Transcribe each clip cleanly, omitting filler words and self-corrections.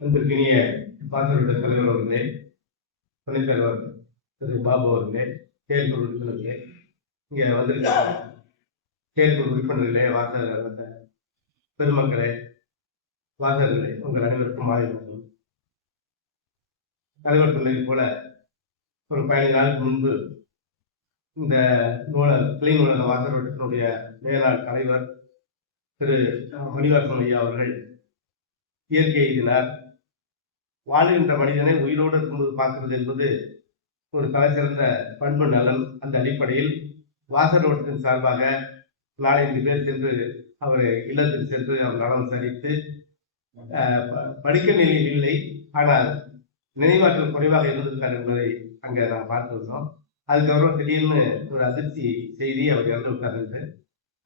அன்பிற்கினிய பாசனோட தலைவர் அவர்களே, துணைத் தலைவர் திரு பாபு அவர்களே, செயற்குழு உறுப்பினர்களே, இங்கே வந்திருக்கிற செயற்குழு உறுப்பினர்களே, வாசகர் பெருமக்களே, வாசகர்களே, உங்கள் அனைவருக்கும் மாலை வணக்கம். தலைவர் சொன்னது போல ஒரு 15 நாளுக்கு முன்பு இந்த கிளை நூலக வாசகர் வட்டத்தினுடைய மேலாள் தலைவர் திரு மணிவாசன் ஐயா அவர்கள் இயற்கை எழுதினார். வாழ்கின்ற மனிதனை உயிரோடு இருக்கும்போது பார்க்கிறது என்பது ஒரு தலை சிறந்த பண்பு நலன். அந்த அடிப்படையில் வாசகர் வட்டத்தின் சார்பாக 4-5 பேர் சென்று அவர் இல்லத்தில் சென்று அவர் நலம் சரித்து படிக்க நிலையில் இல்லை, ஆனால் நினைவாற்றல் குறைவாக இருந்திருக்கார் என்பதை அங்கே நாம் பார்த்துருந்தோம். அதுக்கப்புறம் திடீர்னு ஒரு அதிர்ச்சி செய்தி அவர் இறந்து விட்டார்.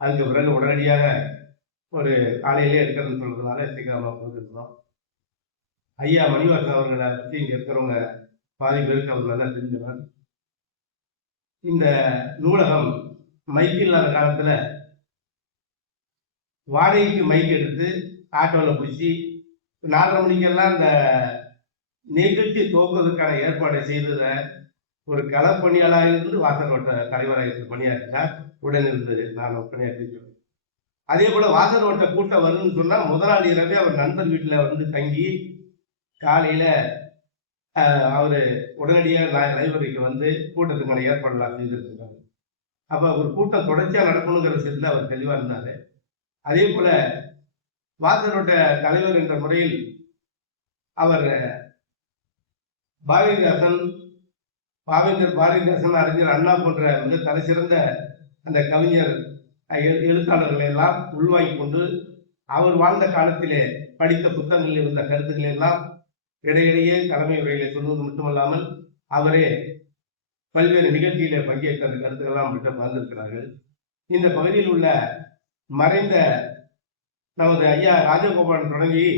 அதுக்கு பிறகு உடனடியாக ஒரு காலையிலே எடுக்கிறதுன்னு சொல்றதுனால சீக்கிரமாக போயிருந்தோம். ஐயா மணிவாசன் அவர்களை பற்றி இங்கே இருக்கிறவங்க பாதி பேருக்கு அவர் நல்லா தெரிஞ்சவர். இந்த நூலகம் மைக் இல்லாத காலத்துல வாடகைக்கு மைக் எடுத்து ஆட்டோவில் பிடிச்சி 4:30 மணிக்கெல்லாம் இந்த நிகழ்ச்சி துவக்குவதற்கான ஏற்பாடை செய்தத ஒரு களப்பணியாளராக இருந்து வாசகர் வட்ட தலைவராக இருந்து பணியாற்றினார். உடன் இருந்து நான் பணியாற்றிருக்கிறேன். அதே போல வாசகர் வட்ட கூட்டம் வருதுன்னு சொன்னா முதல் நாள் இரவே அவர் நண்பர் வீட்டில் வந்து தங்கி காலையில அவரு உடனடியாக லைப்ரரிக்கு வந்து கூட்டத்துக்கான ஏற்பாடுலாம் செய்திருக்கிறாரு. அப்ப ஒரு கூட்டம் தொடர்ச்சியா நடக்கணுங்கிற விஷயத்துல அவர் தெளிவா இருந்தாரு. அதே போல வாசகர் வட்ட தலைவர் என்ற முறையில் அவர் பாரதிதாசன், அறிஞர் அண்ணா போன்ற மிக தலை சிறந்த அந்த கவிஞர் எழுத்தாளர்களை எல்லாம் உள்வாங்கிக் கொண்டு அவர் வாழ்ந்த காலத்திலே படித்த புத்தகங்களில் இருந்த கருத்துக்களை எல்லாம் இடையிடையே தலைமை உரையிலே சொல்வது மட்டுமல்லாமல் அவரே பல்வேறு நிகழ்ச்சியிலே பங்கேற்ற அந்த கருத்துக்கள்லாம் அவர்கிட்ட பகிர்ந்திருக்கிறார்கள். இந்த பகுதியில் உள்ள மறைந்த நமது ஐயா ராஜகோபாலன் தொடங்கி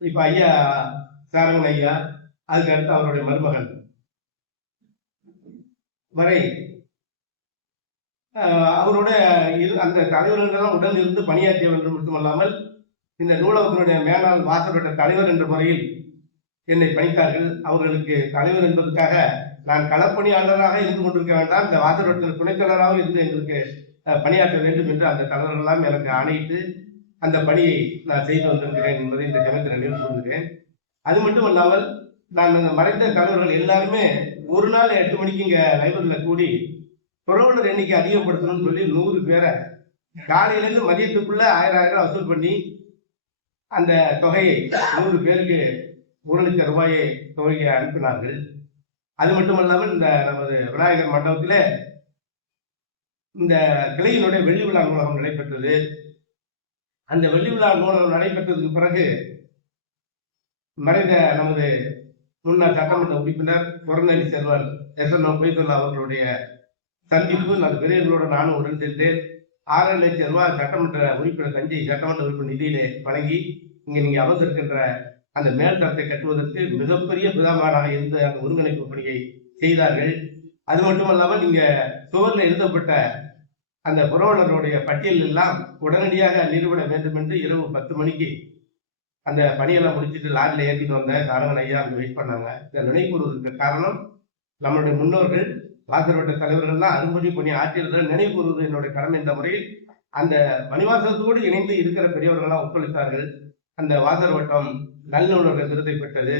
இப்ப ஐயா சாரங்கன் ஐயா, அதுக்கு அடுத்து அவருடைய மருமகன் வரை அவரோட அந்த தலைவர்களெல்லாம் உடன் இருந்து பணியாற்றியவர் மட்டுமல்லாமல் இந்த நூலகத்தினுடைய மேலாள் வாசகர் வட்ட தலைவர் என்ற முறையில் என்னை பணித்தார்கள். அவர்களுக்கு தலைவர் என்பதற்காக நான் களப்பணியாளராக இருந்து கொண்டிருக்க வேண்டாம், இந்த வாசகர் வட்ட துணைத் தலைவராக இருந்து எங்களுக்கு பணியாற்ற வேண்டும் என்று அந்த தலைவர்களெல்லாம் எனக்கு ஆணையிட்டு அந்த பணியை நான் செய்து வந்திருக்கிறேன் என்பதை இந்த சமயத்தில் நினைவு கூறுகிறேன். அது மட்டும் இல்லாமல் நான் அந்த மறைந்த தலைவர்கள் எல்லாருமே ஒரு நாள் 8 மணிக்கு இங்க லைப்ரரியில் கூடி புறவலர் எண்ணிக்கை அதிகப்படுத்தணும்னு சொல்லி 100 பேரை காலையிலேருந்து மதியத்துக்குள்ள 1000 வசூல் பண்ணி அந்த தொகையை 100 பேருக்கு 1 லட்சம் ரூபாயை தொகையை அனுப்பினார்கள். அது மட்டுமல்லாமல் இந்த நமது விநாயகர் மண்டபத்தில் இந்த கிளையினுடைய வெள்ளி விழா நூலகம் நடைபெற்றது. அந்த வெள்ளி விழா நூலகம் நடைபெற்றதுக்கு பிறகு மறைந்த நமது முன்னாள் சட்டமன்ற உறுப்பினர் புறநெறி செல்வர் எஸ்.என். பொய்தொல்லா அவர்களுடைய சந்திப்பு நான் பெரியவர்களோடு நானும் உடன் சென்றேன். 6 லட்சம் ரூபாய் சட்டமன்ற உறுப்பினர் தஞ்சை சட்டமன்ற உறுப்பினர் நிதியிலே வழங்கி இங்கே நீங்க அமர்ந்திருக்கின்ற அந்த மேல்தளத்தை கட்டுவதற்கு மிகப்பெரிய பிதாமகனாக இருந்த அந்த ஒருங்கிணைப்பு பணியை செய்தார்கள். அது மட்டுமல்லாமல் இங்க சுவரில் எழுதப்பட்ட அந்த புறவலருடைய பட்டியல் எல்லாம் உடனடியாக நிறுவன வேண்டும் என்று இரவு 10 மணிக்கு அந்த பணியெல்லாம் முடிச்சுட்டு லாரியில் ஏற்றிட்டு வந்த சாரங்கன் ஐயா அங்கே வெயிட் பண்ணாங்க. இதை நினைவுறுவதற்கு காரணம் நம்மளுடைய முன்னோர்கள் வாசகர் வட்ட தலைவர்கள்லாம் அரும்படி பணி ஆற்றியதை நினைவு கூறுவது என்னுடைய கடமை என்ற முறையில் அந்த மணிவாசகத்தோடு இணைந்து இருக்கிற பெரியவர்கள்லாம் ஒத்துழைத்தார்கள். அந்த வாசகர் வட்டம் நல்லுணர்வு விருதை பெற்றது.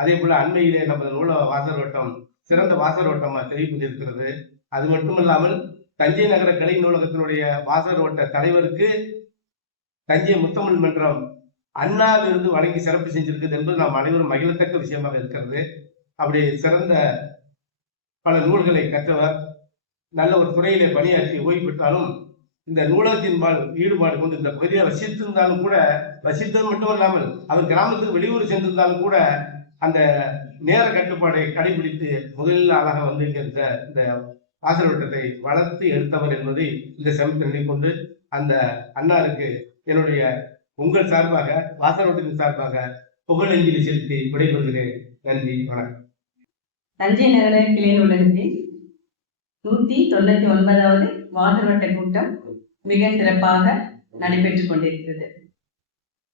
அதே போல அண்மையிலே நமது வாசகர் வட்டம் சிறந்த வாசகர் வட்டமாக தெரிவித்திருக்கிறது. அது மட்டுமில்லாமல் தஞ்சை நகர கலை நூலகத்தினுடைய வாசகர் வட்ட தலைவருக்கு தஞ்சை முத்தமிழ் மன்றம் அண்ணா விருது வழங்கி சிறப்பு செஞ்சிருக்குது என்பது நாம் அனைவரும் மகிழத்தக்க விஷயமாக இருக்கிறது. அப்படி சிறந்த பல நூல்களை கற்றவர், நல்ல ஒரு துறையிலே பணியாற்றி ஓய்வு பெற்றாலும் இந்த நூலகத்தின் ஈடுபாடு கொண்டு இந்த பகுதியை வசித்திருந்தாலும் கூட, வசித்தது மட்டுமல்லாமல் அவர் கிராமத்துக்கு வெளியூர் சென்றிருந்தாலும் கூட அந்த நேர கட்டுப்பாடை கடைபிடித்து முதலில் ஆளாக வந்து இந்த வாசகர் வட்டத்தை வளர்த்து எடுத்தவர் என்பதை இந்த சமயத்தில் நினைக்கொண்டு அந்த அண்ணாருக்கு என்னுடைய உங்கள் சார்பாக வாசகர் வட்டத்தின் சார்பாக புகழஞ்சலி செலுத்தி விடைபெறுகிறேன். நன்றி, வணக்கம். தஞ்சை நகர கிளை நூலகத்தின் 199வது வாசகர் வட்ட கூட்டம் மிக சிறப்பாக நடைபெற்றுக் கொண்டிருக்கிறது.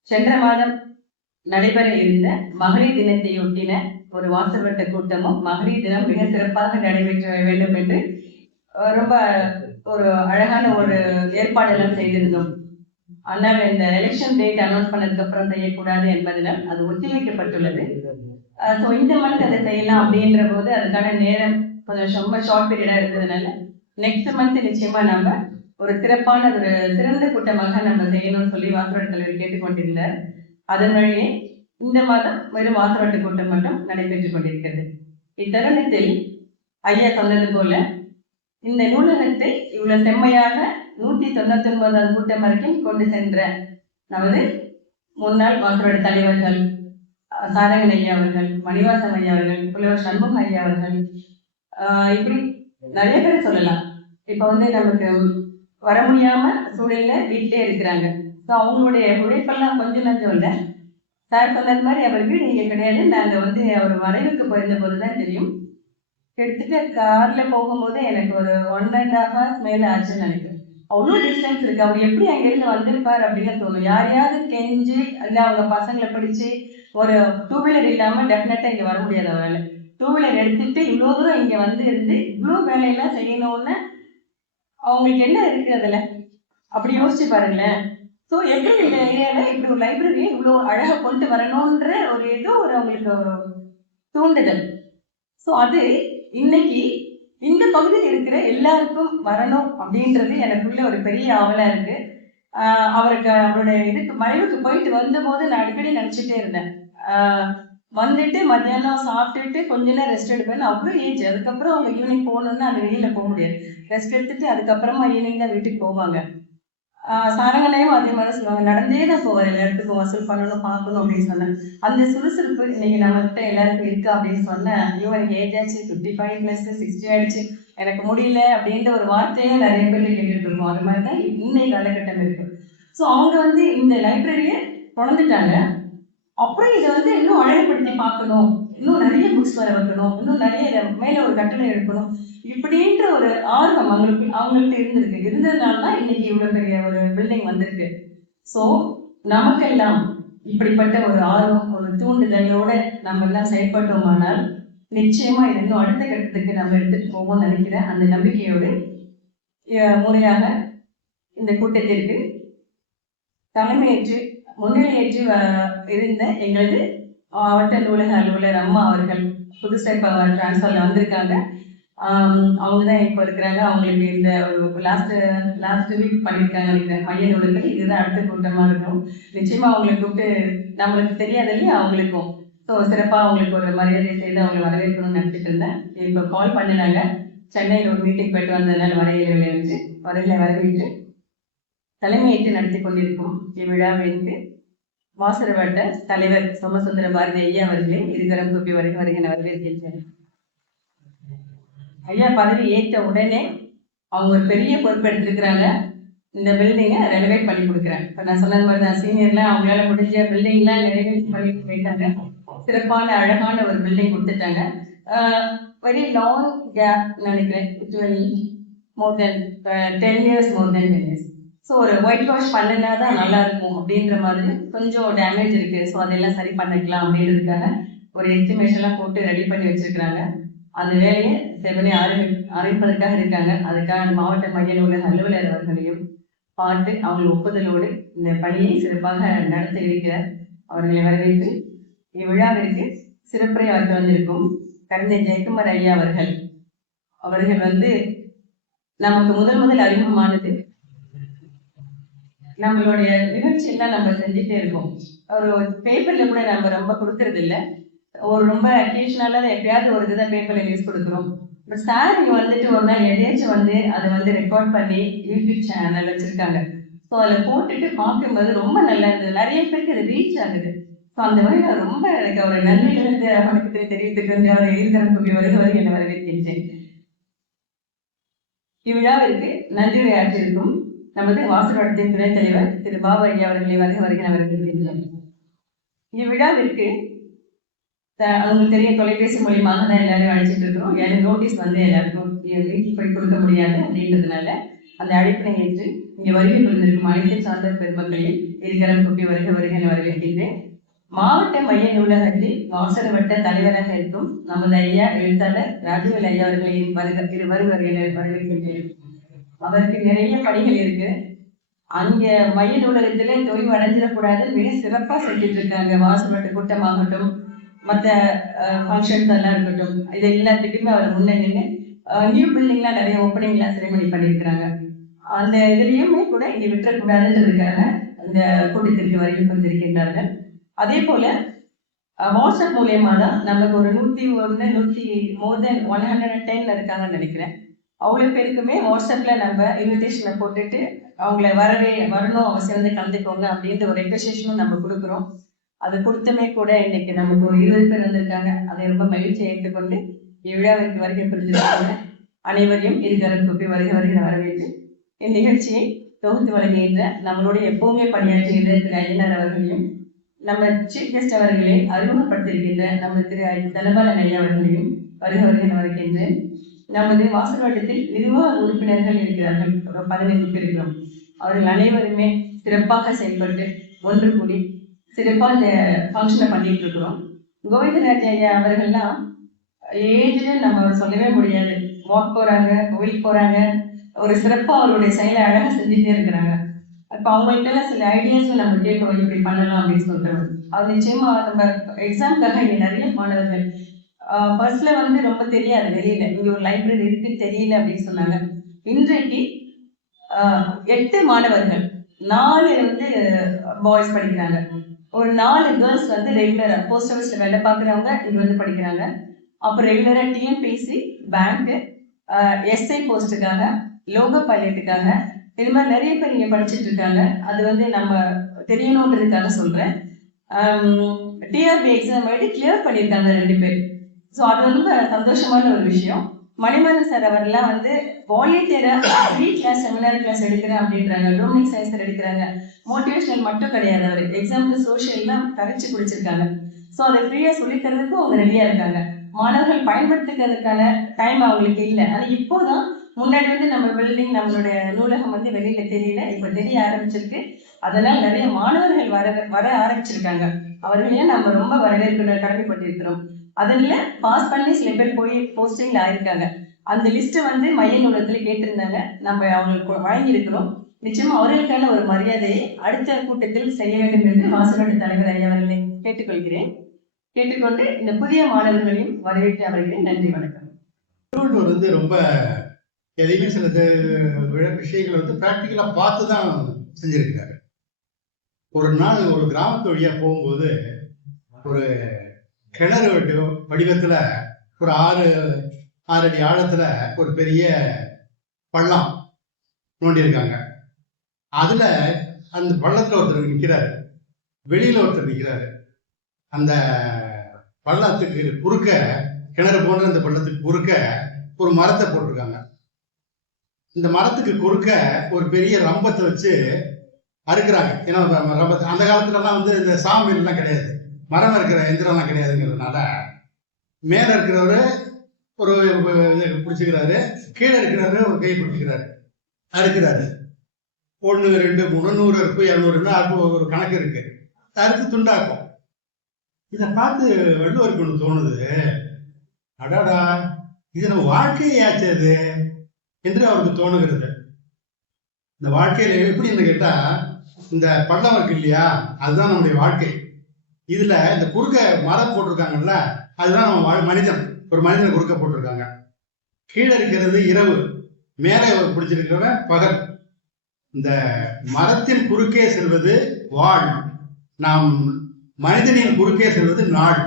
சென்ற மாதம் நடைபெற இருந்த மகளிர் தினத்தையொட்டின ஒரு வாசல்வட்ட கூட்டமும் மகளிர் தினம் மிக சிறப்பாக நடைபெற்ற வேண்டும் என்று ரொம்ப ஒரு அழகான ஒரு ஏற்பாடெல்லாம் செய்திருந்தோம். ஆனால் இந்த எலெக்ஷன் டேட் அனௌன்ஸ் பண்ணதுக்கு அப்புறம் செய்யக்கூடாது என்பதனால் அது ஒத்திவைக்கப்பட்டுள்ளது. ஸோ இந்த மந்த் அதை செய்யலாம் அப்படின்ற போது அதுக்கான நேரம் கொஞ்சம் ரொம்ப ஷார்ட் பீரியடா இருந்ததுனால நெக்ஸ்ட் மந்த் நிச்சயமா நம்ம ஒரு சிறப்பான ஒரு சிறந்த கூட்டமாக நம்ம செய்யணும்னு சொல்லி வாசல்வட்ட தலைவர் கேட்டுக்கொண்டிருந்தார். அதன் வழியே இந்த மாதம் வெறும் வாசல்வட்ட கூட்டம் மட்டும் நடைபெற்றுக் கொண்டிருக்கிறது. இத்தருணத்தில் ஐயா சொன்னது போல இந்த நூலகத்தை இவ்வளவு செம்மையாக 199வது கூட்டம் வரைக்கும் கொண்டு சென்ற நமது முன்னாள் வாசல்வட்ட தலைவர்கள் சாரங்கன் ஐயா அவர்கள், மணிவாசன் ஐயா அவர்கள், புலவர் சண்முக ஐயா அவர்கள், இப்படி நிறைய பேர் சொல்லலாம். இப்ப நமக்கு வர முடியாம சூழல்ல வீட்டிலே இருக்கிறாங்க. ஸோ அவங்களுடைய உழைப்பெல்லாம் கொஞ்சம் நஞ்சம் இல்லை. சார் சொன்னது மாதிரி அவர் வீடு இங்கே கிடையாது. நாங்க அவர் மறைவுக்கு போயிருந்த போதுதான் தெரியும். கிட்டத்தட்ட கார்ல போகும்போது எனக்கு ஒரு 1.5 hours மேல ஆச்சுன்னு நினைக்கிறேன். அவ்வளோ டிஸ்டன்ஸ் இருக்கு. அவர் எப்படி அங்கிருந்து வந்திருப்பார் அப்படின்னு தோணும். யாரையாவது கெஞ்சி இல்ல அவங்க பசங்களை பிடிச்சு ஒரு 2 வீலர் இல்லாம டெஃபினட்டா இங்க வர முடியாது அவரால். 2 வீலர் எடுத்துட்டு இவ்வளோ தூரம் இங்க இருந்து இவ்வளோ வேலையெல்லாம் செய்யணும்னு அவங்களுக்கு என்ன இருக்கு அதுல அப்படி யோசிச்சு பாருங்களேன். ஸோ எப்படி இந்த ஏரியால இப்படி ஒரு லைப்ரரியை இவ்வளோ அழகா கொண்டு வரணும்ன்ற ஒரு ஏதோ ஒரு அவங்களுக்கு ஒரு தூண்டுதல். ஸோ அது இன்னைக்கு இந்த பகுதியில் இருக்கிற எல்லாருக்கும் வரணும் அப்படின்றது எனக்குள்ள ஒரு பெரிய ஆவலா இருக்கு. அவருக்கு அவருடைய மறைவுக்கு போயிட்டு வந்த போது நான் அடிக்கடி நினைச்சிட்டே இருந்தேன். வந்துட்டு மத்தியானம் சாப்பிட்டுட்டு கொஞ்ச நேரம் ரெஸ்ட் எடுப்பேன். அவ்வளோ ஏஜ். அதுக்கப்புறம் அவங்க ஈவினிங் போகணும்னா அந்த வெளியில போக முடியாது. ரெஸ்ட் எடுத்துட்டு அதுக்கப்புறமா ஈவினிங் தான் வீட்டுக்கு போவாங்க. சாரங்கனையும் அதே மாதிரி சொல்லுவாங்க, நடந்தே தான் போவார் எல்லா இடத்துக்கும், வசூல் பண்ணணும் பார்க்கணும் அப்படின்னு சொன்னேன். அந்த சுறுசுறுப்பு இன்னைக்கு நம்மகிட்ட எல்லாருக்கும் இருக்கு அப்படின்னு சொன்னேன். ஐயோ எனக்கு ஏஜ் ஆச்சு, 55+, 60 ஆயிடுச்சு, எனக்கு முடியல அப்படின்ற ஒரு வார்த்தையே நிறைய பேர் கேட்டுட்டு இருக்கோம். அது மாதிரிதான் இன்னைக்கு காலகட்டம் இருக்கு. ஸோ அவங்க இந்த லைப்ரரியை தொடர்ந்துட்டாங்க. அப்புறம் இதை இன்னும் அழகுபடுத்தி பார்க்கணும், இன்னும் நிறைய புக்ஸ் வர வைக்கணும், இன்னும் நிறைய மேல ஒரு கட்டளை எடுக்கணும் இப்படின்ற ஒரு ஆர்வம் அவங்கள்ட்ட இருந்ததுனாலதான் இன்னைக்கு இவ்வளவு பெரிய ஒரு பில்டிங் வந்திருக்கு. ஸோ நமக்கெல்லாம் இப்படிப்பட்ட ஒரு ஆர்வம், ஒரு தூண்டுதலோட நம்ம எல்லாம் செயல்பட்டோமானால் நிச்சயமா இது இன்னும் அடுத்த கட்டத்துக்கு நம்ம எடுத்துட்டு போவோம்னு நினைக்கிறேன். அந்த நம்பிக்கையோடு முறையாக இந்த கூட்டத்திற்கு தலைமையேற்று முன்னிலையேற்று இருந்த எங்களது மாவட்ட நூலக அலுவலர் அம்மா அவர்கள் புதுசா இப்ப டிரான்ஸ்ஃபர்ல வந்திருக்காங்க. அவங்கதான் இப்ப இருக்கிறாங்க. அவங்களுக்கு இந்த ஒரு லாஸ்ட் வீக் பண்ணிருக்காங்க நினைக்கிறேன் மைய நூலகத்தில். இதுதான் அடுத்த கூட்டமா இருக்கும். நிச்சயமா அவங்களை கூப்பிட்டு நம்மளுக்கு தெரியாது இல்லையா, அவங்களுக்கும் ஸோ சிறப்பா அவங்களுக்கு ஒரு மரியாதை செய்து அவங்களை வரவேற்கணும்னு நினைச்சிட்டு இருந்தேன். இப்ப கால் பண்ணினாங்க, சென்னையில் ஒரு மீட்டிங் போயிட்டு வந்ததுனால வரையில இருந்து வரவேற்று தலைமையேற்று நடத்தி கொண்டிருக்கும் இவ்விழாவிற்கு வாசல்வட்ட தலைவர் சோமசுந்தர பாரதி ஐயா அவர்களே இருகரம் கூப்பி வருகிற வரவேற்கின்றனர். ஐயா பதவி ஏற்ற உடனே அவங்க ஒரு பெரிய பொறுப்பு எடுத்திருக்கிறாங்க. இந்த பில்டிங்கை ரெனோவேட் பண்ணி கொடுக்குறேன். இப்போ நான் சொன்னது மாதிரி தான் சீனியர்லாம் அவங்களால முடிஞ்ச பில்டிங்லாம் ரெனோவேட் பண்ணி போயிட்டாங்க. சிறப்பான அழகான ஒரு பில்டிங் கொடுத்துட்டாங்க. வெரி லாங் கேப் நினைக்கிறேன், மோர் தென் 10 years, மோர் தென் 10 years. ஸோ ஒரு ஒயிட் வாஷ் பண்ணினா தான் நல்லா இருக்கும் அப்படின்ற மாதிரி கொஞ்சம் டேமேஜ் இருக்கு. ஸோ அதெல்லாம் சரி பண்ணிக்கலாம் அப்படின்றதுக்காக ஒரு எஸ்டிமேஷன்லாம் போட்டு ரெடி பண்ணி வச்சிருக்கிறாங்க. அந்த வேலையை செவனே ஆரம்பிப்பதற்காக இருக்காங்க. அதுக்காக மாவட்ட மைய நூலக அலுவலர் அவர்களையும் பார்த்து அவங்க ஒப்புதலோடு இந்த பணியை சிறப்பாக நடத்த இருக்கிறார். அவர்களை வரவேற்று இவ்விழாவிற்கு சிறப்புரை ஆற்ற வந்திருக்கும் கவிஞர் ஜெயக்குமார் ஐயா அவர்கள் நமக்கு முதல் அறிமுகமானது நம்மளுடைய நிகழ்ச்சியெல்லாம் நம்ம செஞ்சுட்டே இருக்கோம். ஒரு பேப்பர்ல கூட நம்ம ரொம்ப கொடுக்கறது இல்லை. ஒரு ரொம்ப அக்கேஷனலா எப்பயாவது ஒரு இதுதான் பேப்பர்ல நியூஸ் கொடுக்குறோம். பட் சார் இங்க ஒரு நாள் எதையாச்சும் அதை ரெக்கார்ட் பண்ணி யூடியூப் சேனல் வச்சிருக்காங்க. ஸோ அதில் போட்டுட்டு பார்க்கும்போது ரொம்ப நல்லா இருந்தது. நிறைய பேருக்கு அது ரீச் ஆகுது. ஸோ அந்த மாதிரி நான் ரொம்ப எனக்கு அவரை நன்றி வணக்கத்தை தெரிவித்துக்கு அவரை எழுதக்கூடிய வருகிறவரை என்னை வரவேற்கின்றேன். இவ்விழாவிற்கு நன்றியுரை ஆற்றியிருக்கும் நமது வாசல்வட்டத்தின் துணைத் தலைவர் திரு பாபு ஐயா அவர்களை வருகிறவர்கள். இவ்விழாவிற்கு அவங்களுக்கு தெரிய தொலைபேசி மூலியமாக தான் எல்லாரும் அழைச்சிட்டு இருக்கிறோம். எனக்கு நோட்டீஸ் எல்லாருக்கும் வீட்டில் போய் கொடுக்க முடியாது அப்படின்றதுனால அந்த அழைப்பினை ஏற்று இங்கே வருகை புரிந்திருக்கும் அனைத்து சார்ந்த பெருமக்களையும் இருகரம் கூப்பி வருக வரவேற்கின்றேன். மாவட்ட மைய நூலகத்தில் வாசல் வட்ட தலைவராக இருக்கும் நமது ஐயா எழுத்தாளர் ராஜவேல் ஐயா அவர்களின் வருவர்களை வரவேற்கின்றேன். அவருக்கு நிறைய பணிகள் இருக்கு. அங்க மைய நூலகத்திலே தொய்வு அடைஞ்சிடக்கூடாது, மிக சிறப்பா செஞ்சுட்டு இருக்காங்க. வாசல் வட்ட கூட்டமாகட்டும், மற்ற ஃபங்க்ஷன்ஸ் எல்லாம் இருக்கட்டும், இது எல்லாத்துக்குமே அவர் முன்னே நின்று நியூ பில்டிங்லாம் நிறைய ஓப்பனிங்லாம் செரிமனி பண்ணியிருக்கிறாங்க. அந்த இதுலயுமே கூட இங்க விட்டுறக்கூடாதுன்றதுக்காக இந்த கூட்டத்திற்கு வருகை வந்திருக்கின்றார்கள். அதே போல வாட்ஸ்அப் மூலியமா தான் நமக்கு ஒரு 110 இருக்காங்கன்னு நினைக்கிறேன். அவ்வளோ பேருக்குமே வாட்ஸ்அப்ல நம்ம இன்விடேஷனை போட்டுட்டு அவங்கள வரணும், அவசியம் வந்து கலந்துக்கோங்க அப்படின்ற ஒரு ரெக்வெஸ்டேஷனும் நம்ம கொடுக்குறோம். அது கொடுத்தமே கூட இன்னைக்கு நமக்கு ஒரு 20 பேர் வந்திருக்காங்க. அதை ரொம்ப மகிழ்ச்சியை ஏற்றுக்கொண்டு இவ்விழாவிற்கு வருகை புரிந்திருக்காங்க. அனைவரையும் இருகரம் கூப்பி வருகிற வரவேற்று இந்நிகழ்ச்சியை தொகுத்து வழங்குகின்ற நம்மளுடைய எப்பவுமே பணியாற்றுகின்ற திரு ஐயனார் அவர்களையும், நம்ம சீஃப் கெஸ்ட் அவர்களை அறிமுகப்படுத்தியிருக்கின்ற நமது திரு தனபாலன் ஐயா அவர்களையும் வருகின்றேன். நமது வாசல் வட்டத்தில் நிர்வாக உறுப்பினர்கள் இருக்கிறார்கள், 15 பேர் இருக்கிறோம். அவர்கள் அனைவருமே சிறப்பாக செயல்பட்டு ஒன்று கூடி சிறப்பாக இந்த ஃபங்க்ஷனை பண்ணிட்டு இருக்கிறோம். கோவிந்தராஜ் ஐயா அவர்கள்லாம் ஏஜ்ல நம்ம சொல்லவே முடியாது. வாக் போறாங்க, கோவிலுக்கு போறாங்க, ஒரு சிறப்பா அவருடைய செயலை அழகா செஞ்சுட்டே இருக்கிறாங்க. அப்ப அவங்கள்ட்ட சில ஐடியாஸ் நம்ம கேட்கிறோம், இப்படி பண்ணலாம் அப்படின்னு சொல்றோம். அது நிச்சயமா நம்ம எக்ஸாம்காக இங்க நிறைய மாணவர்கள் ஃபர்ஸ்ட்ல வந்து ரொம்ப தெரியாது, வெளியில இங்க ஒரு லைப்ரரி இருக்கு தெரியல அப்படின்னு சொன்னாங்க. இன்றைக்கு 8 மாணவர்கள், 4 வந்து பாய்ஸ் படிக்கிறாங்க, ஒரு 4 கேர்ள்ஸ் வந்து ரெகுலரா போஸ்ட் ஆஃபீஸ்ல வேலை பார்க்குறவங்க இங்க வந்து படிக்கிறாங்க. அப்புறம் ரெகுலரா டிஎன்பிஎஸ்சி, பேங்க், எஸ்ஐ போஸ்ட்டுக்காக, லோகோ பைலட்டுக்காக, இது மாதிரி நிறைய பேர் இங்க படிச்சுட்டு இருக்காங்க. அது வந்து நம்ம தெரியணுன்றதுக்காக சொல்றேன். டிஆர்பி எக்ஸாம் எழுதி கிளியர் பண்ணியிருக்காங்க 2 பேர். ஸோ அது ரொம்ப சந்தோஷமான ஒரு விஷயம். மணிமணன் சார் அவர்லாம் வந்து வாலண்டியரா ஃப்ரீ கிளாஸ், செமினார் கிளாஸ் எடுக்கிறேன் அப்படின்றாங்க. டொமினிக் சயின்ஸ் எடுக்கிறாங்க. மோட்டிவேஷனல் மட்டும் கிடையாது, அவர் எக்ஸாம்பிள் சோஷியல்லாம் கரைச்சி குடிச்சிருக்காங்க. ஸோ அதை ஃப்ரீயா சொல்லித்தரதுக்கும் அவங்க ரெடியா இருக்காங்க. மாணவர்கள் பயன்படுத்திக்கிறதுக்கான டைம் அவங்களுக்கு இல்லை. ஆனால் இப்போதான், முன்னாடி வந்து நம்ம பில்டிங், நம்மளுடைய நூலகம் வந்து வெளியில தெரியல, இப்ப தெரிய ஆரம்பிச்சிருக்கு. அதனால நிறைய மாணவர்கள் வர ஆரம்பிச்சிருக்காங்க. அவர்களையும் நம்ம ரொம்ப வரவேற்பு கடமைப்பட்டிருக்கிறோம். அதுல பாஸ் பண்ணி சில பேர் போய் போஸ்டிங்ல ஆயிருக்காங்க. அந்த லிஸ்ட் வந்து மைய நூலகத்துல கேட்டிருந்தாங்க, நம்ம அவங்களுக்கு வழங்கி இருக்கிறோம். நிச்சயமா அவர்களுக்கான ஒரு மரியாதையை அடுத்த கூட்டத்தில் செய்ய வேண்டும் என்று வாசகோட தலைவர் ஐயா அவர்களை கேட்டுக்கொள்கிறேன். கேட்டுக்கொண்டு இந்த புதிய மாணவர்களையும் வரவேற்று அவர்களே நன்றி, வணக்கம். திருவள்ளுவர் வந்து ரொம்ப எதையுமே சில விஷயங்களை வந்து பிராக்டிக்கலா பார்த்து தான் செஞ்சிருக்காரு. ஒரு நாள் ஒரு கிராமத்து வழியா போகும்போது ஒரு கிணறு வடிவத்துல ஒரு 6 அடி ஆழத்துல ஒரு பெரிய பள்ளம் நோண்டியிருக்காங்க. அதுல அந்த பள்ளத்துல ஒருத்தர் நிற்கிறாரு, வெளியில ஒருத்தர் நிற்கிறாரு. அந்த பள்ளத்துக்கு குறுக்க, கிணறு போன்ற அந்த பள்ளத்துக்கு குறுக்க ஒரு மரத்தை போட்டிருக்காங்க. இந்த மரத்துக்கு குறுக்க ஒரு பெரிய ரம்பத்தை வச்சு அறுக்கிறாங்க. ஏன்னா ரம்பத்தை அந்த காலத்துலலாம் வந்து இந்த சாமியல் எல்லாம் கிடையாது, மரம் இருக்கிற எந்திரம்லாம் கிடையாதுங்கிறதுனால மேல இருக்கிறவரு ஒரு பிடிச்சிக்கிறாரு, கீழே இருக்கிறவரு ஒரு கை பிடிச்சிக்கிறாரு, அறுக்கிறாரு. 1 2 3 100 இருக்கு, 200 ஒரு கணக்கு இருக்கு, அறுத்து துண்டாக்கும். இதை பார்த்து வள்ளுவருக்கு ஒன்று தோணுது, அடாடா இது நம்ம வாழ்க்கையாச்சது என்று அவருக்கு தோணுகிறது. இந்த வாழ்க்கையில எப்படின்னு கேட்டா, இந்த பள்ளம் இருக்கு இல்லையா, அதுதான் நம்முடைய வாழ்க்கை. இதுல இந்த குறுக்க மரம் போட்டிருக்காங்கல்ல, அதுதான் நம்ம மனிதன். ஒரு மனிதனை குறுக்க போட்டிருக்காங்க. கீழே இருக்கிறது இரவு, மேலே பிடிச்சிருக்கிறவன் பகல். இந்த மரத்தின் குறுக்கே செல்வது வாழ், நாம் மனிதனின் குறுக்கே செல்வது நாள்.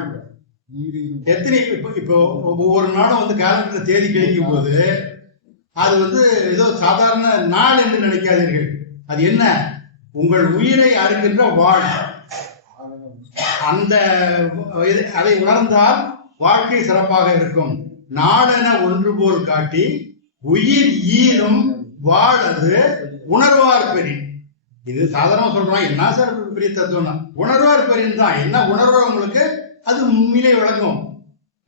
எத்தனை இப்போ ஒவ்வொரு நாளும் வந்து காலத்துல தேதி கழிக்கும் போது அது வந்து ஏதோ சாதாரண நாள் என்று நினைக்காதீர்கள். அது என்ன? உங்கள் உயிரை அறுக்கின்ற வாழ். அந்த அதை உணர்ந்தால் வாழ்க்கை சிறப்பாக இருக்கும். நாடென ஒன்று போல் காட்டி உயிர் ஈரும் வாழது உணர்வார் பெரிய. இது சாதாரணமா சொல்றான், என்ன சார் பெரிய தத்துவம்? உணர்வார் பெரியன் தான். என்ன உணர்வு உங்களுக்கு அது உண்மையிலே விளங்கும்.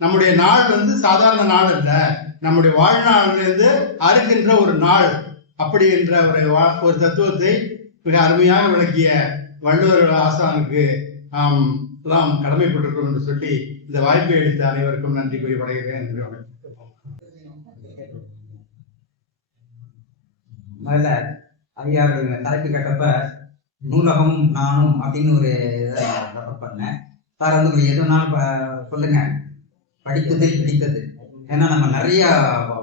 நம்முடைய நாள் வந்து சாதாரண நாள் அல்ல, நம்முடைய வாழ்நாளிலிருந்து அறுக்கின்ற ஒரு நாள். அப்படி என்ற ஒரு தத்துவத்தை மிக அருமையாக விளக்கிய வள்ளுவர் ஆசானுக்கு எல்லாம் கடமைப்பட்டிருக்கிறோம் என்று சொல்லி இந்த வாய்ப்பை அளித்த அனைவருக்கும் நன்றி கூறி வணங்குகிறேன். நன்றி, வணக்கம். முதல்ல ஐயா தலைப்பு கேட்டப்ப நூலகம் நானும் அப்படின்னு ஒரு இதை ரெஃபர் பண்ணேன். சார் வந்து எதுனாலும் சொல்லுங்க, படித்தது பிடித்தது. ஏன்னா நம்ம நிறைய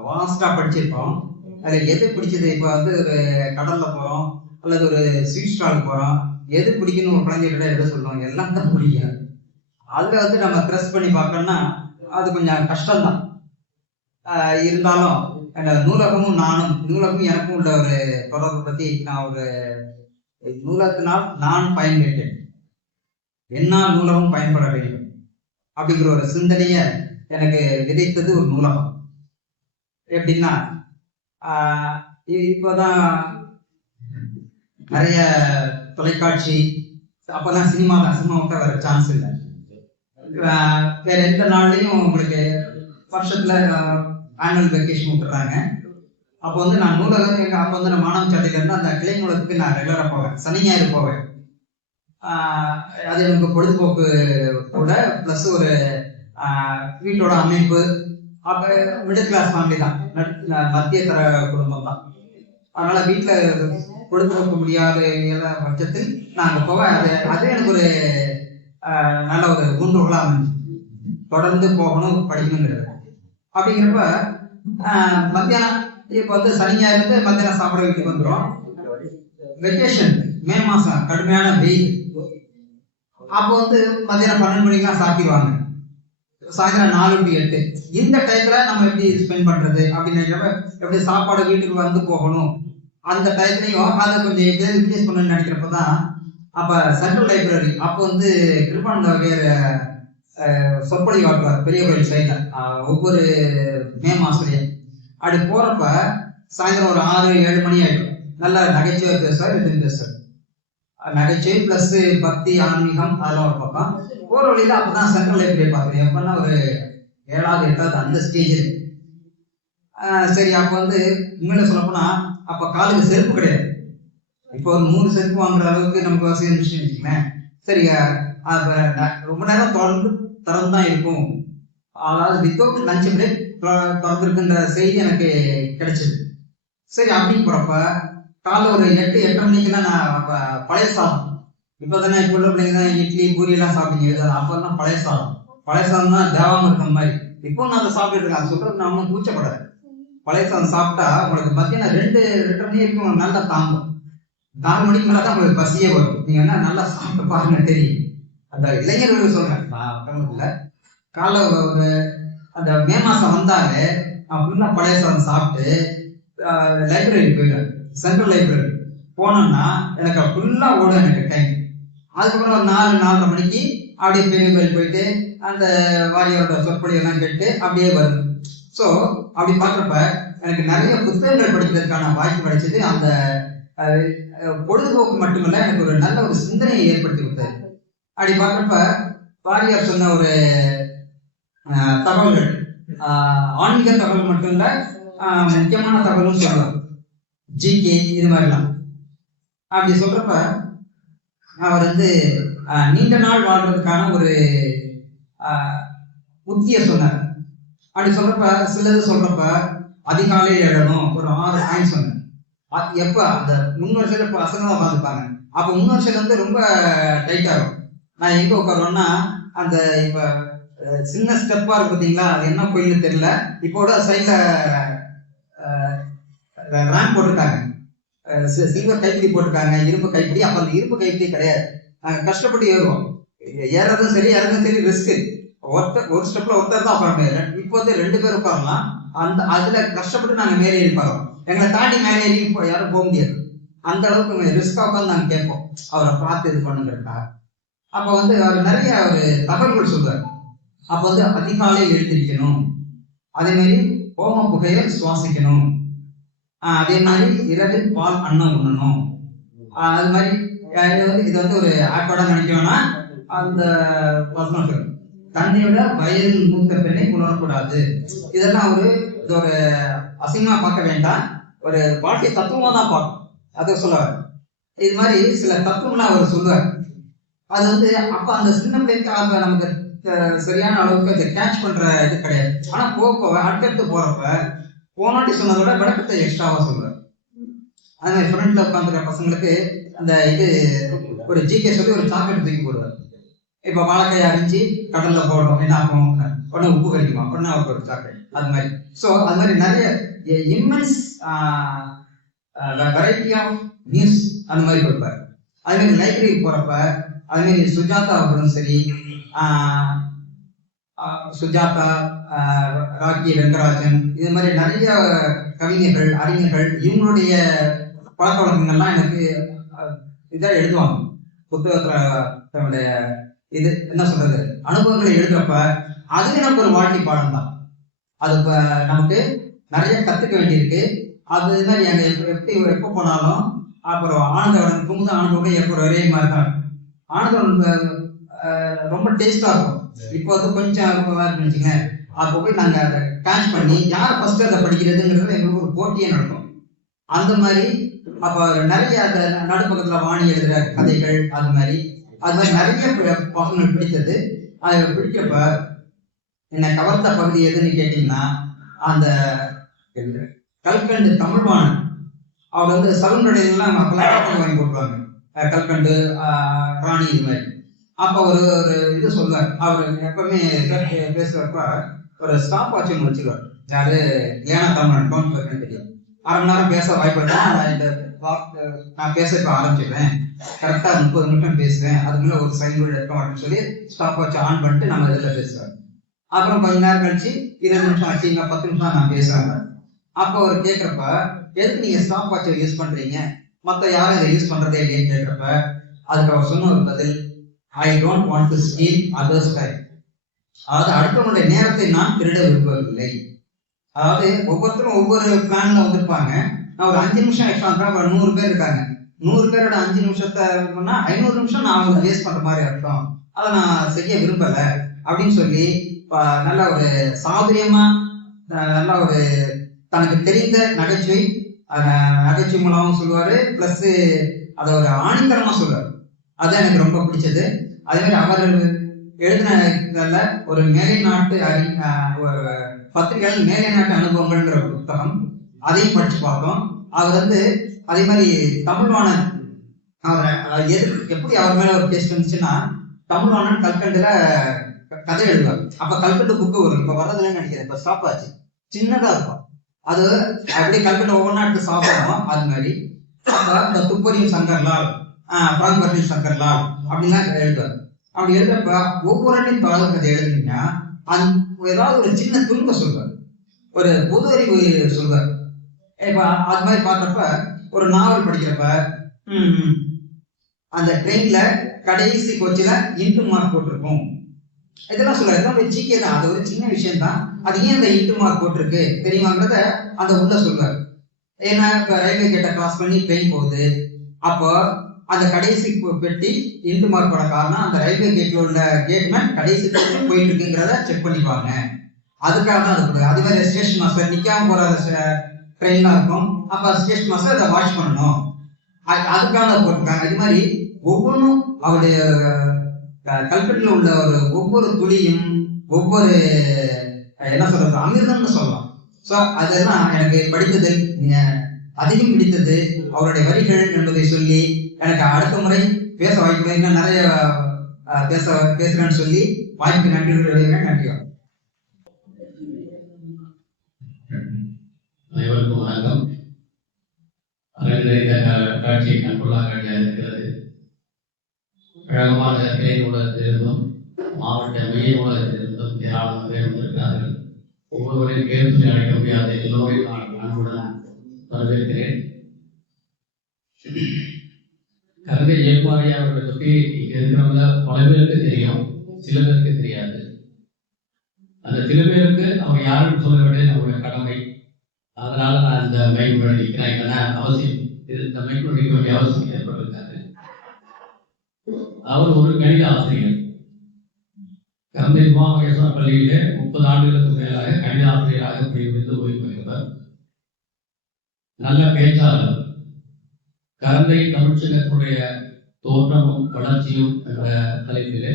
வாஸ்டா படிச்சிருப்போம். அதில் எது பிடிச்சது? இப்போ வந்து ஒரு கடல்ல போகிறோம் அல்லது ஒரு ஸ்வீட் ஸ்டால் போகிறோம், எது பிடிக்குன்னு ஒரு குழந்தைகிட்ட எதை சொல்லுவோம்? எல்லாம் தான் பிடிக்கும். அதில் வந்து நம்ம ப்ரெஸ் பண்ணி பார்க்கணும்னா அது கொஞ்சம் கஷ்டம்தான். இருந்தாலும் நூலகமும் நானும், நூலகம் எனக்கும் உள்ள ஒரு தொடர்பு பற்றி நான் ஒரு நூலகத்தினால் நான் பயன்பெற்றேன், என்னால் நூலகம் பயன்பட வேண்டும் அப்படிங்கிற ஒரு சிந்தனைய எனக்கு விதைத்தது ஒரு நூலகம். எப்படின்னா இப்போதான் நிறைய தொலைக்காட்சி, அப்பதான் சினிமா தான், சினிமாவுக்கு வர சான்ஸ் இல்லை. வேற எந்த நாள்லையும் உங்களுக்கு வருஷத்துல ஆனுவல் வெக்கேஷன் விட்டுறாங்க. அப்போ வந்து நான் நூலகம் அப்போ வந்து நான் மாணவ சாலையில இருந்து அந்த கிளை நூலகத்துக்கு நான் ரெகுலரா போவேன், சனி ஞாயிறு போவேன். அது எனக்கு பொழுதுபோக்கு கூட பிளஸ் ஒரு வீட்டோட அமைப்பு. அப்ப மிடில் கிளாஸ் ஃபேமிலி தான், மத்திய தர குடும்பம் தான். அதனால வீட்டுல பொழுதுபோக்க முடியாத பட்சத்தில் நாங்க போவேன். அது எனக்கு ஒரு நல்ல ஒரு ஊன்றுகோலா தொடர்ந்து போகணும், படிக்கணுங்கிறது. அப்படிங்கிறப்ப மத்தியானம் இப்ப வந்து சனி ஞாயிறு மத்தியானம் சாப்பிட வீட்டுக்கு வந்துடும். வெக்கேஷன் மே மாசம் கடுமையான வெயில். அப்போ வந்து மத்தியானம் 12 மணிக்கெல்லாம் சாப்பிடுவாங்க, சாயந்தரம் 4 to 8. இந்த டயத்துல நம்ம எப்படி ஸ்பெண்ட் பண்றது அப்படின்னு எப்படி சாப்பாடு வீட்டுக்கு வந்து போகணும். அந்த டயத்துலையும் அதை கொஞ்சம் எப்படி ரிப்ளேஸ் பண்ணணும்னு நினைக்கிறப்பதான் அப்ப சென்ட்ரல் லைப்ரரி அப்போ வந்து கிருபானந்தர் சொற்பொழி வாட்டுவார் பெரிய கோயில் சைட்ல ஒவ்வொரு மே மாசத்துலயும். அப்படி போறப்ப சாயந்தரம் ஒரு 6-7 மணி ஆயிடும். நல்ல நகைச்சுவை பேசுவார், எதுவும் பேசுவார். நகைச்சுவை பிளஸ் பக்தி ஆன்மீகம் அதெல்லாம் ஒரு பக்கம். போற வழியில அப்பதான் சென்ட்ரல் லைப்ரரி பாக்குறேன். எப்பன்னா ஒரு 7வது 8வது அந்த ஸ்டேஜ். சரி, அப்ப வந்து உண்மையில சொல்ல போனா அப்ப காலுக்கு செருப்பு கிடையாது. இப்போ ஒரு 3 செருப்பு வாங்குற அளவுக்கு நமக்கு வசதி இருந்துச்சுன்னு வச்சுக்கோங்களேன். சரி, ரொம்ப நேரம் திறந்துதான் இருக்கும். அதாவது வித்தவுட் லஞ்ச் பிரேக் திறந்துருக்குன்ற செய்தி எனக்கு கிடைச்சது. சரி, அப்படின்னு போறப்ப காலை ஒரு 8-8:30 மணிக்கெல்லாம் நான் பழைய சாதம், இப்பதானே இப்போ உள்ள பிள்ளைங்க தான் இட்லி பூரி எல்லாம் சாப்பிட்டீங்க, அப்பெல்லாம் பழைய சாதம் தான் தேவாம இருக்கிற மாதிரி. இப்போ நான் அதை சாப்பிட்டு இருக்கேன். சொல்றது நான் ஒன்றும் கூச்சப்படாது. பழைய சாதம் சாப்பிட்டா உங்களுக்கு மத்தியானம் 2-2:30 மணி வரைக்கும் நல்லா தாங்கும். 4 மணிக்கு மேலதான் உங்களுக்கு பசியே வரும். நீங்க என்ன நல்லா சாப்பிட்டு பாருங்க தெரியும். அந்த இளைஞர்களுக்கு சொல்றேன், இல்ல காலை ஒரு அந்த மே மாசம் வந்தாலே நான் ஃபுல்லா பழைய சாதம் சாப்பிட்டு லைப்ரரி போயிடுவேன். சென்ட்ரல் லைப்ரரி போனோம்னா எனக்கு ஃபுல்லா ஓடும் எனக்கு டைம். அதுக்கப்புறம் ஒரு 4-4:30 மணிக்கு அப்படியே பெரிய கோயில் போயிட்டு அந்த வாரியோட சொற்பொழி எல்லாம் கேட்டு அப்படியே வரும். ஸோ அப்படி பார்க்குறப்ப எனக்கு நிறைய புத்தகங்கள் படிக்கிறதுக்கான வாய்ப்பு கிடைச்சது. அந்த பொழுதுபோக்கு மட்டுமல்ல, எனக்கு ஒரு நல்ல ஒரு சிந்தனையை ஏற்படுத்தி கொடுத்தாரு. அப்படி பார்க்குறப்ப வாரியார் சொன்ன ஒரு தகவல்கள் ஆன்மீக தகவல் மட்டும் இல்ல, முக்கியமான தகவலும் சொல்லுவார், ஜிகே இது மாதிரிலாம். அப்படி சொல்றப்ப அவர் வந்து நீண்ட நாள் வாழ்றதுக்கான ஒரு உத்திய சொன்னார். அப்படி சொல்றப்ப சிலது சொல்றப்ப அதிகாலையில் எழணும், ஒரு 6 பாயிண்ட் சொன்னேன். எப்ப அந்த 3 வருஷத்துல இப்ப அசங்கமா பார்த்துப்பாங்க. அப்ப 3 வருஷத்துல வந்து ரொம்ப டைட்டா இருக்கும். நான் எங்க உட்காருவேன்னா அந்த இப்ப சின்ன ஸ்டெப்பா இருக்கு பார்த்தீங்களா, அது என்ன கோயில்னு தெரியல. இப்போட சைட்ல ரேங்க் போட்டிருக்காங்க, சில்வர் கைப்பிடி போட்டிருக்காங்க, இரும்பு கைப்பிடி. அப்ப அந்த இரும்பு கைப்பிடி கிடையாது, நாங்க கஷ்டப்பட்டு ஏறுவோம். ஏறதும் சரி இறங்கும் சரி ரிஸ்க். ஒரு ஸ்டெப்ல ஒருத்தர் தான் உட்கார. இப்போ வந்து 2 பேர் உட்காரலாம். அந்த அதுல கஷ்டப்பட்டு நாங்க மேலே ஏறி போறோம். எங்களை தாண்டி மேலே ஏறி யாரும் போக முடியாது. அந்த அளவுக்கு ரிஸ்கா உட்காந்து நாங்க கேட்போம், அவரை பார்த்து இது பண்ணுங்கிறதுக்கா. அப்ப வந்து அவர் நிறைய ஒரு தகவல்கள் சொல்றாரு. அப்ப வந்து அதிகாலையில் எழுந்திருக்கணும், அதே மாதிரி ஹோம புகையை சுவாசிக்கணும், அதே மாதிரி இரவில் பால் அன்னம் உண்ணணும். அது மாதிரி இது வந்து ஒரு ஆட்பாடா நினைக்கணும்னா அந்த வசனம் தண்ணியோட வயலில் மூத்த பெண்ணை உணரக்கூடாது. இதெல்லாம் இது ஒரு அசிங்கமா பார்க்க வேண்டாம், ஒரு வாழ்க்கை தத்துவமா தான் பார்க்கணும். அதை சொல்லுவார். இது மாதிரி சில தத்துவம்லாம் அவர் சொல்லுவார். அது வந்து அப்ப அந்த சின்ன பிள்ளைக்கு அப்ப நமக்கு சரியான அளவுக்கு அதை கேட்ச் பண்ற இது கிடையாது. ஆனா போக அடுத்தடுத்து போறப்ப போனாட்டி சொன்னதோட விளக்கத்தை எக்ஸ்ட்ராவா சொல்றாரு. அது மாதிரி ஃப்ரெண்ட்ல உட்காந்துருக்க பசங்களுக்கு அந்த இது ஒரு ஜிகே சொல்லி ஒரு சாக்லேட் தூக்கி போடுவார். இப்ப வாழைக்காய் அரிஞ்சு கடல்ல போடணும் என்ன ஆகும், உடனே உப்பு கறிக்குமா, உடனே அவருக்கு ஒரு சாக்லேட். அது மாதிரி ஸோ அது மாதிரி நிறைய இம்மென்ஸ் வெரைட்டி ஆஃப் நியூஸ் அந்த மாதிரி கொடுப்பாரு. அது மாதிரி லைப்ரரி போறப்ப அது மாதிரி சுஜாதா அவர்களும் சரி, சுஜாதா, ராக்கி வெங்கராஜன், இது மாதிரி நிறைய கவிஞர்கள், அறிஞர்கள், இவங்களுடைய பழக்க வழக்கங்கள்லாம் எனக்கு இதாக எழுதுவாங்க புத்தகத்துல. தன்னுடைய இது என்ன சொல்றது அனுபவங்களை எழுதுறப்ப அது எனக்கு ஒரு வாழ்க்கை பாடம் தான். அது நமக்கு நிறைய கத்துக்க வேண்டியிருக்கு. அது மாதிரி அங்க எப்படி எப்போ போனாலும் அப்புறம் ஆனந்தவன் குமுத ஆனந்தோட எப்போ ஒரே மாதிரி தான். ஆனந்தவன் ரொம்ப டேஸ்டா இருக்கும். இப்போ வந்து கொஞ்சம் இருந்துச்சுங்க, அப்போ போய் நாங்க அதை கேட்ச் பண்ணி யார் ஃபர்ஸ்ட் அதை படிக்கிறதுங்கிறது எங்களுக்கு ஒரு போட்டியே நடக்கும். அந்த மாதிரி அப்ப நிறைய அந்த நடுப்பக்கத்துல வாணி எழுதுற கதைகள் அது மாதிரி நிறைய பசங்களுக்கு பிடித்தது. அது பிடிக்கிறப்ப என்னை கவர்ந்த பகுதி எதுன்னு கேட்டீங்கன்னா, அந்த கல்கண்டு தமிழ்வாணன் அவர் வந்து சலுங்கடையெல்லாம் அப்பெல்லாம் வாங்கி போட்டுருவாங்க, கல்கண்டு ராணி இது மாதிரி. அப்ப ஒரு இது சொல்லுவார், அவர் எப்பவுமே பேசுறப்ப ஒரு ஸ்டாப் வாட்ச் ஒன்று வச்சுருவார். யாரு ஏனா தமிழன் டோன் தெரியும். அரை மணி நேரம் பேச வாய்ப்பு நான் பேச இப்ப ஆரம்பிச்சிடுறேன், கரெக்டா 30 நிமிஷம் பேசுவேன், அதுக்குள்ள ஒரு சைன் கூட இருக்க மாட்டேன்னு சொல்லி ஸ்டாப் வாட்ச் ஆன் பண்ணிட்டு நம்ம இதில் பேசுவேன். அப்புறம் கொஞ்ச நேரம் கழிச்சு 20 நிமிஷம் ஆச்சு, இங்க 10 நிமிஷம் நான் பேசுறேன். அப்போ அவர் கேட்கிறப்ப எதுக்கு நீங்க ஸ்டாப் வாட்சை யூஸ் பண்றீங்க, மற்ற யாரும் இதை யூஸ் பண்றதே இல்லையே கேட்கிறப்ப அதுக்கு அவர் சொன்ன ஒரு பதில், I don't want to steel others time. அதாவது அடுத்தவங்களுடைய நேரத்தை நான் திருட விரும்பவில்லை. அதாவது ஒவ்வொருத்தரும் ஒவ்வொரு பிளான்ல வந்திருப்பாங்க. நான் ஒரு 5 நிமிஷம் எக்ஸ்ட்ரா 100 பேர் இருக்காங்க, 100 பேரோட 5 நிமிஷத்தை 500 நிமிஷம் நான் அவங்க வேஸ்ட் பண்ற மாதிரி அர்த்தம், அதை நான் செய்ய விரும்பல அப்படின்னு சொல்லி நல்ல ஒரு சாதுரியமா நல்ல ஒரு தனக்கு தெரிந்த நகைச்சுவை மூலமும் சொல்லுவாரு, பிளஸ் அதை ஒரு ஆணித்தரமா சொல்லுவாரு. அது எனக்கு ரொம்ப பிடிச்சது. அதே மாதிரி அவர் எழுதின ஒரு மேலை நாட்டு பத்திரிகைகள் மேலை நாட்டு அனுபவங்கள்ங்கிற புத்தகம், அதையும் படிச்சு பார்த்தோம். அவர் வந்து அதே மாதிரி தமிழ்வாணன் அவர் எப்படி அவர் மேல ஒரு டேஸ்ட் இருந்துச்சுன்னா, தமிழ்வாணன் கல்கண்டுல கதை எழுதுவார். அப்ப கல்கண்டு புக்கு வரும், இப்ப வர்றதுலன்னு நினைக்கிறேன், இப்ப ஸ்டாப் ஆச்சு, சின்னதா இருக்கும். அது அப்படியே கல்கண்டு ஒவ்வொன்றா எடுத்து சாப்பிடணும். அது மாதிரி அப்ப இந்த துப்பறியும் சங்கர்லால், பிராங்பர்டியும் சங்கர்லால் அப்படின்லாம் எழுதுவார். அப்படி எழுதுறப்ப ஒவ்வொரு கதை எழுதுனீங்கன்னா ஏதாவது ஒரு சின்ன துன்ப சொல்வார், ஒரு பொது அறிவு சொல்வார். இப்ப அது மாதிரி பார்த்தப்ப ஒரு நாவல் படிக்கிறப்ப அந்த ட்ரெயின்ல கடைசி கோச்சில இன்டு மார்க் போட்டிருக்கும், இதெல்லாம் சொல்றாரு. இதெல்லாம் ஜிகே தான், அது ஒரு சின்ன விஷயம் தான். அது ஏன் அந்த இன்டு மார்க் போட்டிருக்கு தெரியுமாங்கிறத அந்த உள்ள சொல்வார். ஏன்னா இப்ப ரயில்வே கேட்டை கிராஸ் பண்ணி ட்ரெயின் போகுது, அப்போ அந்த கடைசி பெட்டி இன்டு மார்க்கோட காரணம் அந்த ரயில்வே கேட்ல உள்ள கேட்மேன் கடைசி போயிட்டு இருக்குங்கிறத செக் பண்ணிப்பாங்க, அதுக்காக தான் அது. அதே மாதிரி ஸ்டேஷன் மாஸ்டர் நிக்காம போற ட்ரெயின்லாம் இருக்கும், அப்ப ஸ்டேஷன் மாஸ்டர் அதை வாட்ச் பண்ணணும், அதுக்காக போட்டிருக்காங்க. இது மாதிரி ஒவ்வொன்றும் அவருடைய கல்கட்டில் உள்ள ஒரு ஒவ்வொரு துளியும் ஒவ்வொரு என்ன சொல்றது அமிர்தம்னு சொல்லலாம். ஸோ அதெல்லாம் எனக்கு படித்தது அதிகம் பிடித்தது அவருடைய வரிகள் என்பதை சொல்லி எனக்கு அடுத்த முறை பேச வாய்ப்பு இன்னும் நிறைய பேசுறேன்னு சொல்லி வாய்ப்பு நன்றி. நன்றி. அனைவருக்கும் வணக்கம். அழகிய காட்சி கண்கொள்ளா காட்சியாக இருக்கிறது. அழகமான கிளை நூலகத்திலிருந்தும் மாவட்ட மைய நூலகத்திலிருந்தும் ஏராளமான பேர் வந்திருக்கிறார்கள். ஒவ்வொருவரையும் பேர் சொல்லி அழைக்க முடியாத எல்லோரையும் நான் அன்புடன் வரவேற்கிறேன். கவிதை இயக்குவாரியா அவர்களை பற்றி இங்க இருக்கிறவங்க பல பேருக்கு தெரியும், சில பேருக்கு தெரியாது. அந்த சில பேருக்கு அவங்க யாருன்னு சொல்ல வேண்டியது நம்மளுடைய கடமை. அதனால நான் இந்த மைக்குடன் நிற்கிறேன். ஏன்னா அவசியம் இந்த மைக்குடன் நிற்க வேண்டிய அவசியம் ஏற்பட்டிருக்காரு. அவர் ஒரு கணித ஆசிரியர். கரந்தை உமாமகேஸ்வரர் பள்ளியிலே 30 ஆண்டுகளுக்கு மேலாக கணித ஆசிரியராக பணிபுரிந்து ஓய்வு பெறுகிறார். நல்ல பேச்சாளர். கரந்தை தமிழ்ச்சங்கத்தினுடைய தோற்றமும் வளர்ச்சியும் என்ற தலைப்பிலே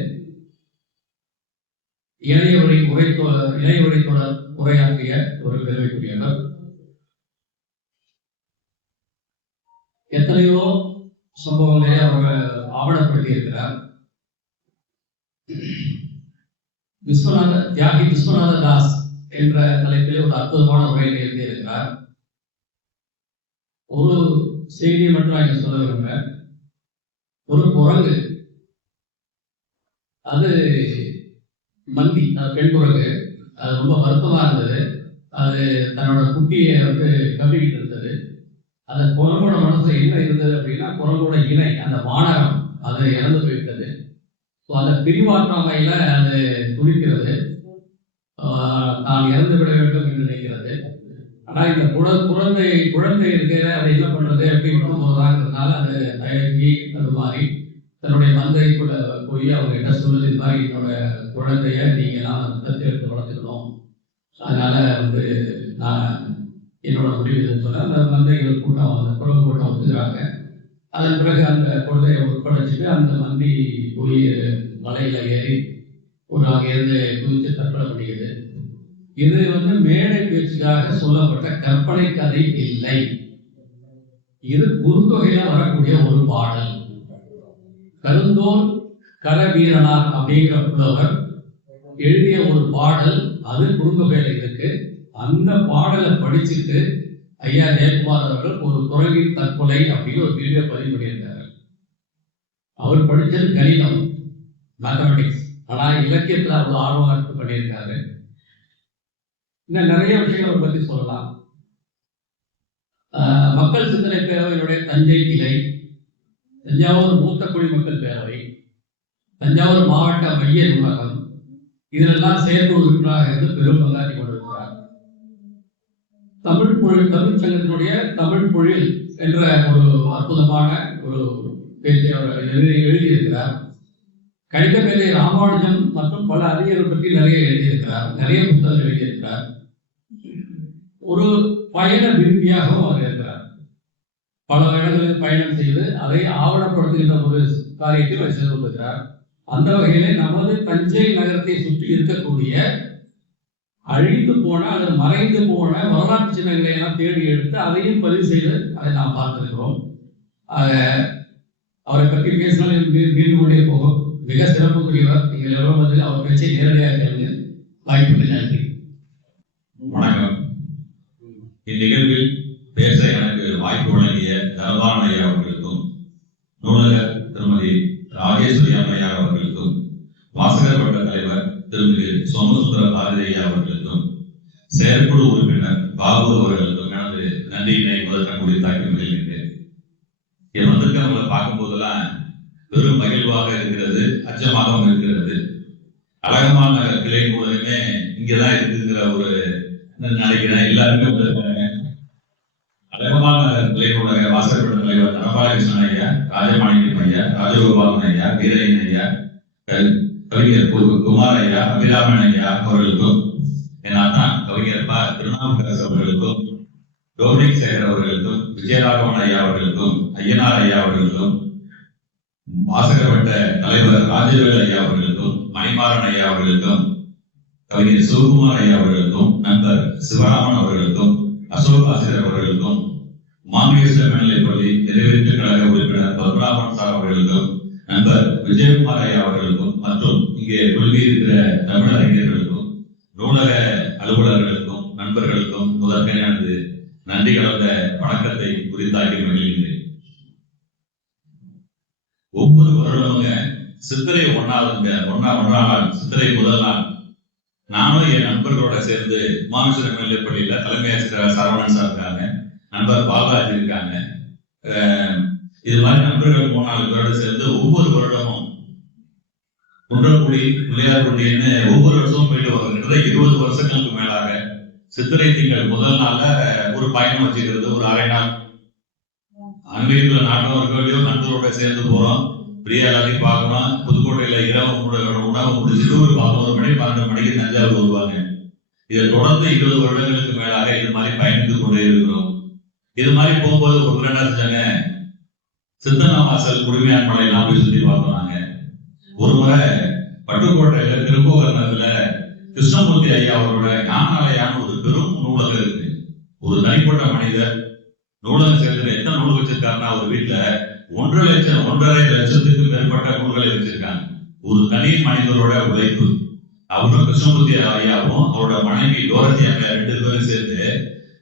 இணைய வழி தொடர் உரையாற்றிய ஒரு பெருமைக்குரியவர். எத்தனையோ சம்பவங்களை அவர் ஆவணப்படுத்தி இருக்கிறார். தியாகி விஸ்வநாத தாஸ் என்ற தலைப்பிலே ஒரு அற்புதமான உரையை எழுதியிருக்கிறார். ஒரு செய்தி மட்டும் நான் சொல்ல விரும்புகிறேன். ஒரு குரங்கு, அது மந்தி, அது பெண் குரங்கு, அது ரொம்ப வருத்தமா இருந்தது. அது தன்னோட குட்டியை கவ்விக்கிட்டு இருந்தது. அந்த குரங்கோட மனசுல என்ன இருந்தது அப்படின்னா, குரங்கோட இணை, அந்த வானரம், அது இறந்து போயிட்டது. ஸோ அந்த பிரிவாற்றாமையில அது துடிக்கிறது, தான் இறந்து விட வேண்டும் என்று நினைக்கிறது. ஆனா இந்த குழந்தை இருக்கிற அதை என்ன பண்றது அப்படின்னு போறதாங்கிறதுனால அது தயங்கி தடுமாறி தன்னுடைய மந்தைக்குள்ள போய் அவங்க கிட்ட சொல்லுது, இது மாதிரி என்னோட குழந்தைய நீங்க நான் தத்தெடுத்து வளர்த்துக்கணும், அதனால நான் என்னோட முடிவு இதுன்னு சொல்ல அந்த மந்தைகள் கூட்டம், அந்த குழந்தை கூட்டம் ஒத்துக்கிறாங்க. அதன் பிறகு அந்த குழந்தையை உட்படைச்சிட்டு அந்த மந்தி போய் மலையில ஏறி அங்கிருந்து குதித்து தற்கொலை பண்ணிக்குது. இது மேடை பேச்சுக்காக சொல்லப்பட்ட கற்பனை கதை இல்லை. இது குறுந்தொகையில வரக்கூடிய ஒரு பாடல். கருந்தோல் கரவீரனார் அப்படிங்கிற புலவர் எழுதிய ஒரு பாடல், அது குறுந்தொகையில இருக்கு. அந்த பாடலை படிச்சுட்டு ஐயா ஜெயக்குமார் அவர்கள் ஒரு குரங்கின் தற்கொலை அப்படின்னு ஒரு வீடியோ பதிவு பண்ணியிருக்காரு. அவர் படித்தது கணிதம், மேத்தமெட்டிக்ஸ், ஆனா இலக்கியத்தில் அவ்வளவு ஆர்வம் எடுத்து பண்ணியிருக்காரு. இன்னும் நிறைய விஷயங்களை பற்றி சொல்லலாம். மக்கள் சிந்தனை பேரவையினுடைய தஞ்சை கிளை, தஞ்சாவூர் மூத்த குடிமக்கள் பேரவை, தஞ்சாவூர் மாவட்ட மைய நூலகம், இதெல்லாம் செயற்குழு உறுப்பினராக இருந்து பெரும் பங்காற்றி கொண்டிருக்கிறார். தமிழ் சங்கத்தினுடைய தமிழ் பொழில் என்ற ஒரு அற்புதமான ஒரு பேச்சை அவர் எழுதியிருக்கிறார். கணிதமேதை ராமானுஜம் மற்றும் பல அறிஞர்கள் பற்றி நிறைய எழுதியிருக்கிறார், நிறைய புத்தகங்கள் எழுதியிருக்கிறார். ஒரு பயண விரும்பியாகவும் அவர் இருக்கிறார். பல இடங்களில் பயணம் செய்து அதை ஆவணப்படுத்துகின்ற ஒரு காரியத்தை அவர் செய்து கொண்டிருக்கிறார். அந்த வகையிலே நமது தஞ்சை நகரத்தை சுற்றி இருக்கக்கூடிய அழிந்து போன அல்லது மறைந்து போன வரலாற்று சின்னங்களை எல்லாம் தேடி எடுத்து அதையும் பதிவு செய்து அதை நாம் பார்த்திருக்கிறோம். அவரை பற்றி பேசினால் நீண்டு கொண்டே போகும். மிக சிறப்புக்குரியவர். நீங்கள் எவ்வளவு பதில் அவர் பேச்சை நேரடியாக கேளுங்க. வாய்ப்புக்கு நன்றி. வணக்கம். இந்நிகழ்வில் பேச எனக்கு வாய்ப்பு வழங்கிய தனபாலன் ஐயா அவர்களுக்கும், நூலகர் திருமதி ராஜேஸ்வரி அம்மையா அவர்களுக்கும், வாசகர் வட்ட தலைவர் திருமதி சோமசுந்தர பாரதி ஐயா அவர்களுக்கும், செயற்குழு உறுப்பினர் பாபு அவர்களுக்கும் எனது நன்றியினை முதற்க முடித்தாக்கி மகிழ்கின்றேன். என் வந்திருக்கவங்களை பார்க்கும் போதெல்லாம் பெரும் மகிழ்வாக இருக்கிறது, அச்சமாகவும் இருக்கிறது. அழகமான நகர் கிளை நூலகமே இங்கதான் இருக்குங்கிற ஒரு நினைக்கிறேன். எல்லாருமே அழகமான நகர் கிளை நூலக வாசகர் தலைவர் தனபாலகிருஷ்ணன் ஐயா, ராஜமாணிக்கம் ஐயா, ராஜகோபாலன் ஐயா, வீரையன் ஐயா, கவிஞர் குமார் ஐயா, அபிராமன் ஐயா அவர்களுக்கும், என் அண்ணா கவிஞர் திருநாவுக்கரசு அவர்களுக்கும், டோமினிக் சேகர் அவர்களுக்கும், விஜயராகவன் ஐயா அவர்களுக்கும், ஐயனார் ஐயா அவர்களுக்கும், வாசகர் வட்ட தலைவர் ராஜவேல் ஐயா அவர்களுக்கும், மணிமாறன் ஐயா அவர்களுக்கும், கவிஞர் சிவகுமார் ஐயா அவர்களுக்கும், நண்பர் சிவராமன் அவர்களுக்கும், அசோக் ஆசிரியர் அவர்களுக்கும், மாங்கேஸ்வர மேல்நிலைப்பள்ளி நிறைவேற்று கழக உறுப்பினர் பத்மநாபன் சார் அவர்களுக்கும், நண்பர் விஜயகுமார் ஐயா அவர்களுக்கும், மற்றும் இங்கே கொள்கையிருக்கிற தமிழறிஞர்களுக்கும், நூலக அலுவலர்களுக்கும், நண்பர்களுக்கும் முதற்க எனது நன்றி கலந்த வணக்கத்தை குறித்தாக்கி மகிழ்கின்றேன். ஒவ்வொரு வருடமுங்க சித்திரை ஒன்றாம் நாள், சித்திரை முதல் நாள், நானும் என் நண்பர்களோட சேர்ந்து மானுஷர மேல்நிலைப்பள்ளியில தலைமை ஆசிரியர் சரவணன் சார் இருக்காங்க, நண்பர் பாலாஜி இருக்காங்க, இது மாதிரி நண்பர்கள் 3-4 பேரோட சேர்ந்து ஒவ்வொரு வருடமும் குன்றக்குடி, பிள்ளையார்குடின்னு ஒவ்வொரு வருஷமும் போயிட்டு வரோம். 20 வருஷங்களுக்கு மேலாக சித்திரை திங்கள் முதல் நாள்ல ஒரு பயணம் வச்சுக்கிறது, ஒரு அரை நாள் அன்றைய நாட்டவர்களையும் நண்பர்களோட சேர்ந்து போறோம். பிரியா எல்லாத்தையும் பார்க்கணும். புதுக்கோட்டையில உணவு முடிச்சுட்டு ஒரு 11 மணி 12 மணிக்கு தஞ்சாவூர் வருவாங்க. இதை தொடர்ந்து 20 வருடங்களுக்கு மேலாக இது மாதிரி பயணித்து கொண்டே இருக்கிறோம். இது மாதிரி போகும்போது ஒரு என்ன செஞ்சாங்க, சித்தனவாசல் குடுமையான் மலை எல்லாம் போய் சுத்தி பார்த்தோம் நாங்க. ஒரு முறை பட்டுக்கோட்டையில திருக்கோவர்ணத்துல கிருஷ்ணமூர்த்தி ஐயா அவரோட ஞானாலயான ஒரு பெரும் நூலகம் இருக்கு. ஒரு தனிப்பட்ட மனிதர் நூலகம் சேர்ந்து எத்தனை நூல் வச்சிருக்காருன்னா ஒரு வீட்டுல 1.5 லட்சத்துக்கு மேற்பட்ட நூல்களை வச்சிருக்காங்க. ஒரு தனி மனிதரோட உழைப்பு. அவரும் கிருஷ்ணமூர்த்தி ஐயாவும் அவரோட மனைவி டோரத்தி அம்மையா 2 பேரும் சேர்ந்து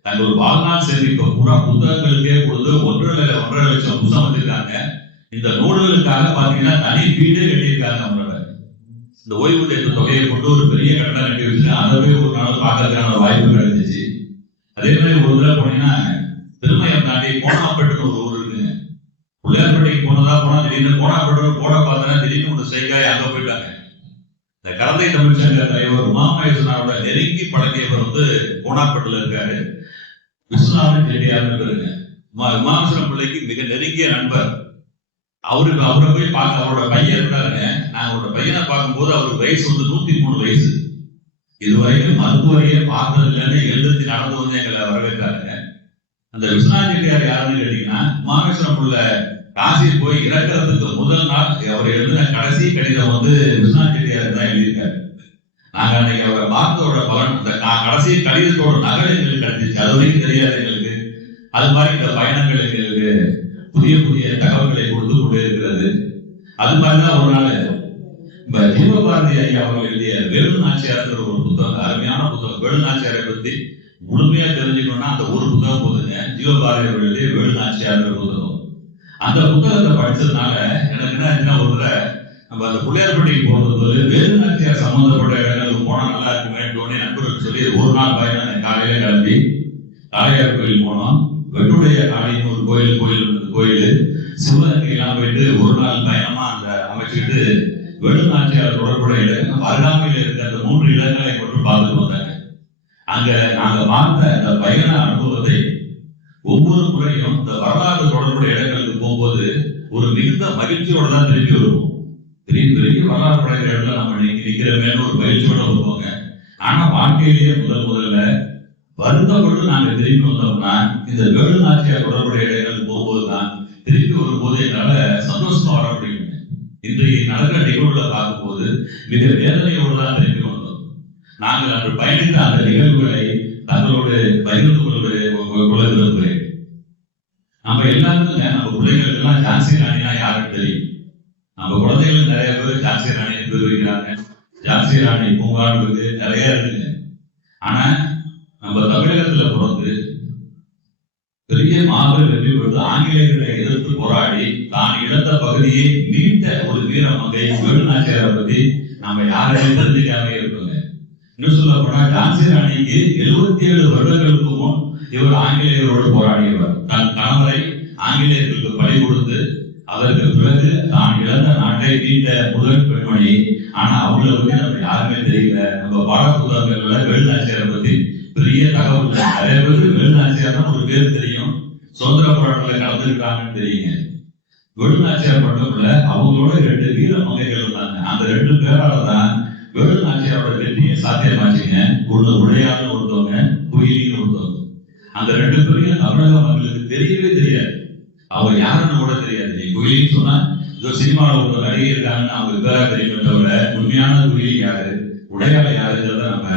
தங்க ஒரு வாழ்நாள் சேமிப்பு பூரா புத்தகங்களுக்கே கொடுத்து 1.5 லட்சம் புத்தகம் வச்சிருக்காங்க. இந்த நூல்களுக்காக பாத்தீங்கன்னா தனி வீடே கட்டியிருக்காங்க. அவங்களோட இந்த ஓய்வூதிய தொகையை கொண்டு ஒரு பெரிய கட்டணம் கட்டி வச்சு அதை போய் ஒரு நாள் பார்க்கறதுக்கான வாய்ப்பு கிடைச்சிச்சு. அதே மாதிரி ஒரு தடவை போனீங்கன்னா திருமயம் தாண்டி கோணாப்பேட்டுன்னு ஒரு ஊர் இருக்குங்க. பிள்ளையார்பேட்டைக்கு போனா திடீர்னு கோணாப்பேட்டு போட பார்த்தா திடீர்னு ஒரு ஸ்ட்ரைக்காய் அங்க போயிட்டாங்க. இந்த கலந்தை தமிழ்ச்சங்க தலைவர் உமாமகேஸ்வரனோட நெருங்கி பழகியவர் வந்து கோணாப்பேட்டுல இருக்காரு. விஸ்வநாதன் செட்டியார்னு பேருங்க. உமாமேஸ்வரன் பிள்ளைக்கு மிக நெருங்கிய நண்பர். அவரை போய் பார்க்க அவரோட பையன் இருக்காருங்க. நாங்க அவரோட பையனை பார்க்கும்போது அவருக்கு வயசு வந்து 103 வயசு. இதுவரைக்கும் மருத்துவரையே பார்த்தது இல்லைன்னு எழுதி நடந்து வந்து எங்களை வரவேற்றாருங்க. அந்த விஸ்வநாத் செட்டியார் யாருன்னு கேட்டீங்கன்னா உமாமேஸ்வரம் உள்ள காசி போய் இறக்கிறதுக்கு முதல் நாள் அவர் எழுதின கடைசி கடிதம் வந்து விஸ்வநாத் செட்டியாருக்கு தான் எழுதியிருக்காரு. நாங்க அன்னைக்கு அவரை பார்த்தோட பலன் இந்த கடைசி கடிதத்தோட நகல் எங்களுக்கு கிடைச்சிச்சு. அது வரைக்கும் தெரியாது எங்களுக்கு. அது மாதிரி இந்த பயணங்கள் எங்களுக்கு புதிய புதிய தகவல்களை கொடுத்து கொண்டே இருக்கிறது. அது மாதிரிதான் ஒரு நாள் ஜீவபாரதி ஐயா அவர்கள் எழுதிய வேலு நாச்சியார் ஒரு புத்தகம், அருமையான புத்தகம். வேலு நாச்சியாரை பத்தி முழுமையா தெரிஞ்சுக்கணும்னா அந்த ஒரு புத்தகம் போதுங்க. ஜீவபாரதி அவர்கள் எழுதிய வேலு நாச்சியார் புத்தகம். அந்த புத்தகத்தை படிச்சதுனால எனக்கு என்ன ஆச்சுன்னா ஒரு தடவை நம்ம அந்த பிள்ளையார்பட்டிக்கு போறது வேலு நாச்சியார் சம்பந்தப்பட்ட இடங்களுக்கு போனா நல்லா இருக்குமே தோணி நண்பர்கள் சொல்லி ஒரு நாள் பயணம் காலையில கிளம்பி காளையார் கோயில் போனோம். வெட்டுடைய காளின்னு ஒரு கோயில் சிவகங்கையெல்லாம் போயிட்டு ஒரு நாள் பயணமா அந்த அமைச்சுக்கிட்டு வேலு நாச்சியார் தொடர்புடைய இடங்கள் அருகாமையில் இருக்க அந்த 3 இடங்களை மட்டும் பார்த்துட்டு வந்தாங்க. அங்க நாங்க பார்த்த அந்த பயண அனுபவத்தை ஒவ்வொரு முறையும் இந்த வரலாறு தொடர்புடைய இடங்களுக்கு போகும்போது ஒரு மிகுந்த மகிழ்ச்சியோட தான் திருப்பி வருவோம். பெரிய வரலாறு படைக்கிற இடத்துல நம்ம நிக்கிறமேன்னு ஒரு மகிழ்ச்சியோட வருவாங்க. ஆனா வாழ்க்கையிலேயே முதல்ல வருத்தப்பட்டு நாங்க திரும்பி வந்தோம்னா இந்த வேலு நாச்சியார் தொடர்புடைய இடங்கள் போகும்போதுதான் திருப்பி வரும்போது என்னால சந்தோஷமா வர முடியும். இன்றைய நடக்கிற நிகழ்வுகளை பார்க்கும்போது மிக வேதனையோடு தான் திரும்பி வந்தோம். நாங்கள் அன்று பயணித்த அந்த நிகழ்வுகளை தங்களோடு பகிர்ந்து கொள்ள விரும்புகிறேன். நம்ம எல்லாருக்கும் நம்ம பிள்ளைங்களுக்கு எல்லாம் ஜான்சி ராணினா யாருன்னு தெரியும். நம்ம குழந்தைகளுக்கு நிறைய பேர் ஜான்சி ராணி பேர் வைக்கிறாங்க. ஜான்சி ராணி பூங்கான்னு இருக்கு, நிறைய இருக்குங்க. ஆனா நம்ம தமிழகத்துல பிறந்து பெரிய மாபெரும் வெற்றி பெற்று ஆங்கிலேயர்களை எதிர்த்து போராடி தான் இழந்த பகுதியை மீட்ட ஒரு வீரமங்கை வேலு நாச்சியாரை பத்தி நம்ம யாரையும் தெரிஞ்சுக்காம இருக்கோங்க. இன்னும் சொல்ல போனா ஜான்சி ராணிக்கு 77 வருடங்களுக்கு முன் இவர் ஆங்கிலேயரோடு போராடியவர். தன் கணவரை ஆங்கிலேயர்களுக்கு பலி கொடுத்து அதற்கு பிறகு தான் இழந்த நாட்டை மீட்ட முதல் பெண்மணி. ஆனா அவங்களை பத்தி நம்ம யாருமே தெரியல. நம்ம பாட புத்தகங்கள்ல வேலு நாச்சியாரை பத்தி பெரிய தகவல் நிறைய பேருக்கு வேலு நாச்சியார் தான் ஒரு பேர் தெரியும். சுதந்திர போராட்டத்துல கலந்துருக்காங்கன்னு தெரியுங்க. வேலு நாச்சியார் மட்டும் இல்ல, அவங்களோட 2 வீர மங்கைகள் இருந்தாங்க. அந்த 2 பேரால தான் வேலு நாச்சியாரோட வெற்றியை சாத்தியமாச்சுங்க. ஒண்ணு உடையான்னு ஒருத்தவங்க, குயிலின்னு ஒருத்தவங்க. அந்த 2 பேரையும் தமிழக மக்களுக்கு தெரியவே தெரியாது. அவங்க யாருன்னு கூட தெரியாது. குயிலின்னு சொன்னா இதோ சினிமாவில் ஒரு நடிகை இருக்காங்கன்னு அவங்க பேரா தெரியுமே தவிர உண்மையான குயிலி யாரு, உடையாள யாருங்கிறத நம்ம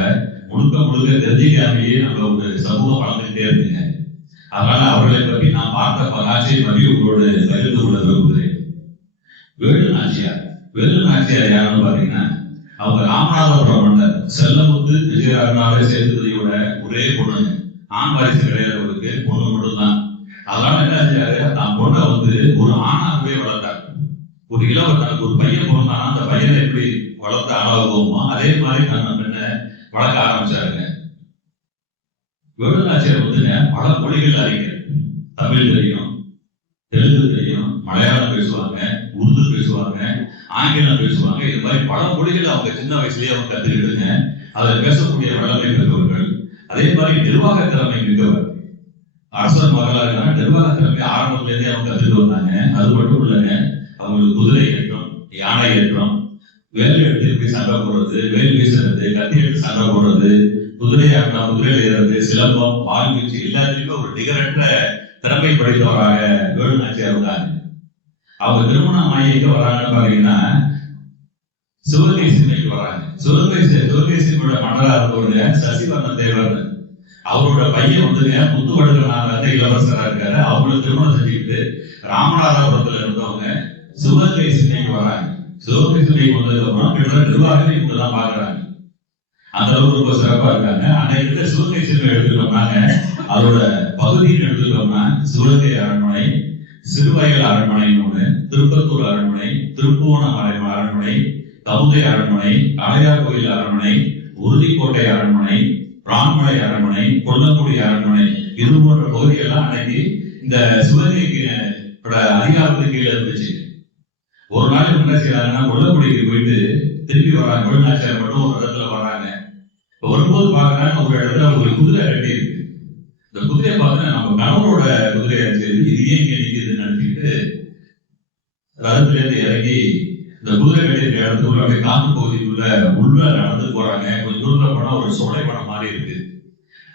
முழுக்க தெரிஞ்சிக்காமையே நம்ம ஒரு சமூகம் வளர்ந்துகிட்டே இருக்குங்க. அதனால அவர்களை பற்றி நான் பார்த்த காட்சியை பற்றி உங்களோடு பகிர்ந்து கொள்ள விரும்புகிறேன். வேலு நாச்சியார் யாருன்னு பாத்தீங்கன்னா அவங்க ராமநாதபுரம் மன்னர் செல்லமுத்து விஜயராகனாவே சேதுபதியோட ஒரே பொண்ணுங்க. ஆண் வாரிசு கிடையாது, அவருக்கு பொண்ணு மட்டும்தான். அதனால என்ன ஆச்சாரு தான் பொண்ணை வந்து ஒரு ஆணாகவே வளர்த்தார். ஒரு தனக்கு ஒரு பையன் பிறந்தானா அந்த பையனை எப்படி வளர்த்த ஆளாகுவோமோ அதே மாதிரி தன்னை பெண்ணை வளர்க்க ஆரம்பிச்சாருங்க. வேலு நாச்சியார் வந்துங்க பல மொழிகள் அறிஞர். தமிழ் தெரியும், தெலுங்கு தெரியும், மலையாளம் பேசுவாங்க, உருது பேசுவாங்க, ஆங்கிலம் பேசுவாங்க. இது மாதிரி பல மொழிகள் அவங்க சின்ன வயசுலயே அவங்க கத்துக்கிட்டுங்க. அதை பேசக்கூடிய வல்லமை பெற்றவர்கள். அதே மாதிரி நிர்வாக திறமை மிக்கவர். அரசர் மகளா இருக்காங்க, நிர்வாக திறமை ஆரம்பத்துல இருந்தே அவங்க கத்துட்டு வந்தாங்க. அது மட்டும் இல்லைங்க, அவங்களுக்கு குதிரை ஏற்றம், யானை ஏற்றம், வேல் எடுத்து போய் சண்டை போடுறது, வேல் வீசுறது, கத்தி எடுத்து சண்டை போடுறது, குதிரை ஆட்டம், குதிரையில் ஏறது, சிலம்பம், வாழ்வீச்சு எல்லாத்துலயுமே ஒரு நிகரற்ற திறமை படைத்தவராக வேலு நாச்சியார் இருந்தாங்க. அவங்க திருமணம் ஆகி எங்க வராங்கன்னு பாத்தீங்கன்னா சிவகங்கை சீமைக்கு வராங்க. சிவகங்கை சீமையோட மன்னரா இருந்தவருங்க சசிவர்ண தேவர். அவரோட பையன் வந்துங்க முத்துவடுகநாதர் இளவரசரா இருக்காரு. அவங்களுக்கு திருமணம் செஞ்சுக்கிட்டு ராமநாதபுரத்துல இருந்தவங்க சிவகங்கை சீமைக்கு வராங்க. சிவகங்கை சீமைக்கு வந்ததுக்கு அப்புறம் கிட்டத்தட்ட நிர்வாகமே இப்பதான் பாக்குறாங்க. அந்த அளவுக்கு ரொம்ப சிறப்பா இருக்காங்க. ஆனா இந்த சிவகங்கை சீமை எடுத்துக்கிட்டோம்னாங்க அதோட பகுதின்னு எடுத்துக்கிட்டோம்னா சிவகங்கை அரண்மனை, சிறுவயல் அரண்மனைன்னு ஒண்ணு, திருப்பத்தூர் அரண்மனை, திருப்புவனம் அரண்மனை, தமுதை அரண்மனை, காளையார் கோயில் அரண்மனை, உறுதிக்கோட்டை அரண்மனை, பிரான்மலை அரண்மனை, கொல்லக்குடி அரண்மனை, இது போன்ற பகுதியெல்லாம் அன்னைக்கு இந்த சிவகங்கைக்கு அதிகாரத்துக்கு கீழே இருந்துச்சு. ஒரு நாள் என்ன செய்யறாங்கன்னா கொல்லக்குடிக்கு போயிட்டு திருப்பி வராங்க. கொள்ளாச்சியார் மட்டும் ஒரு இடத்துல வராங்க. வரும்போது பாக்குறாங்க ஒரு இடத்துல ஒரு குதிரை கட்டி இருக்கு. இந்த குதிரையை பார்த்து நம்ம கணவரோட குதிரையா இருக்கு, இது ஏன் இங்க நிக்குதுன்னு நினைச்சிட்டு ரதத்துல இருந்து இறங்கி இந்த குதிரை கட்டி இருக்க இடத்துக்குள்ள அப்படியே காட்டு பகுதிக்குள்ள உள்ள நடந்து போறாங்க. கொஞ்சம் தூரத்துல போனா ஒரு சோலை படம் மாதிரி இருக்கு.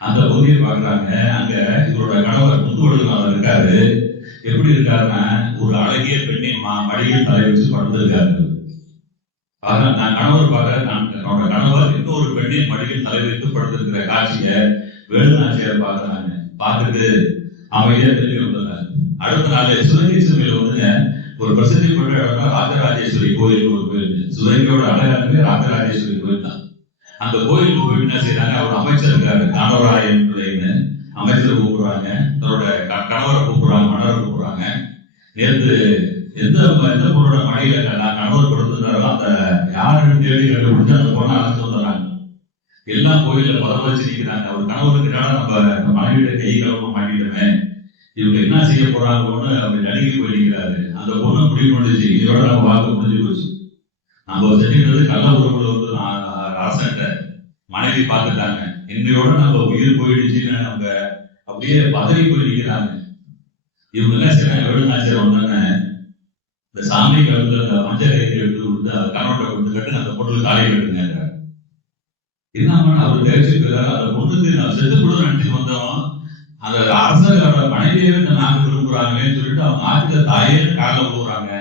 அந்த பகுதியை பாக்குறாங்க. அங்க இவரோட கணவர் முத்துவடுகநாதர் இருக்காரு. எப்படி இருக்காருன்னா ஒரு அழகிய பெண்ணின் மடியில் தலை வச்சு படுத்திருக்காரு. நான் கணவர் என்னோட கணவர் இன்னொரு பெண்ணின் மடியில் தலை வைத்து படுத்திருக்கிற காட்சியை வேலுநாச்சியார் பாக்குறாங்க. பார்த்துட்டு அமைதியா திரும்பி வந்துடுறாங்க. அடுத்த நாள் சிவகங்கை சீமையில வந்துங்க ஒரு பிரசித்தி பெற்ற இடம்னா ராஜராஜேஸ்வரி கோயில். ஒரு கோயில் சிவகங்கையோட அழகானது ராஜராஜேஸ்வரி கோயில் தான். அந்த கோயிலுக்கு போயிட்டு என்ன செய்யறாங்க, அவர் அமைச்சர் இருக்காரு காணவராயன் பிள்ளைன்னு அமைச்சர் கூப்பிடுறாங்க. தன்னோட கணவரை கூப்பிடுறாங்க, மன்னரை கூப்பிடுறாங்க. நேற்று எந்த பொண்ணோட மனையில நான் கணவர் கொடுத்துருந்தாரோ அந்த யாருன்னு தேடி கண்டுபிடிச்சு அந்த பொண்ணை அழைச்சு வந்துடுறாங்க. எல்லாம் கோயில பதவ வச்சு நிற்கிறாங்க. அவர் கணவருக்கு நம்ம மனைவியோட கை கலவ மாட்டிட்டோமே, இவங்க என்ன செய்ய போறாங்கன்னு அப்படி நடுங்கி போய் நிற்கிறாரு. அந்த பொண்ணு முடிவு பண்ணிச்சு, இதோட நம்ம வாக்கு முடிஞ்சு போச்சு. நம்ம செஞ்சுக்கிறது கள்ள உறவுல வந்து அரசன்ட்ட மனைவி பார்த்துட்டாங்க, என்னையோட நம்ம உயிர் போயிடுச்சுன்னு அவங்க அப்படியே பதறி போய் நிற்கிறாங்க. இவங்க என்ன செய்யறாங்க, வேலுநாச்சியார் வந்தாங்க இந்த சாமி கழுத்துல அந்த மஞ்சள் கைக்கு எடுத்து கொடுத்து கணவன்கிட்ட கொடுத்து கட்டு அந்த பொண்ணுக்கு காலை கட்டுங்க. என்னமா அவர் தெரிவிச்சு போயிடாரு. அந்த பொண்ணுக்கு நான் செத்து கூட நினைச்சு வந்தோம், அந்த அரசரோட மனைவியவே நாங்க விரும்புறாங்கன்னு சொல்லிட்டு அவங்க ஆட்சியில தாயே காலில் விழுவுறாங்க.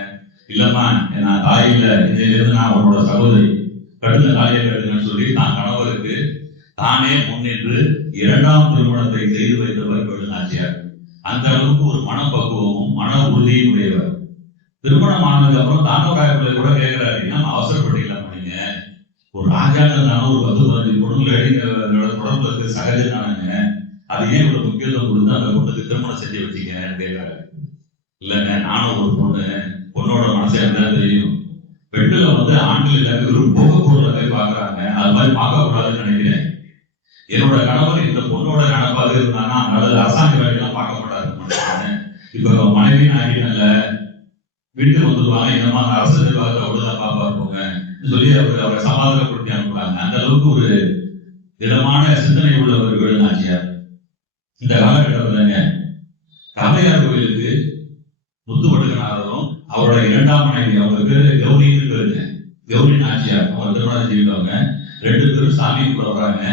இல்லம்மா நான் தாய் இல்ல, இதிலிருந்து நான் அவனோட சகோதரி, கடுத்த காலையை கட்டுங்கன்னு சொல்லி நான் கணவருக்கு தானே முன்னின்று இரண்டாம் திருமணத்தை செய்து வைத்தவர் வேலுநாச்சியார். அந்த அளவுக்கு ஒரு மனப்பக்குவமும் மன உறுதியும் உடையவர். திருமணம் ஆனதுக்கு அப்புறம் தாண்டவராயர்களை கூட கேட்கிறாரு, ஏன்னா அவசரப்பட்டீங்களா நீங்க, ஒரு ராஜாங்க இருந்தாலும் ஒரு 10-15 பொண்ணுங்களை தொடர்பு இருக்கு சகஜம் தானங்க, அது ஏன் இவ்வளவு முக்கியத்துவம் கொடுத்து அந்த பொண்ணுக்கு திருமணம் செஞ்சு வச்சீங்கன்னு கேட்கிறாரு. இல்லைங்க நானும் ஒரு பொண்ணோட மனசை இருந்தாலும் தெரியும், பெண்களை வந்து ஆண்கள் எல்லாமே ஒரு போகக்கூடாத பாக்குறாங்க, அது மாதிரி பார்க்க கூடாதுன்னு நினைக்கிறேன். என்னோட கணவர் இந்த பொண்ணோட கணப்பாக இருந்தாங்கன்னா அதனால அரசாங்க வேலையெல்லாம் பார்க்க மாட்டாரு. இப்ப மனைவி ஆகிட்டல வீட்டுக்கு வந்துருவாங்க, இந்த மாதிரி அரசு நிர்வாகத்தை அவ்வளவுதான் பாப்பா இருப்போங்க சொல்லி அவரை சமாதானப்படுத்தி அனுப்புறாங்க. அந்த அளவுக்கு ஒரு திடமான சிந்தனை உள்ளவர் வேலுநாச்சியார். இந்த காலகட்டத்துலங்க காளையார் கோயிலுக்கு முத்துவடுகநாதரும் அவரோட இரண்டாம் மனைவி அவங்க பேரு கௌரின்னு பேருங்க, கௌரி நாச்சியார், அவங்க திருமணம் செய்தவங்க. 2 பேரும் சாமி கூட வர்றாங்க.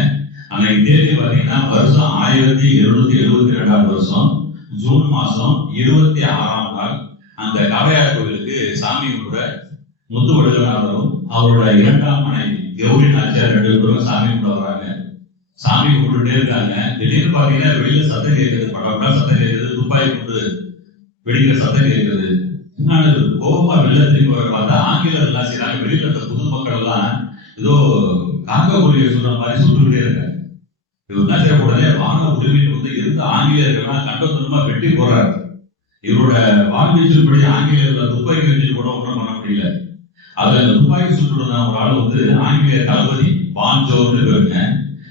அன்னைக்கு தேதி பாத்தீங்கன்னா வருஷம் 1772ஆம் வருஷம் ஜூன் மாசம் 26ஆம் நாள் அந்த காளையார் கோயிலுக்கு சாமி கூட முத்துவடுகநாதரும் அவரோட இரண்டாம் மனைவி கௌரி நாச்சியார் 2 பேரும் சாமி கூட வர்றாங்க. சாமி கும்பிட்டுட்டே இருக்காங்க. திடீர்னு பாத்தீங்கன்னா வெளியில சத்தம் கேட்குது, படம் சத்தம் கேட்குது, துப்பாக்கி கொண்டு வெடிக்கிற சத்தம் கேட்குது. இன்னொரு கோபமா வெளில திரும்பி வர பார்த்தா ஆங்கிலர் எல்லாம் செய்யறாங்க. வெளியில இருந்த பொதுமக்கள் எல்லாம் ஏதோ காக்கக்குருவியை சொல்ற மாதிரி சுட்டுக்கிட்டே இருக்காங்க. இவர் என்ன செய்ய உடனே வான உரிமையில் வந்து இருந்த ஆங்கிலேயர்கள்லாம் கண்டத்துமா வெட்டி போறாரு. இவரோட வாழ்வீச்சின்படி ஆங்கிலேயர்கள் துப்பாக்கி வச்சுட்டு கூட ஒன்றும் பண்ண முடியல. அதுல இந்த துப்பாக்கி சுட்டு ஒரு ஆள் வந்து ஆங்கிலேய தளபதி வான் ஜோர்னு பேருங்க.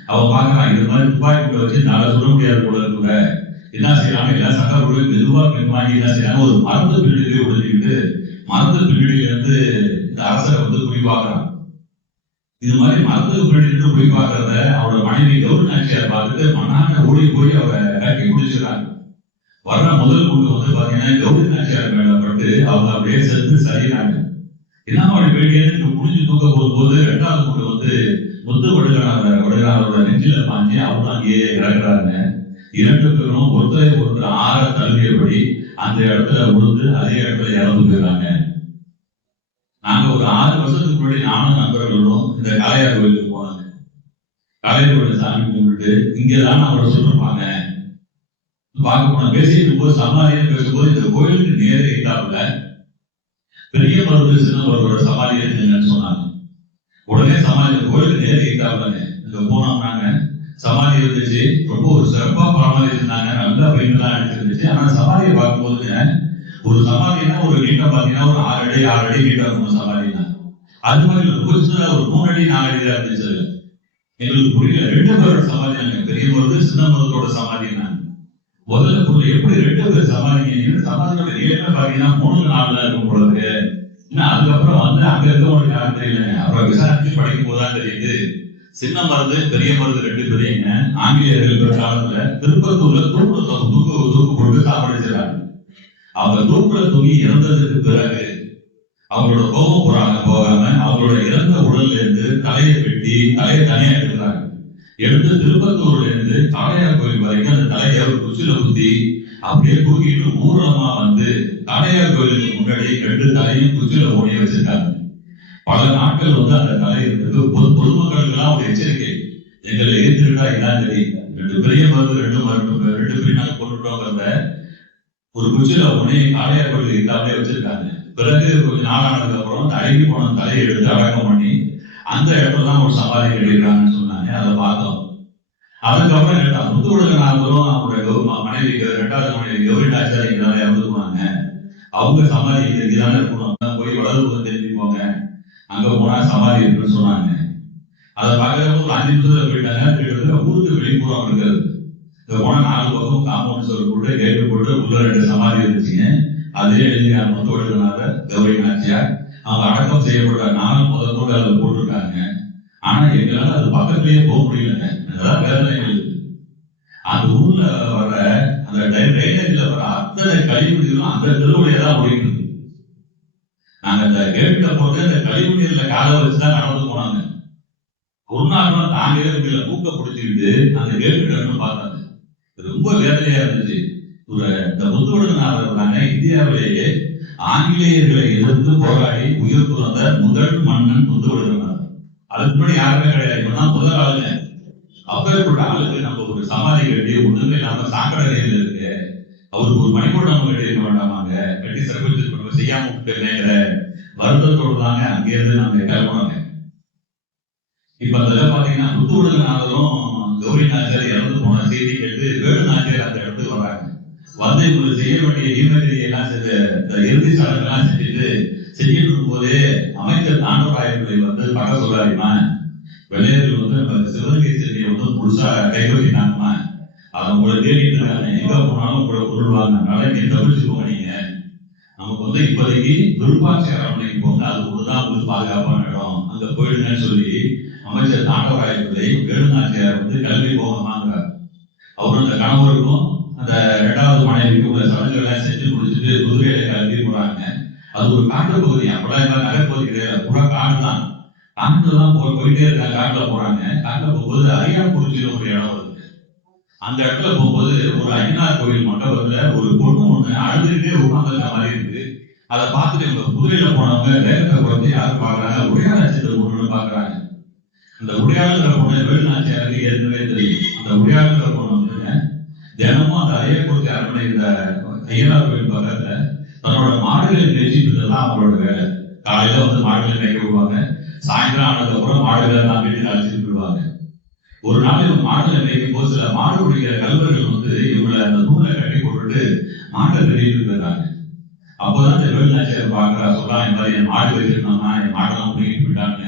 அவன் பாக்குறான், இது மாதிரி துப்பாக்கி வச்சு நல்லா சுட முடியாது போல கூட என்ன செய்யறாங்க, எல்லா சட்டப்பொருளும் மெதுவா வாங்கி என்ன செய்யறாங்க, ஒரு மருந்து பின்னணியிலே ஒழுங்கிட்டு மருந்து பின்னணியில இருந்து இந்த அரசரை வந்து குறிப்பாக்குறான். இது மாதிரி மருந்து பின்னணியிலிருந்து குறிப்பாக்குறத அவரோட மனைவி கௌரி நாச்சியார் பார்த்துட்டு மனான ஓடி போய் அவரை கட்டி பிடிச்சிடறாங்க. வர்ற முதல் குண்டு வந்து பாத்தீங்கன்னா கௌரி நாச்சியார் மேல பட்டு அவங்க அப்படியே செத்து சரியிறாங்க. என்னமா அப்படி வேண்டியது முடிஞ்சு தூக்க போகும்போது 2வது குண்டு வந்து முத்துவடுகநாதரோட நெஞ்சில பாஞ்சி அவங்க அங்கேயே இறக்குறாங்க. 2 பேரும் ஒருத்தரை ஒருத்தர் ஆற தழுவியபடி அந்த இடத்துல விழுந்து அதே இடத்துல இறந்து போயிடுறாங்க. நாங்க ஒரு 6 வருஷத்துக்கு முன்னாடி நானும் நண்பர்களும் இந்த காளையார் கோயிலுக்கு போனாங்க. காளையார் கோயில சாமி கும்பிட்டு இங்கதான் அவரை சொல்லிருப்பாங்க. பார்க்க போன பேசிட்டு போது சமாதின்னு பேசும்போது இந்த கோயிலுக்கு நேரே இல்லாமல பெரிய மருது சின்ன மருதோட சமாதி இருக்குங்கன்னு சொன்னாங்க. உடனே சமாதி கோயிலுக்கு நேரே இல்லாமல இங்க போனோம்னாங்க சமாதி இருந்துச்சு. ரொம்ப ஒரு சிறப்பா பராமரிச்சிருந்தாங்க. நல்லா பெயிண்ட்லாம் அடிச்சிருந்துச்சு. ஆனா சமாதியை பார்க்கும்போது ஒரு சமாதினா ஒரு நீட்டம் பாத்தீங்கன்னா ஒரு 6 அடி நீட்டம் இருக்கும் சமாதினா. அது மாதிரி கொஞ்சம் ஒரு 3 அடி 4 அடி தான் இருந்துச்சு. எங்களுக்கு புரியல. 2 பேரோட சமாதி பெரிய மருது சின்ன மருதோட சமாதினா முதல்ல புரியல எப்படி 2 பேர் சமாதி சமாதியோட நீளம் பாத்தீங்கன்னா 3-4 தான் இருக்கும் பொழுது. அதுக்கப்புறம் வந்து அங்க இருக்கவங்களுக்கு யாரும் தெரியல. அப்புறம் விசாரிச்சு படிக்கும் போதுதான் தெரியுது சின்ன மருது பெரிய மருது 2 பேரையுங்க ஆங்கிலேயர்கள் பிற்காலத்துல திருப்பத்தூர்ல தூக்கு போட்டு சாப்பிடுறாங்க. அவங்க தூக்குல தூங்கி இறந்ததுக்கு பிறகு அவங்களோட கோபம் போகாம அவங்களோட இறந்த உடல்ல இருந்து தலையை வெட்டி தலையை தனியா எடுக்கிறாங்க. எடுத்து திருப்பத்தூர்ல இருந்து காளையார் கோயில் வரைக்கும் அந்த தலையை ஒரு குச்சில ஊத்தி அப்படியே தூக்கிட்டு ஊர்வலமா வந்து காளையார் கோயிலுக்கு முன்னாடி 2 தலையும் குச்சில ஓடி வச்சிருக்காங்க. பல நாட்கள் வந்து அந்த தலை இருந்தது. பொதுமக்களுக்கு எல்லாம் ஒரு எச்சரிக்கை, எங்களை எதிர்த்துட்டா இதான் தெரியும் 2 பெரிய மருந்து 2 பேரும் நாங்க கொண்டுட்டோங்கிறத ஒரு குச்சில உடனே காளையார் கோயில் இல்லாமலே வச்சிருக்காங்க. பிறகு கொஞ்சம் நாளானதுக்கு அப்புறம் அந்த அழுகி போன தலையை எடுத்து அடக்கம் பண்ணி அந்த இடத்துலதான் ஒரு சமாதி கட்டிருக்காங்கன்னு சொன்னாங்க. அதை பார்த்தோம். அதுக்கப்புறம் முத்துவடகநாதரும் அவங்களுடைய மனைவி 2வது மனைவி கௌரி நாச்சியார் இங்கதான் இறந்து போனாங்க. அவங்க சமாதி இங்கதானே இருக்கணும். போய் வளர்ந்து திரும்பி போங்க, அங்க போனா சமாதி இருக்குன்னு சொன்னாங்க. அதை பார்க்கறப்ப ஒரு 5 நிமிஷத்துல போயிட்டாங்க. ஊருக்கு வெளிப்புறம் இருக்கிறது. இங்க போனா 4 பக்கம் காம்பவுண்ட் சுவர் போட்டு கேட்டு போட்டு உள்ள 2 சமாதி இருந்துச்சுங்க. அதே எழுதி முத்துவடகநாதர் கௌரி நாச்சியார் அவங்க அடக்கம் செய்யப்படுற நாள் முதற்கொண்டு அதுல போட்டிருக்காங்க. ஆனா எங்களால அது பக்கத்திலேயே போக முடியலங்க. அதான் வேதனை எங்களுக்கு. அந்த ஊர்ல வர்ற அந்த ட்ரைனேஜ்ல வர அத்தனை கழிவுகளும் அந்த தெருவுடைய தான் ஓடிட்டு. நாங்க அந்த கேட்ல போட்டு அந்த கழிவு நீர்ல காலை வச்சுதான் நடந்து போனாங்க. ஒரு நாள் தாங்கவே முடியல, மூக்க பிடிச்சிக்கிட்டு அந்த கேட்டு பார்த்தாங்க. ரொம்ப வேதனையா இருந்துச்சு. இந்த முத்துவடகநாதர் தாங்க இந்தியாவிலேயே ஆங்கிலேயர்களை எதிர்த்து போராடி உயிர் துறந்த முதல் மன்னன் முத்துவடகநாதர். அதுக்கு முன்னாடி யாருமே கிடையாது. இப்பதான் முதல் ஆளுங்க. அப்பேற்பட்ட ஆளுக்கு நம்ம ஒரு சமாதி கட்டி ஒண்ணுமே இல்லாம சாக்கடையில இருக்கு. அவருக்கு ஒரு மணிக்கூட நம்ம கட்டி இருக்க வேண்டாமாங்க, கட்டி சிறப்பு செய்யாம விட்டுங்கிற வருத்தத்தோடு தாங்க அங்கிருந்து நாங்க கிளம்புனாங்க. இப்ப அதெல்லாம் பாத்தீங்கன்னா முத்துவடகநாதரும் கௌரி நாச்சியார் இறந்து போன செய்தி கேட்டு வேலு நாச்சியார் அந்த இடத்துக்கு வர்றாங்க. வந்து இவங்களுக்கு செய்ய வேண்டிய ஈமதிரி எல்லாம் இந்த இறுதி சடங்கெல்லாம் செஞ்சுட்டு செஞ்சுட்டு இருக்கும் போதே அமைச்சர் தாண்டவராயர்களை வந்து பக்க சொல்லாரிமா வெள்ளையர்கள் வந்து நம்ம சிவகங்கை செல்வியை வந்து முழுசா கைப்பற்றினாங்கம்மா, அதை உங்களை தேடிட்டு இருக்காங்க, எங்க போனாலும் உங்களை கொள்வாங்க, அதனால நீங்க தவிர்த்துக்கோங்க. நீங்க நமக்கு வந்து இப்போதைக்கு விருப்பாட்சி அரண்மனைக்கு போங்க, அது ஒண்ணுதான் உங்களுக்கு பாதுகாப்பான இடம், அங்க போயிடுங்கன்னு சொல்லி அமைச்சர் தாண்டவராயர்களை வேலு நாச்சியார் வந்து கிளம்பி போகமாங்கிறார். அவரும் அந்த கணவருக்கும் அந்த 2வது மனைவிக்கு உள்ள சடங்குகள் செஞ்சு முடிச்சுட்டு குதிரையில கிளம்பி போறாங்க. அது ஒரு காட்டு பகுதி. அப்பெல்லாம் நகர்பகுதி கிடையாது, பூரா காடு தான். காட்டுலதான் போயிட்டே இருக்காங்க. காட்டுல போறாங்க. காட்டுல போகும்போது அரியாக்குறிச்சின்னு ஒரு இடம் இருக்கு. அந்த இடத்துல போகும்போது ஒரு ஐயனார் கோயில் மண்டபத்துல ஒரு பொண்ணு ஒண்ணு அழுதுகிட்டே உட்கார்ந்துருக்க மாதிரி இருக்கு. அதை பார்த்துட்டு இவங்க குதிரையில போனவங்க வேகத்தை குறைச்சி யாரும் பாக்குறாங்க, உடையாள பொண்ணுன்னு பாக்குறாங்க. அந்த உடையாளுங்கிற பொண்ணு வேலு நாச்சியாருக்கு ஏற்கனவே தெரியும். அந்த உடையாளுங்கிற பொண்ணு வந்துங்க தினமும் அந்த அரியக்குறிச்சி அரண்மனை இந்த ஐயனார் கோயில் பக்கத்துல தன்னோட மாடுகளை மேய்ச்சிட்டுதான் அவங்களோட வேலை. காலையில வந்து மாடுகளை மேய்க்க விடுவாங்க. சாயந்தரம் ஆனதுக்கு அப்புறம் மாடுகளை எல்லாம் வீட்டுக்கு அழைச்சிட்டு போயிடுவாங்க. ஒரு நாள் இவங்க மாடுகளை மேய்க்கும் போது சில மாடு பிடிக்கிற கல்வர்கள் வந்து இவங்களை அந்த நூலை கட்டி போட்டுட்டு மாட்டை வெளியிட்டு போயிடுறாங்க. அப்போதான் இந்த வேலு நாச்சியார் பாக்குறா, சொல்லலாம் இந்த மாதிரி என் மாடு வச்சிருந்தோம்னா என் மாடெல்லாம் பிடிக்கிட்டு போயிட்டாங்க,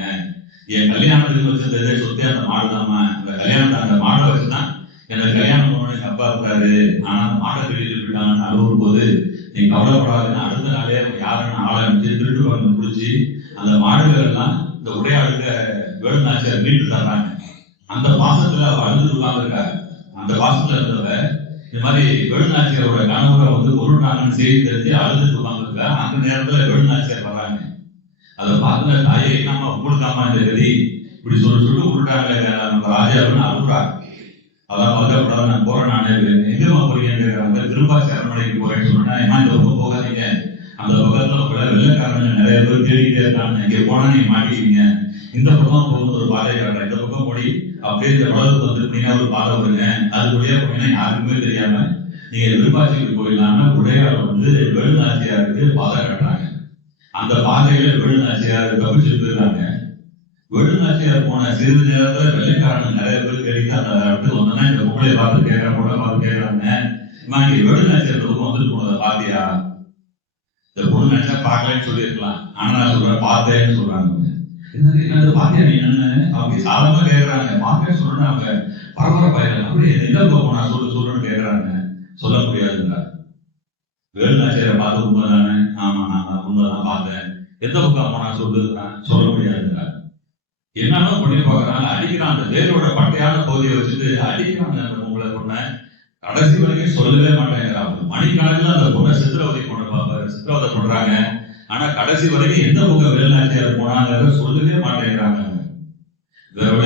என் கல்யாணத்துக்கு வச்சிருந்ததே சொத்தே அந்த மாடுதாம்மா, அந்த கல்யாணத்தை அந்த மாடை வச்சுதான் எனக்கு கல்யாணம் பண்ணணும் எங்க அப்பா இருக்காரு, ஆனா அந்த மாடை வெளியிட்டு போயிட்டாங்கன்னு அழுவும் போது நீ கவலைப்படாதுன்னு அடுத்த நாளே யாருன்னு ஆரம்பிச்சு திருட்டு வந்து பிடிச்சி அந்த மாடுகள் எல்லாம் இந்த உடையாளுக்கு வேலு நாச்சியார் மீட்டு தர்றாங்க. அந்த பாசத்துல அவ அழுது உட்கார்ந்துருக்காரு. அந்த பாசத்துல இருந்தவ இந்த மாதிரி வேலு நாச்சியாரோட கணவரை வந்து கொண்டுட்டாங்கன்னு செய்தி தெரிஞ்சு அழுதுட்டு உட்கார்ந்துருக்கா. அந்த நேரத்துல வேலு நாச்சியார் வர்றாங்க. அதை பார்த்துல தாயே என்னம்மா உங்களுக்காமா இந்த கதி இப்படி சொல்லி கொண்டுட்டாங்க நம்ம ராஜாவுன்னு அழுகுறாங்க. அதான் பார்க்கப்படாத நான் போறேன், நானே எங்கம்மா போறீங்கன்னு கேட்கறாங்க. திருப்பாச்சி அரண்மனைக்கு போறேன்னு சொன்னா, ஏமா இந்த பக்கம் போகாதீங்க, அந்த பக்கத்துல உங்களை வெள்ளக்காரங்க நிறைய பேர் தேடிக்கிட்டே இருக்காங்க, இங்க போனா நீங்க மாட்டிக்குவீங்க, இந்த பக்கம் போகணும் ஒரு பாதை காட்டுறேன், இந்த பக்கம் போய் அப்படியே இந்த வளர்த்து வந்து போனீங்கன்னா ஒரு பாதை வருங்க, அது வழியா போனீங்கன்னா யாருக்குமே தெரியாம நீங்க திருப்பாச்சிக்கு போயிடலாம்னா உடையாள வந்து வேலுநாச்சியாருக்கு பாதை காட்டுறாங்க. அந்த பாதையில வேலுநாச்சியார் தப்பிச்சு போயிடுறாங்க. வேலுநாச்சியார் போன சிறிது நேரத்துல வெள்ளைக்காரங்க நிறைய பேர் கேட்டு அந்த இடத்துக்கு வந்தோன்னா இந்த பொம்பளையை பார்த்து கேட்கறாங்க, பொண்ணை பார்த்து கேட்கறாங்க, இங்க வேலுநாச்சியார் பக்கம் வந்துட்டு போனதை பாத்தியா? இந்த பொண்ணு நினைச்சா பார்க்கலன்னு சொல்லியிருக்கலாம், ஆனா நான் சொல்றேன் பார்த்தேன்னு சொல்றாங்க. என்னது பாத்தியா நீ என்ன? அவங்க சாதாரணமா கேட்கறாங்க, பார்த்தேன்னு சொல்றேன்னு அவங்க பரபரப்பாயிரம். அப்படி எந்த பக்கம் போனா சொல்லுன்னு கேட்கறாங்க, சொல்ல முடியாதுன்றார். வேலுநாச்சியாரை பார்த்து உண்மைதானே? ஆமா நான் உண்மைதான் பார்த்தேன். எந்த பக்கம் போனா சொல்ல முடியாதுன்றார். என்னன்னா பண்ணி பார்க்கறாங்க, அடிக்கிறான். அந்த வேலோட பட்டையான பகுதியை வச்சுட்டு அடிக்கிறாங்க அந்த பொம்பளை பொண்ணை. கடைசி வரைக்கும் சொல்லவே மாட்டேங்கிறாங்க. மணிக்கணக்கில் அந்த பொண்ணை சித்திரவதை பண்றாங்க. ஆனா கடைசி வரைக்கும் எந்த பக்கம் வேலுநாச்சியார் போனாங்கிறத சொல்லவே மாட்டேங்கிறாங்க. இதோட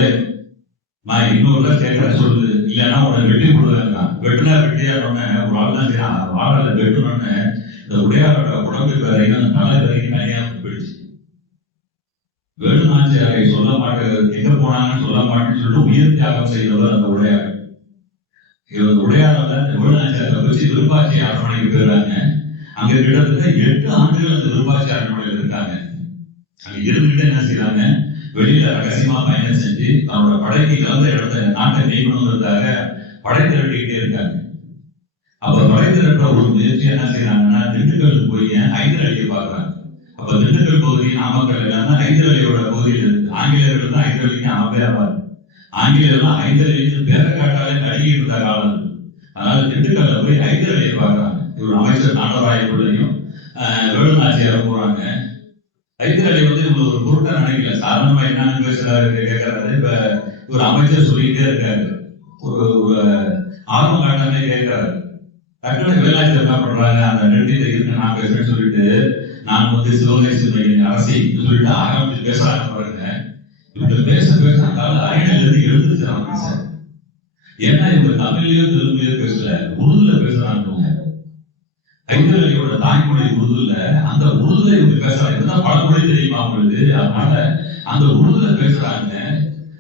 நான் இன்னொரு கேட்கிற சொல்லு, இல்லைன்னா உன்னை வெட்டி போடுவேன். வெட்டினா வெட்டியாரோன்னு ஒரு ஆள் தான் செய்யறான். வாழல வெட்டணும்னு இந்த உடையாரோட உடம்பு வரைக்கும் தலை வரைக்கும் தனியா போயிடுச்சு. வேலுநாச்சியாரை சொல்ல மாட்டேன், எங்க போனாங்கன்னு சொல்ல மாட்டேன்னு சொல்லிட்டு உயிர் தியாகம் செய்தவர் அந்த உடையார். உடையாரோட வேலுநாச்சியாரை வச்சு விருப்பாட்சி அரண்மனைக்கு போயிடுறாங்க. அங்க கிட்டத்தட்ட 8 ஆண்டுகள் அந்த விருப்பாட்சி அரண்மனையில் இருக்காங்க. அங்க இருந்துட்டு என்ன செய்யறாங்க, வெளியில ரகசியமா பயணம் செஞ்சு தன்னோட படைக்கு இழந்த இடத்த நாட்டை நீக்கணுங்கிறதுக்காக படை திரட்டிக்கிட்டே இருக்காங்க. அப்ப படை திரட்ட ஒரு முயற்சி என்ன செய்யறாங்கன்னா, திண்டுக்கலுக்கு போய் ஹைதர் அலியை பாக்குறாங்க. அப்ப திண்டுக்கல் பகுதி, நாமக்கல் எல்லாம் ஹைதர் அலியோட பகுதியில் இருக்கு. ஆங்கிலேயர்கள் தான் ஹைதர் அலிக்கு அமையாவார். ஆங்கிலேயர்லாம் ஹைதர் அலிக்கு பேரை காட்டாலே கருகி இருந்த காலம். அதனால திண்டுக்கல்ல போய் ஹைதர் அலியை பாக்குறாங்க. இவர் அமைச்சர் நாடராயக்குள்ளையும் வேலுநாச்சியாரும் போறாங்க. ஹைதர் அலி வந்து இவங்க ஒரு பொருட்டை நினைக்கல, சாதாரணமா என்னன்னு பேசுறாரு கேட்கறாரு. இப்ப இவர் அமைச்சர் சொல்லிட்டே இருக்காரு, ஒரு ஆர்வம் காட்டாமே கேட்கிறாரு. டக்குனு வேலுநாச்சியார் என்ன பண்றாங்க, அந்த நெட்டில இருக்கு நான் பேசுறேன்னு சொல்லிட்டு, நான் வந்து சிவகேஸ்வரி அரசி சொல்லிட்டு ஆரம்பிச்சு பேசுறாங்க பாருங்க. இவங்க பேச அந்த அரியணையில இருந்து எழுந்துருச்சாங்க சார். ஏன்னா இவங்க தமிழ்லயோ தெலுங்குலயோ பேசல, உருதுல பேசுறாங்க. ஹைதர் அலியோட தாய்மொழி உருதுல, அந்த உருதுல இவங்க பேசுறாங்க. இதுதான் பழமொழி தெரியுமா அவங்களுக்கு? அதனால அந்த உருதுல பேசுறாங்க.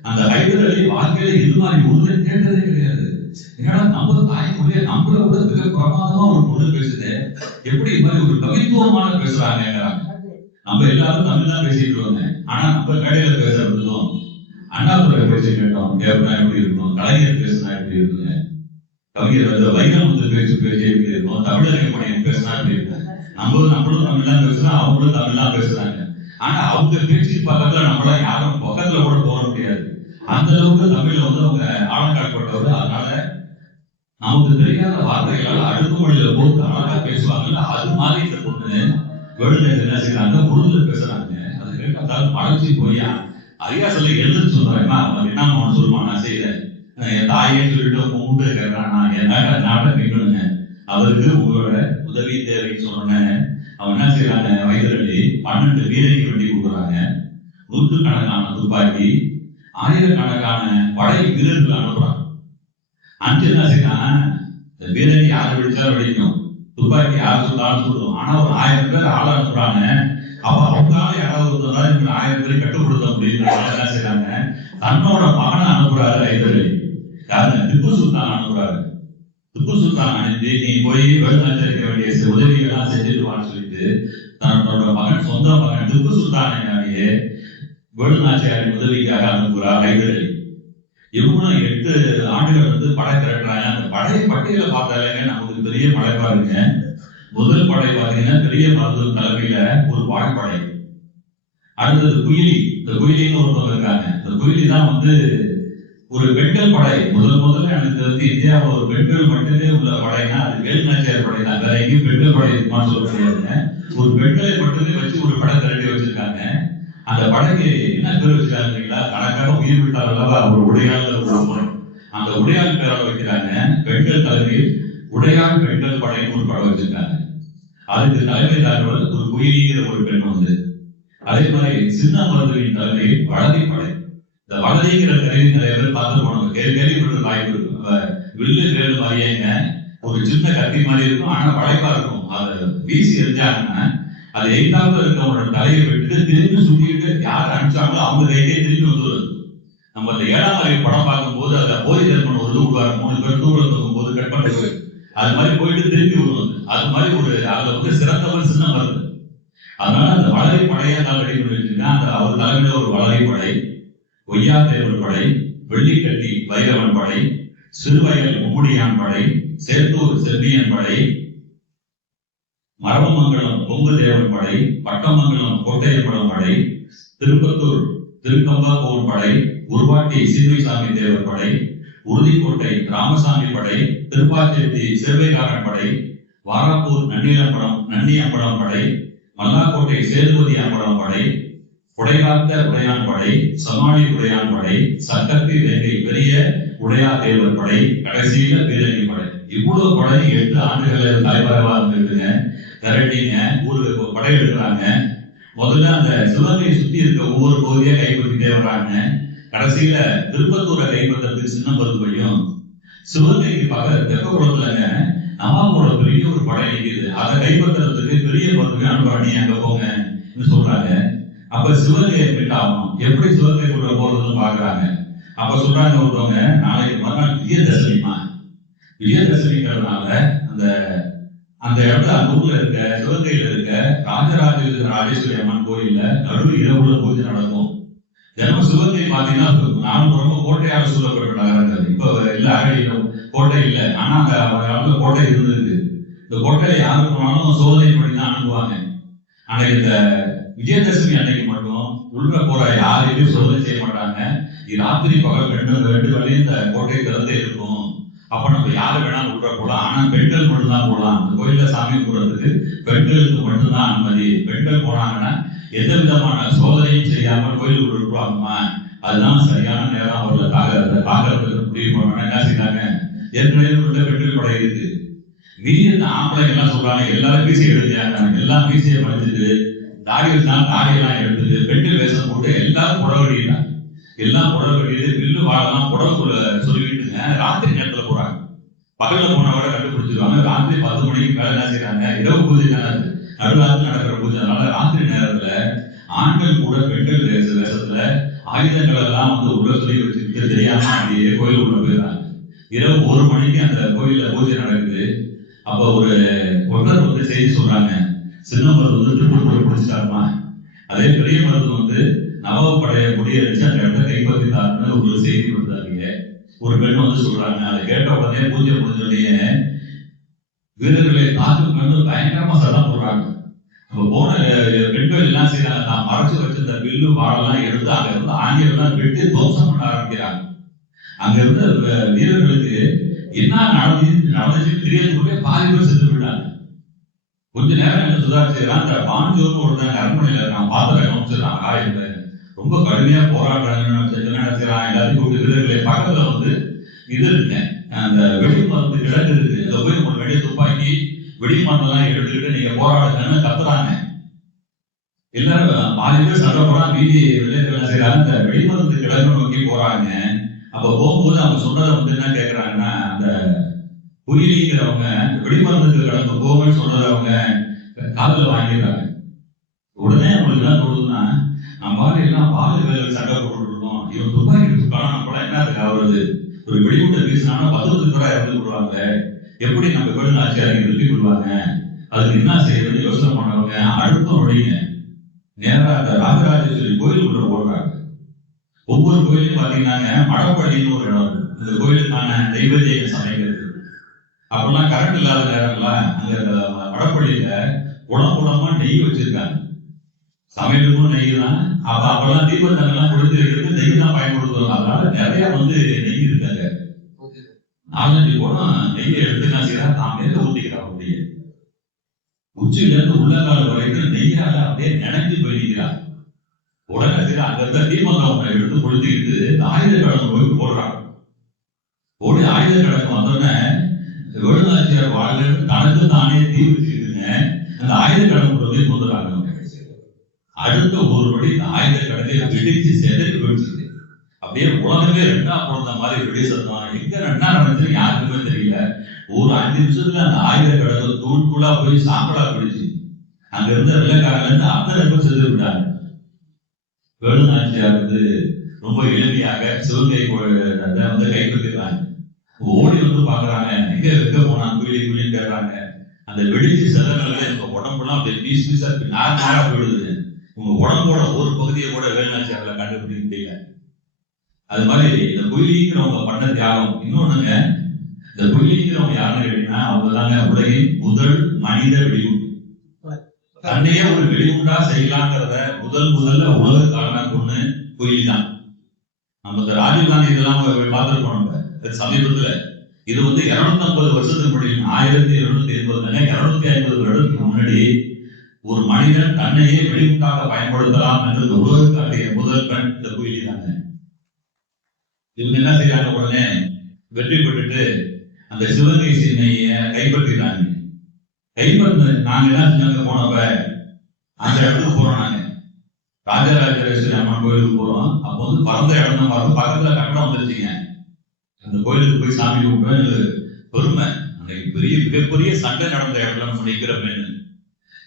அந்த ஹைதர் அலி வாழ்க்கையில இது மாதிரி உருதுல கேட்டதே கிடையாது. ஏன்னா நம்ம தாய்மொழியை நம்மள கூட மிக பிரமாதமா ஒரு பொண்ணு பேசுது, எப்படி இது மாதிரி ஒரு கவித்துவமான பேசுறாங்கிறாங்க. நம்ம எல்லாரும் தமிழ் தான் பேசிட்டு வந்தேன். ஆனா நம்ம கடையில பேசுறதுக்கும் அண்ணாதுரை பேசி கேட்டோம், கேப்டா எப்படி இருக்கணும், கலைஞர் பேசினா எப்படி இருக்குங்க, கவிஞர் வந்து வைரம் வந்து பேசி எப்படி இருக்கும், தமிழக பணியை பேசினா எப்படி இருக்கும். நம்மளும் தமிழ் தான் பேசுறோம், அவங்களும் தமிழ் தான் பேசுறாங்க. ஆனா அவங்க பேச்சு பக்கத்துல நம்மளால யாரும் பக்கத்துல கூட போட முடியாது. அந்த அளவுக்கு தமிழ்ல வந்து அவங்க ஆழங்காட்பட்டவர். அதனால நமக்கு தெரியாத வார்த்தைகளால் அடுத்த மொழியில போட்டு அழகா பேசுவாங்கல்ல, அது மாதிரி இந்த பொண்ணு வேலுநாச்சியார் என்ன செய்யறாங்க, உருதுல பேசுறாங்க. அது கேட்டால் மலைச்சி போயா ஐயா சொல்லி எழுதுன்னு சொல்றாங்க. என்ன சொல்லுமா, நான் செய்யறேன், என் தாயேன்னு சொல்லிட்டு கும்பிட்டு கேட்கறான், நான் என் நாட்டை நிக்கணுங்க, அவருக்கு உங்களோட உதவி தேவைன்னு சொன்னேன். அவன் என்ன செய்யறாங்க, ஹைதர் அலி 12 வீரர்கள் வெட்டி கொடுக்குறாங்க. 100கணக்கான துப்பாக்கி, 1000கணக்கான படை வீரர்கள் அனுப்புறாங்க. அஞ்சு என்ன செய்யறான், இந்த வீரர்கள் யாரு வெடிச்சாலும் வெடிக்கும், துப்பாக்கி யார் சுட்டாலும் சுடும். ஆனா ஒரு 1000 பேர் ஆள அனுப்புறாங்க. அப்ப அவங்களால யாராவது 1000 பேரை கட்டுப்படுத்த முடியும். என்ன செய்யறாங்க, தன்னோட மகனை அனுப்புறாரு ஹைதர் அலி. யாரு, திப்பு சுல்தான் அனுப்புறாரு. திப்பு சுல்தான் அனுப்பி நீ போய் வேலுநாச்சியாருக்கு வேண்டிய உதவிகள்லாம் செஞ்சுடுவான்னு சொல்லிட்டு தன்னோட மகன், சொந்த மகன் திப்பு சுல்தானையே வேலுநாச்சியாரின் உதவிக்காக அனுப்புறார் ஹைதர் அலி. இவங்களும் 8 ஆண்டுகள் வந்து படை திரட்டுறாங்க. அந்த படை பட்டியலை பார்த்தாலே நமக்கு பெரிய படைப்பா இருக்குங்க. முதல் படை பார்த்தீங்கன்னா பெரிய மருத்துவ தலைமையில ஒரு வாய்ப்படை. அடுத்தது குயிலி. இந்த குயிலின்னு ஒருத்தவங்க இருக்காங்க. இந்த குயிலி தான் வந்து ஒரு பெண்கள் படை. முதல்ல எனக்கு தெரிஞ்சு இந்தியாவில் ஒரு பெண்கள் மட்டுமே உள்ள படைனா அது வேலுநாச்சியார் படை தான். வேற எங்கேயும் பெண்கள் படை இருக்குமான்னு சொல்ல முடியாதுங்க. ஒரு பெண்களை மட்டுமே வச்சு ஒரு படை திரட்டி வச்சிருக்காங்க. அந்த படைக்கு என்ன பேர் வச்சிருக்காங்க, கணக்காக உயிர் விட்டார் அல்லவா ஒரு உடையாள். அந்த உடையாள் பேரை வைக்கிறாங்க. பெண்கள் தலைமையில் உடையாள் பெண்கள் படைன்னு ஒரு படம் வச்சிருக்காங்க. அதுக்கு தலைமை தாக்குவது ஒரு குயிலிங்கிற ஒரு பெண் வந்து. அதே மாதிரி சின்ன மருத்துவின் தலைமையில் வளதி படை. இந்த வளதிங்கிற கருவி நிறைய பேர் பார்த்து போனவங்க கேள்விப்பட்ட வாய்ப்பு இருக்கும். வில்லு வேல் மாதிரியேங்க ஒரு சின்ன கத்தி மாதிரி இருக்கும், ஆனா வளைப்பா இருக்கும். அதை வீசி எரிஞ்சாங்கன்னா அது எய்தாப்புல இருக்கவங்களோட தலையை விட்டு திரும்பி சுட்டிட்டு யார் அனுப்பிச்சாங்களோ அவங்க கைக்கே திரும்பி வந்துடுது. நம்ம அந்த 7ஆம் அறிவு படம் பார்க்கும்போது அதுல போதி தர்மன் ஒரு விடுவாரு, 3 பேர் தூரம் தூக்கும் போது கட் பண்ணுறது, அது மாதிரி போயிட்டு திரும்பி வருவது. அது மாதிரி ஒரு அதுல வந்து சிறந்தவன் சின்ன வருது. அதனால அந்த வளரை படையா நான் ரெடி பண்ணி வச்சிருக்கேன். அந்த அவர் தலைமையில ஒரு வளரை படை, ஒய்யா தேவர் படை, வெள்ளிக்கட்டி வைரவன் படை, சிறுவயல் மும்முடியான் படை, சேத்தூர் செவ்வியன் படை, மரவமங்கலம் பொங்கு தேவன் படை, பட்டமங்கலம் கோட்டையப்படம் படை, திருப்பத்தூர் திருக்கம்பாப்பூர் படை, உருவாட்டி சீமைசாமி தேவர் படை, உறுதிக்கோட்டை ராமசாமி படை, திருப்பாச்சேத்தி சேர்வைக்காரன் படை, வாராப்பூர் நன்னி அம்பலம் படை, மல்லாக்கோட்டை சேதுபதி அம்பலம் படை, உடையாத்த உடையான் படை, சமாளி உடையான் படை, சட்டத்தி வேங்கை பெரிய உடையா தேவர் படை, கடைசியில பீரங்கி படை. இவ்வளவு படை 8 ஆண்டுகள் தலைவரவா இருந்துருக்குங்க. திரட்டிங்க ஊருக்கு படை எடுக்கிறாங்க. முதல்ல அந்த சிவகங்கையை சுத்தி இருக்க ஒவ்வொரு பகுதியா கைப்பற்றிட்டே வர்றாங்க. கடைசியில திருப்பத்தூரை கைப்பற்றதுக்கு சின்ன மருத்துவம், சிவகங்கைக்கு பக்கத்துல தெப்ப குளத்துலங்க நவாபோட பெரிய ஒரு படை நிற்குது. அதை கைப்பற்றுறதுக்கு பெரிய மருத்துவம் அனுப்புறாங்க, அங்க போங்கன்னு சொல்றாங்க. அப்ப சிவகங்கையை மீட்டாகணும், எப்படி சிவகங்கைக்குள்ள போறதுன்னு பாக்குறாங்க. அப்ப சொல்றாங்க ஒருத்தவங்க, நாளைக்கு மறுநாள் விஜயதசமிமா, விஜயதசமிங்கிறதுனால அந்த இடத்துல அந்த ஊர்ல இருக்க சிவகங்கையில இருக்க ராஜராஜேஸ்வரி அம்மன் கோயில்ல நடு இரவுல பூஜை நடக்கும். தினமும் சிவகங்கை பாத்தீங்கன்னா 4 புறமும் கோட்டையால் சூழப்பட்ட நகரங்கள். இப்ப எல்லா கோட்டை இல்லை, ஆனா அந்த காலத்துல கோட்டை இருந்திருக்கு. இந்த கோட்டையில யாரு போனாலும் சோதனை பண்ணி தான் அனுப்புவாங்க. அன்னைக்கு இந்த விஜயதசமி அன்னைக்கு மட்டும் உள்ள போற யாரையுமே சோதனை செய்ய மாட்டாங்க. ராத்திரி பகல் 2 வேளையும் இந்த கோட்டை திறந்தே இருக்கும். அப்ப நம்ம யாரு வேணாலும் உள்ள போகலாம், ஆனா பெண்கள் மட்டும்தான் போகலாம். அந்த கோயில சாமி போறதுக்கு பெண்களுக்கு மட்டும்தான் அனுமதி. பெண்கள் போனாங்கன்னா எந்த விதமான சோதனையும் செய்யாமல் கோயிலுக்கு விட்டுருவாங்கம்மா. அதுதான் சரியான நேரம். அவர்களை தாக்கிறதுக்கு முடிவு பண்ண என்ன செய்யறாங்க, ஏற்கனவே உள்ள பெண்கள் படை இருக்கு. மீறி இந்த ஆம்பளைங்க எல்லாம் சொல்றாங்க, எல்லாரும் மீசையை எடுத்தாங்க, எல்லாம் மீசையை படிச்சுட்டு தாடி இருந்தாலும் தாடியெல்லாம் எடுத்துட்டு பெண்கள் வேஷம் போட்டு எல்லாரும் புடவை கட்டிட்டாங்க. எல்லாம் புடவை கட்டிட்டு வில்லு வாழலாம் புடவைக்குள்ள சொல்லிக்கிட்டுங்க ராத்திரி நேரத்துல போறாங்க. பகல்ல போனவரை கண்டுபிடிச்சிருவாங்க. ராத்திரி 10 மணிக்கு மேல என்ன செய்யறாங்க, இரவு பூஜை நடுராத்திரி நடக்கிற பூஜை. அதனால ராத்திரி நேரத்துல ஆண்கள் கூட பெண்கள் வேஷத்துல ஆயுதங்கள் எல்லாம் வந்து உள்ள சொல்லி வச்சுட்டு தெரியாம அப்படியே கோயில் உள்ள போயிடுறாங்க. இரவு 1 மணிக்கு அந்த கோயில்ல பூஜை நடக்குது. அப்ப ஒருத்தர் வந்து செய்தி சொல்றாங்க, சின்ன மருத்துவ திருப்பூர் பிடிச்சிட்டாருமா, அதே பெரிய மருத்துவம் வந்து நவாபு படையை முடியடிச்சு அந்த இடத்த கைப்பற்றிட்டாருன்னு ஒரு செய்தி கொடுத்தாங்க. ஒரு பெண் வந்து சொல்றாங்க. அதை கேட்ட உடனே பூஜை முடிஞ்சோடனே வீரர்களை தாக்கு பயங்கரமா சட்டம் போடுறாங்க. அப்ப போன பெண்கள் எல்லாம் செய்யறாங்க, தான் மறைச்சு வச்சிருந்த வில்லு வாழெல்லாம் எடுத்து அங்க இருந்து ஆங்கிலம் வெட்டி துவம்சம் பண்ண ஆரம்பிக்கிறாங்க. அங்க இருந்த வீரர்களுக்கு என்ன நடந்துச்சுன்னு தெரியாதுக்குள்ளே பாதி பேர் செத்து போயிட்டாங்க. கொஞ்ச நேரம் என்ன சுதாரிச்சுக்கிறான், அந்த பாஞ்சோன்னு ஒருத்தன் அரண்மனையில இருக்கான், பாத்திரம் அமைச்சிருக்கான் ஆகாயத்துல, ரொம்ப கடுமையா போராடுறாங்கன்னு நினைச்சுக்கிறான். எல்லாத்தையும் கூப்பிட்டு வீரர்களை பக்கத்துல வந்து இது இருக்குங்க, அந்த வெடி மருந்து கிழங்கு இருக்கு, இதை போய் உங்களுக்கு வெடி துப்பாக்கி வெடி மருந்தெல்லாம் எடுத்துக்கிட்டு நீங்க போராடுங்கன்னு கத்துறாங்க. எல்லாரும் பாதி பேர் சண்டை போறான். வீதி விளையாட்டு என்ன செய்யறாங்க, இந்த வெடி மருந்து கிழங்கு நோக்கி போறாங்க. அப்ப போகும்போது அவங்க சொன்னதை வந்து என்ன கேட்கறாங்கன்னா, அந்த புரியலிங்கிறவங்க வெடிமருந்துக்கு கிடந்து போகணும்னு சொன்னதை அவங்க காதல வாங்கிடுறாங்க. உடனே அவங்களுக்கு என்ன தோணுதுன்னா, நம்ம எல்லாம் பால் வேலை சண்டை போட்டு இருக்கோம், இவன் துப்பாக்கி எடுத்துக்கான நம்மளாம் என்னதுக்கு ஆகுறது, ஒரு வெடிகுண்டை வீசினாலும் 10 பேரா இறந்து விடுவாங்க, எப்படி நம்ம பெண் ஆட்சியாளர்கள் நிறுத்தி விடுவாங்க, அதுக்கு என்ன செய்யறதுன்னு யோசனை பண்ணவங்க அடுத்த நொடிங்க நேரா அந்த ராஜராஜேஸ்வரி கோயில் உள்ள ஓடுறாங்க. ஒவ்வொரு கோயிலையும் பாத்தீங்கன்னா மடப்பள்ளின்னு ஒரு இடம் இருக்கு. இந்த கோயிலுக்கான தெய்வதேக சமைக்கிறது அப்பெல்லாம் கரண்ட் இல்லாத நேரம்ல அங்க வடப்பள்ளியில குடமா நெய் வச்சிருக்காங்க. சமையலுக்கும் நெய் தான். அப்பெல்லாம் தீபத்தங்கெல்லாம் கொடுத்து வைக்கிறது நெய் தான் பயன்படுத்துவோம். அதனால நிறைய வந்து நெய் இருக்காங்க. 4-5 குடம் நெய்யை எடுத்து என்ன செய்யறா, தான் மேல ஊத்திக்கிறான். அப்படியே உச்சியில இருந்து உள்ளங்கால வரைக்கும் நெய்யால அப்படியே நினைஞ்சு போயிருக்கிறான். உடனே சரி அங்க இருக்க தீபந்தவனை எடுத்து கொடுத்துக்கிட்டு ஆயுத கடமை நோக்கி போடுறான். ஓடி ஆயுத கடமை வந்தோடனே வேலுநாச்சியார் வாழ்ல தனக்கு தானே தீ வச்சுக்கிட்டுங்க அந்த ஆயுத கடமை போய் கொண்டுறாங்க. அடுத்த ஒரு படி இந்த ஆயுத கடமையை வெடிச்சு செதறி போயிடுச்சு. அப்படியே உலகமே ரெண்டா பிறந்த மாதிரி வெடி சத்தம். எங்க ரெண்டா நடந்துச்சுன்னு யாருக்குமே தெரியல. ஒரு 5 நிமிஷத்துல அந்த ஆயிரக்கணக்கு தூள் தூளா போய் சாம்பலா போயிடுச்சு. அங்க இருந்த வெள்ளக்காரங்க இருந்து அத்தனை பேர் செத்து விட்டாங்க. வேலுநாச்சியார் வந்து ரொம்ப எளிமையாக சிவகங்கை வந்து கைப்பற்றிடுறாங்க. ஓடி வந்து பாக்குறாங்க, எங்க போனா குயிலி குயிலின்னு கேட்கறாங்க. அந்த வெடிச்சு செதறல எங்க உடம்புலாம் அப்படியே பீஸ் பீஸா இருக்கு, நார்மலா போயிடுது. உங்க உடம்போட ஒரு பகுதியை கூட வேலுநாச்சியார்ல கண்டுபிடிக்க முடியல. அது மாதிரி இந்த குயிலிங்கிறவங்க பண்ண தியாகம். இன்னொன்னுங்க, இந்த குயிலிங்கிறவங்க யாருன்னு கேட்டீங்கன்னா அவங்க தாங்க உலகின் முதல் மனித வெடிகுண்டு. தன்னையே ஒரு வெடிகுண்டா செய்யலாங்கிறத முதல்ல உலக காரணம் கொண்டு குயிலி தான். நம்ம இந்த ராஜீவ்காந்தி இதெல்லாம் பார்த்துருப்போம். நம்ம சமீபத்துல இது வந்து 250 வருஷத்துக்கு முன்னாடி 1780 250 வருடத்துக்கு முன்னாடி ஒரு மனிதன் தன்னையே வெடிகுண்டாக பயன்படுத்தலாம் என்று உலக காட்டிய முதல் பெண் இந்த குயிலி தாங்க. இவங்க என்ன செய்யறாங்க, உடனே வெற்றி பெற்றுட்டு அந்த சிவகங்கை சீமையை கைப்பற்றிடுறாங்க. கைப்பற்ற நாங்க என்ன செஞ்சாங்க, போனப்ப அந்த இடத்துக்கு போறோம். நாங்க ராஜராஜேஸ்வரி அம்மன் கோயிலுக்கு போறோம். அப்போ வந்து பறந்த இடம் தான் பார்த்து பக்கத்துல கட்டணம் வந்துருச்சுங்க. அந்த கோயிலுக்கு போய் சாமி கும்பிட்டு பெருமை. அன்னைக்கு மிகப்பெரிய சண்டை நடந்த இடத்துல நம்ம நிற்கிறப்பேன்னு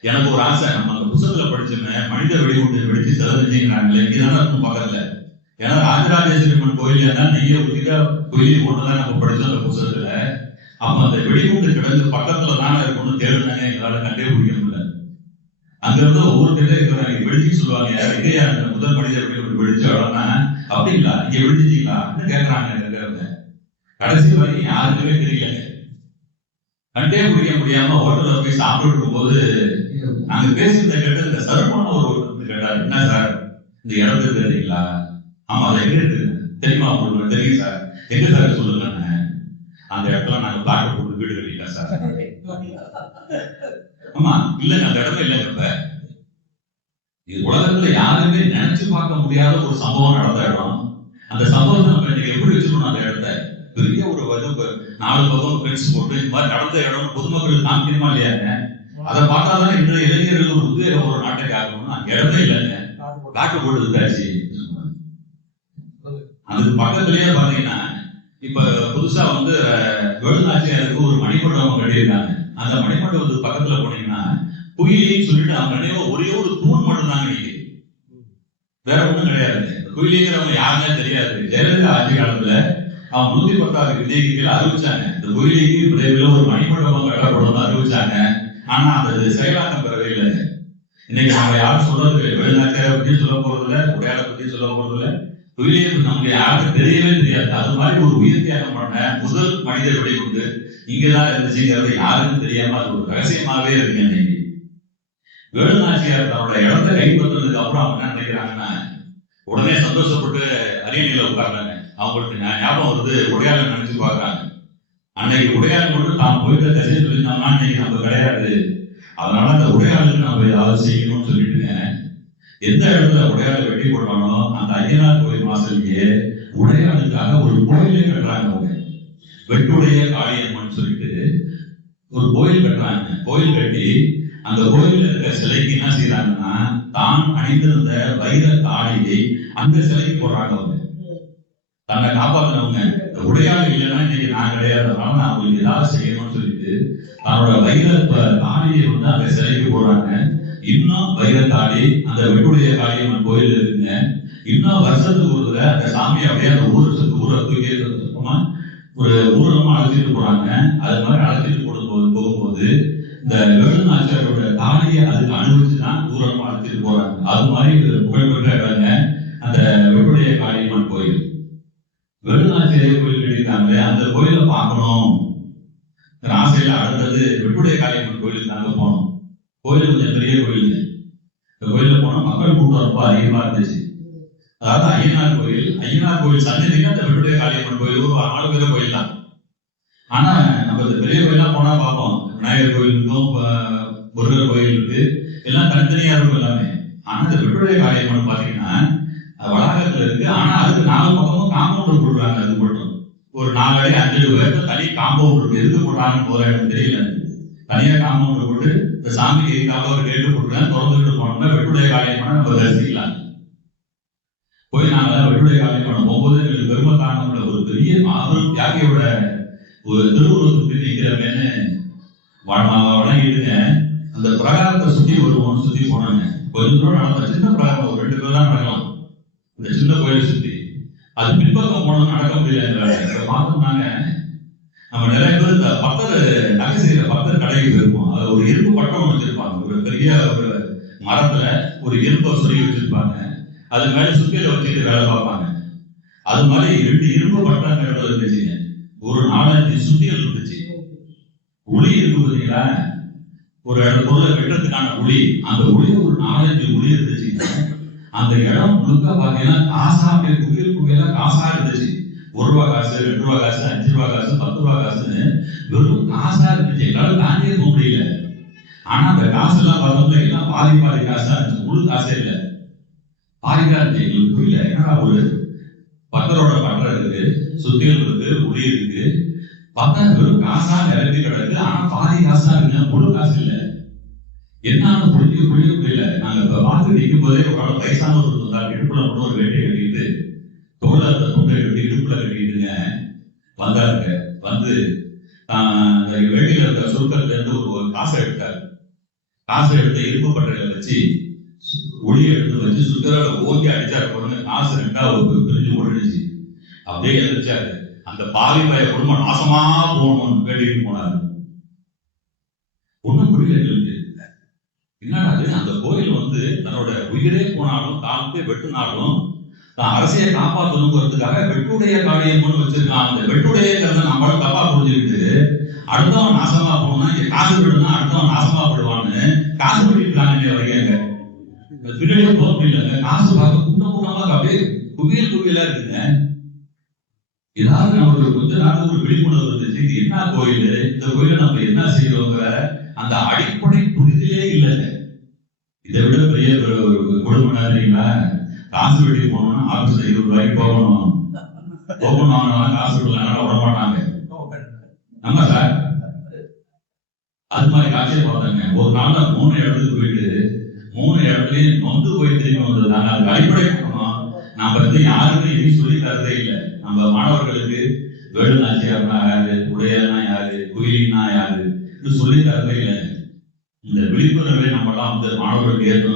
எனக்கு ஒரு ஆசை. நம்ம அந்த புத்தகத்துல படிச்சோமே, மனித வெடிகுண்டு வெடிச்சு செலவழிச்சுங்கிறாங்களே, இங்கதானே இருக்கும் பக்கத்துல. ஏன்னா ராஜராஜேஸ்வரி அம்மன் கோயில் என்ன நெய்ய ஊத்திட்டா கோயிலுக்கு ஒண்ணுதான் நம்ம படிச்சோம் அந்த புத்தகத்துல. அப்ப அந்த வெடிகுண்டு கிடந்து பக்கத்துல தானே இருக்கும்னு தேடுனாங்க, எங்களால கண்டே பிடிக்க முடியல. அங்க இருந்து ஒவ்வொருத்தரே இருக்கிறாங்க, வெடிச்சு சொல்லுவாங்க, எங்கேயா அந்த முதல் மனித வெடிகுண்டு வெடிச்ச இடம்னா, அப்படிங்களா இங்க வெடிச்சிட்டீங்களான்னு கேட்கறாங்க. கடைசி வரைக்கும் யாருக்குமே தெரியல. கண்டே பிடிக்க முடியாம ஹோட்டல்ல போய் சாப்பிட்டு இருக்கும் போது நாங்க பேசியிருந்த கேட்டு இந்த சர்வமான ஒரு கேட்டாரு, என்ன சார் இந்த இடத்துக்கு தெரியுங்களா? ஆமா, அது எங்க இருக்கு தெரியுமா? உங்களுக்கு தெரியும் சார். எங்க சார் சொல்லுங்க. அந்த இடத்துல நாங்க பிளாட் போட்டு வீடு கட்டிட்டோம் சார். ஆமா, இல்லங்க அந்த இடமே இல்லைங்க. இப்ப இது உலகத்துல யாருமே நினைச்சு பார்க்க முடியாத ஒரு சம்பவம் நடந்த இடம். அந்த சம்பவத்தை நம்ம இன்னைக்கு எப்படி வச்சுக்கணும்? அந்த இடத்த பெரிய ஒரு 4 பக்கம் பென்ஸ் போட்டு இந்த மாதிரி நடந்த இடம் பொதுமக்களுக்கு காமிக்கணுமா இல்லையாங்க? அதை பார்த்தாதான் இன்றைய இளைஞர்கள் ஒரு உத்வேகம் ஒரு நாட்டுக்கு ஆகணும்னு அந்த இடமே இல்லைங்க, காட்டு போட்டு இருந்தாச்சு. அதுக்கு பக்கத்திலேயே பாத்தீங்கன்னா இப்ப புதுசா வந்து வேலுநாச்சியாருக்கு ஒரு மணிமண்டபம் கட்டியிருக்காங்க. அந்த மணிமண்டபத்துக்கு பக்கத்துல போனீங்கன்னா குயிலின்னு சொல்லிட்டு அவங்க ஒரே ஒரு தூண் மட்டும் தாங்க நிக்குது, வேற ஒண்ணும் கிடையாது. குயிலிங்கிறவங்க யாருமே தெரியாது. ஜெயலலிதா ஆட்சி காலத்துல அவங்க 110வது விதிக்கு கீழே அறிவிச்சாங்க, இந்த குயிலிக்கு விரைவில் ஒரு மணிமண்டபம் கட்டப்படும் அறிவிச்சாங்க. ஆனா அது செயலாக்கம் பெறவே இல்லை. இன்னைக்கு நம்ம யாரும் சொல்றது வேலுநாச்சியாரை பத்தி சொல்ல போறது இல்லை, உடையாளை பத்தி சொல்ல போறது இல்லை, குயிலியம் நமக்கு யாருக்கும் தெரியவே தெரியாது. அது மாதிரி ஒரு உயிர் தியாகம் பண்ண முதல் மனித வெடிகுண்டு இங்கதான் இருந்துச்சுங்கிறது யாருக்கும் தெரியாம அது ஒரு ரகசியமாவே இருக்கு. இன்னைக்கு வேலுநாச்சியார் தன்னோட இடத்தை கைப்பற்றதுக்கு அப்புறம் அவங்க என்ன நினைக்கிறாங்கன்னா, உடனே சந்தோஷப்பட்டு அரியணையில உட்கார்றாங்க. அவங்களுக்கு ஞாபகம் வருது, உடையாளை நினைச்சு பாக்குறாங்க. அன்னைக்கு உடையாள் மட்டும் தான் போயிட்ட திசை சொல்லியிருந்தோம்னா இன்னைக்கு நம்ம கிடையாது. அதனால அந்த உடையாளுக்கு நம்ம ஏதாவது செய்யணும்னு சொல்லிட்டுங்க, எந்த இடத்துல உடையாளை வெட்டி போடுறானோ அந்த ஐயனார் கோயில் வாசல்லையே உடையாளுக்காக ஒரு கோயிலே கட்டுறாங்க. அவங்க வெட்டுடைய காளியம்மன் சொல்லிட்டு ஒரு கோயில் கட்டுறாங்க. கோயில் கட்டி அந்த கோயில இருக்க சிலைக்கு என்ன செய்யறாங்கன்னா, தான் அணிந்திருந்த வைர தாலியை அந்த சிலைக்கு போடுறாங்க. அவங்க தன்னை காப்பாத்தினவங்க. உடையாள் இல்லைன்னா இன்னைக்கு நான் கிடையாது, அதனால நான் அவங்களுக்கு ஏதாவது செய்யணும்னு சொல்லிட்டு தன்னோட வைர தாலியை வந்து அந்த சிலைக்கு போடுறாங்க. இன்னும் வைரத்தாளி அந்த வெட்டுடைய காளியம்மன் கோயில் இருக்குங்க. இன்னும் வருஷத்துக்கு ஒரு தடவை அந்த சாமியை அப்படியே அந்த ஊரை தூக்கி ஒரு ஊரெல்லாம் அழைச்சிட்டு போறாங்க. அது மாதிரி அழைச்சிட்டு போகும்போது இந்த வேலுநாச்சியாரோட தாலியை அதுக்கு அனுபவிச்சுதான் ஊரெல்லாம் அழைச்சிட்டு போறாங்க. அது மாதிரி புகழ்பெற்ற இடங்க அந்த வெட்டுடைய காளியம்மன் கோயில். வேலுநாச்சியார் கோயில் கட்டியிருக்காங்களே, அந்த கோயிலை பார்க்கணும் ஆசையில அடுத்தது வெட்டுடைய காளியம்மன் கோயிலுக்கு நாங்க போனோம். கோயில் கொஞ்சம் பெரிய கோயிலுங்க. இந்த கோயில போனா மக்கள் கூட்டம் ரொம்ப அதிகமா இருந்துச்சு. அதாவது ஐயனார் கோயில் சன்னதிக்கு அந்த வெட்டுடைய காளியம்மன் கோயில் ஒரு 4 பேர் கோயில் தான். ஆனா நம்ம இந்த பெரிய கோயிலாம் போனா பார்ப்போம், விநாயகர் கோயில் இருக்கும், முருகர் கோயில் இருக்கு, எல்லாம் தனித்தனியா இருக்கும் எல்லாமே. ஆனா இந்த வெட்டுடைய காளியம்மன் பாத்தீங்கன்னா வளாகத்துல இருக்கு. ஆனா அதுக்கு 4 பக்கமும் காம்பவுண்ட் போடுறாங்க. அது மட்டும் ஒரு 4 அடி 5 அடி உயரத்துல தனி காம்பவுண்ட் இருக்கு. எதுக்கு போடுறாங்கன்னு போற எனக்கு தெரியல. தனியா காம்பவுண்ட் போட்டு இந்த சாமிக்கு எதிர்க்காக ஒரு கேட்டு போட்டுருக்கேன். திறந்துட்டு போனோம்னா வெட்டுடைய காளியம்மனை நம்ம தரிசிக்கலாம். போய் நாங்க வெட்டுடைய காலையில் பண்ண போகும்போது எங்களுக்கு பெருமை தாங்க முடியல. ஒரு பெரிய மாபெரும் தியாகியோட ஒரு திருவுருவத்துக்கு நிற்கிறமேன்னு வணங்கிட்டுங்க. அந்த பிரகாரத்தை சுத்தி வருவோம்னு சுத்தி போனாங்க. கொஞ்ச தூரம் நடந்த சின்ன பிரகாரம் ஒரு 2 பேர் தான் நடக்கலாம். இந்த சின்ன கோயிலை சுத்தி அது பின்பக்கம் போனோம்னு நடக்க முடியல. பார்த்தோம்னாங்க நம்ம நிறைய பேர் இந்த பத்தர் நகை செய்யற பத்தர் கடைக்கு போயிருப்போம். அது ஒரு இரும்பு பட்டம் வச்சிருப்பாங்க. ஒரு பெரிய ஒரு மரத்துல ஒரு இரும்பை சொல்லி வச்சிருப்பாங்க. அது மேல சுத்தியில வச்சுட்டு வேலை பார்ப்பாங்க. அது மாதிரி 2 இரும்பு பட்டம் இருந்துச்சுங்க. ஒரு 4-5 சுத்திகள் இருந்துச்சு. உளி இருக்கு பார்த்தீங்களா, ஒரு பொருளை வெட்டுறதுக்கான உளி, அந்த உளி ஒரு 4-5 உளி இருந்துச்சுங்க. அந்த இடம் முழுக்க பாத்தீங்கன்னா காசா, குவியல் காசா இருந்துச்சு. 1 ரூபா காசு, 2 ரூபா காசு, 5 ரூபா காசு, 10 ரூபா காசுன்னு வெறும் காசா இருந்துச்சு. என்னால தாண்டியே போக முடியல. ஆனா அந்த காசு எல்லாம் பார்த்தோம்னா எல்லாம் பாதி காசா இருந்துச்சு. முழு காசே இல்லை, பாதிக்கா இருந்துச்சு. எங்களுக்கு புரியல. ஏன்னா ஒரு பத்தரோட பட்டறை இருக்கு, சுத்திகள் இருக்கு, உளி இருக்கு, பார்த்தா வெறும் காசா நிரம்பி கிடக்கு. ஆனா பாதி காசா இருக்குங்க, முழு காசு இல்லை. என்னன்னு புரியல. நாங்க இப்ப பார்த்து நிற்கும் போதே ஒரு வயசானவர் இருந்தார். இடுப்புல மட்டும் ஒரு வேட்டை கட்டிட்டு, தோலை தொண்டை கட்டி இடுப்புல கட்டிட்டுங்க வந்தாருங்க. வந்து அந்த வேட்டையில இருக்க சுருக்கத்துல இருந்து ஒரு காசை எடுத்தாரு. காசை எடுத்து இரும்பு பட்டறையில வச்சு ஒளியை எடுத்து வச்சு சுத்தர ஓங்கி அடிச்சாரு. போடுங்க காசு 2 பிரிஞ்சு ஓடிடுச்சு. அப்படியே எழுதிச்சாரு. அந்த பாவி பய குடும்பம் நாசமா போகணும்னு வேண்டிட்டு போனாரு. ஒண்ணும் புரியல எங்களுக்கு. என்னடாது, அந்த கோயில் வந்து தன்னோட உயிரே போனாலும் தாழ்ந்து வெட்டுனாலும் தான் அரசியை காப்பாற்றணுங்கிறதுக்காக வெட்டுடைய காரியம்னு வச்சிருக்கான். அந்த வெட்டுடையங்கிறத நம்மளும் தப்பா புரிஞ்சுக்கிட்டு அடுத்தவன் நாசமா போனா இங்க காசு விடுனா அடுத்தவன் நாசமா போடுவான்னு காசு விட்டுருக்காங்க. வரையாங்க பின்னாடியே போக முடியலங்க. காசு பார்க்க கூட்டமா அப்படியே குவியலா இருக்குங்க. ஏதாவது நம்மளுக்கு கொஞ்ச நாள் ஒரு விழிப்புணர்வு இருந்துச்சு. இது என்ன கோயில், இந்த கோயில நம்ம என்ன செய்யறோங்கிற அந்த அடிப்படை புரிதலே இல்லைங்க. இதை விட பெரிய குடும்பம் இல்லைங்களா? காசு வெட்டி போனோம்னா ஆபீஸ்ல 20 ரூபாய்க்கு போகணும். காசு விடலாம் விட மாட்டாங்க. ஆமா சார், அது மாதிரி காட்சியை பார்த்தாங்க. ஒரு நாள் 3 இடத்துக்கு போயிட்டு 3 இடத்துலயும் நொந்து போய் திரும்பி வந்ததுதாங்க. அது அடிப்படை நாம வந்து யாருமே இதையும் சொல்லி தரதே இல்லை. நம்ம மாணவர்களுக்கு வேலுநாச்சியார்னா யாரு, உடையனா யாரு, குயிலினா யாரு சொல்லி தரதே இல்லை. இந்த விழிப்புணர்வை நம்ம எல்லாம் வந்து மாணவர்களுக்கு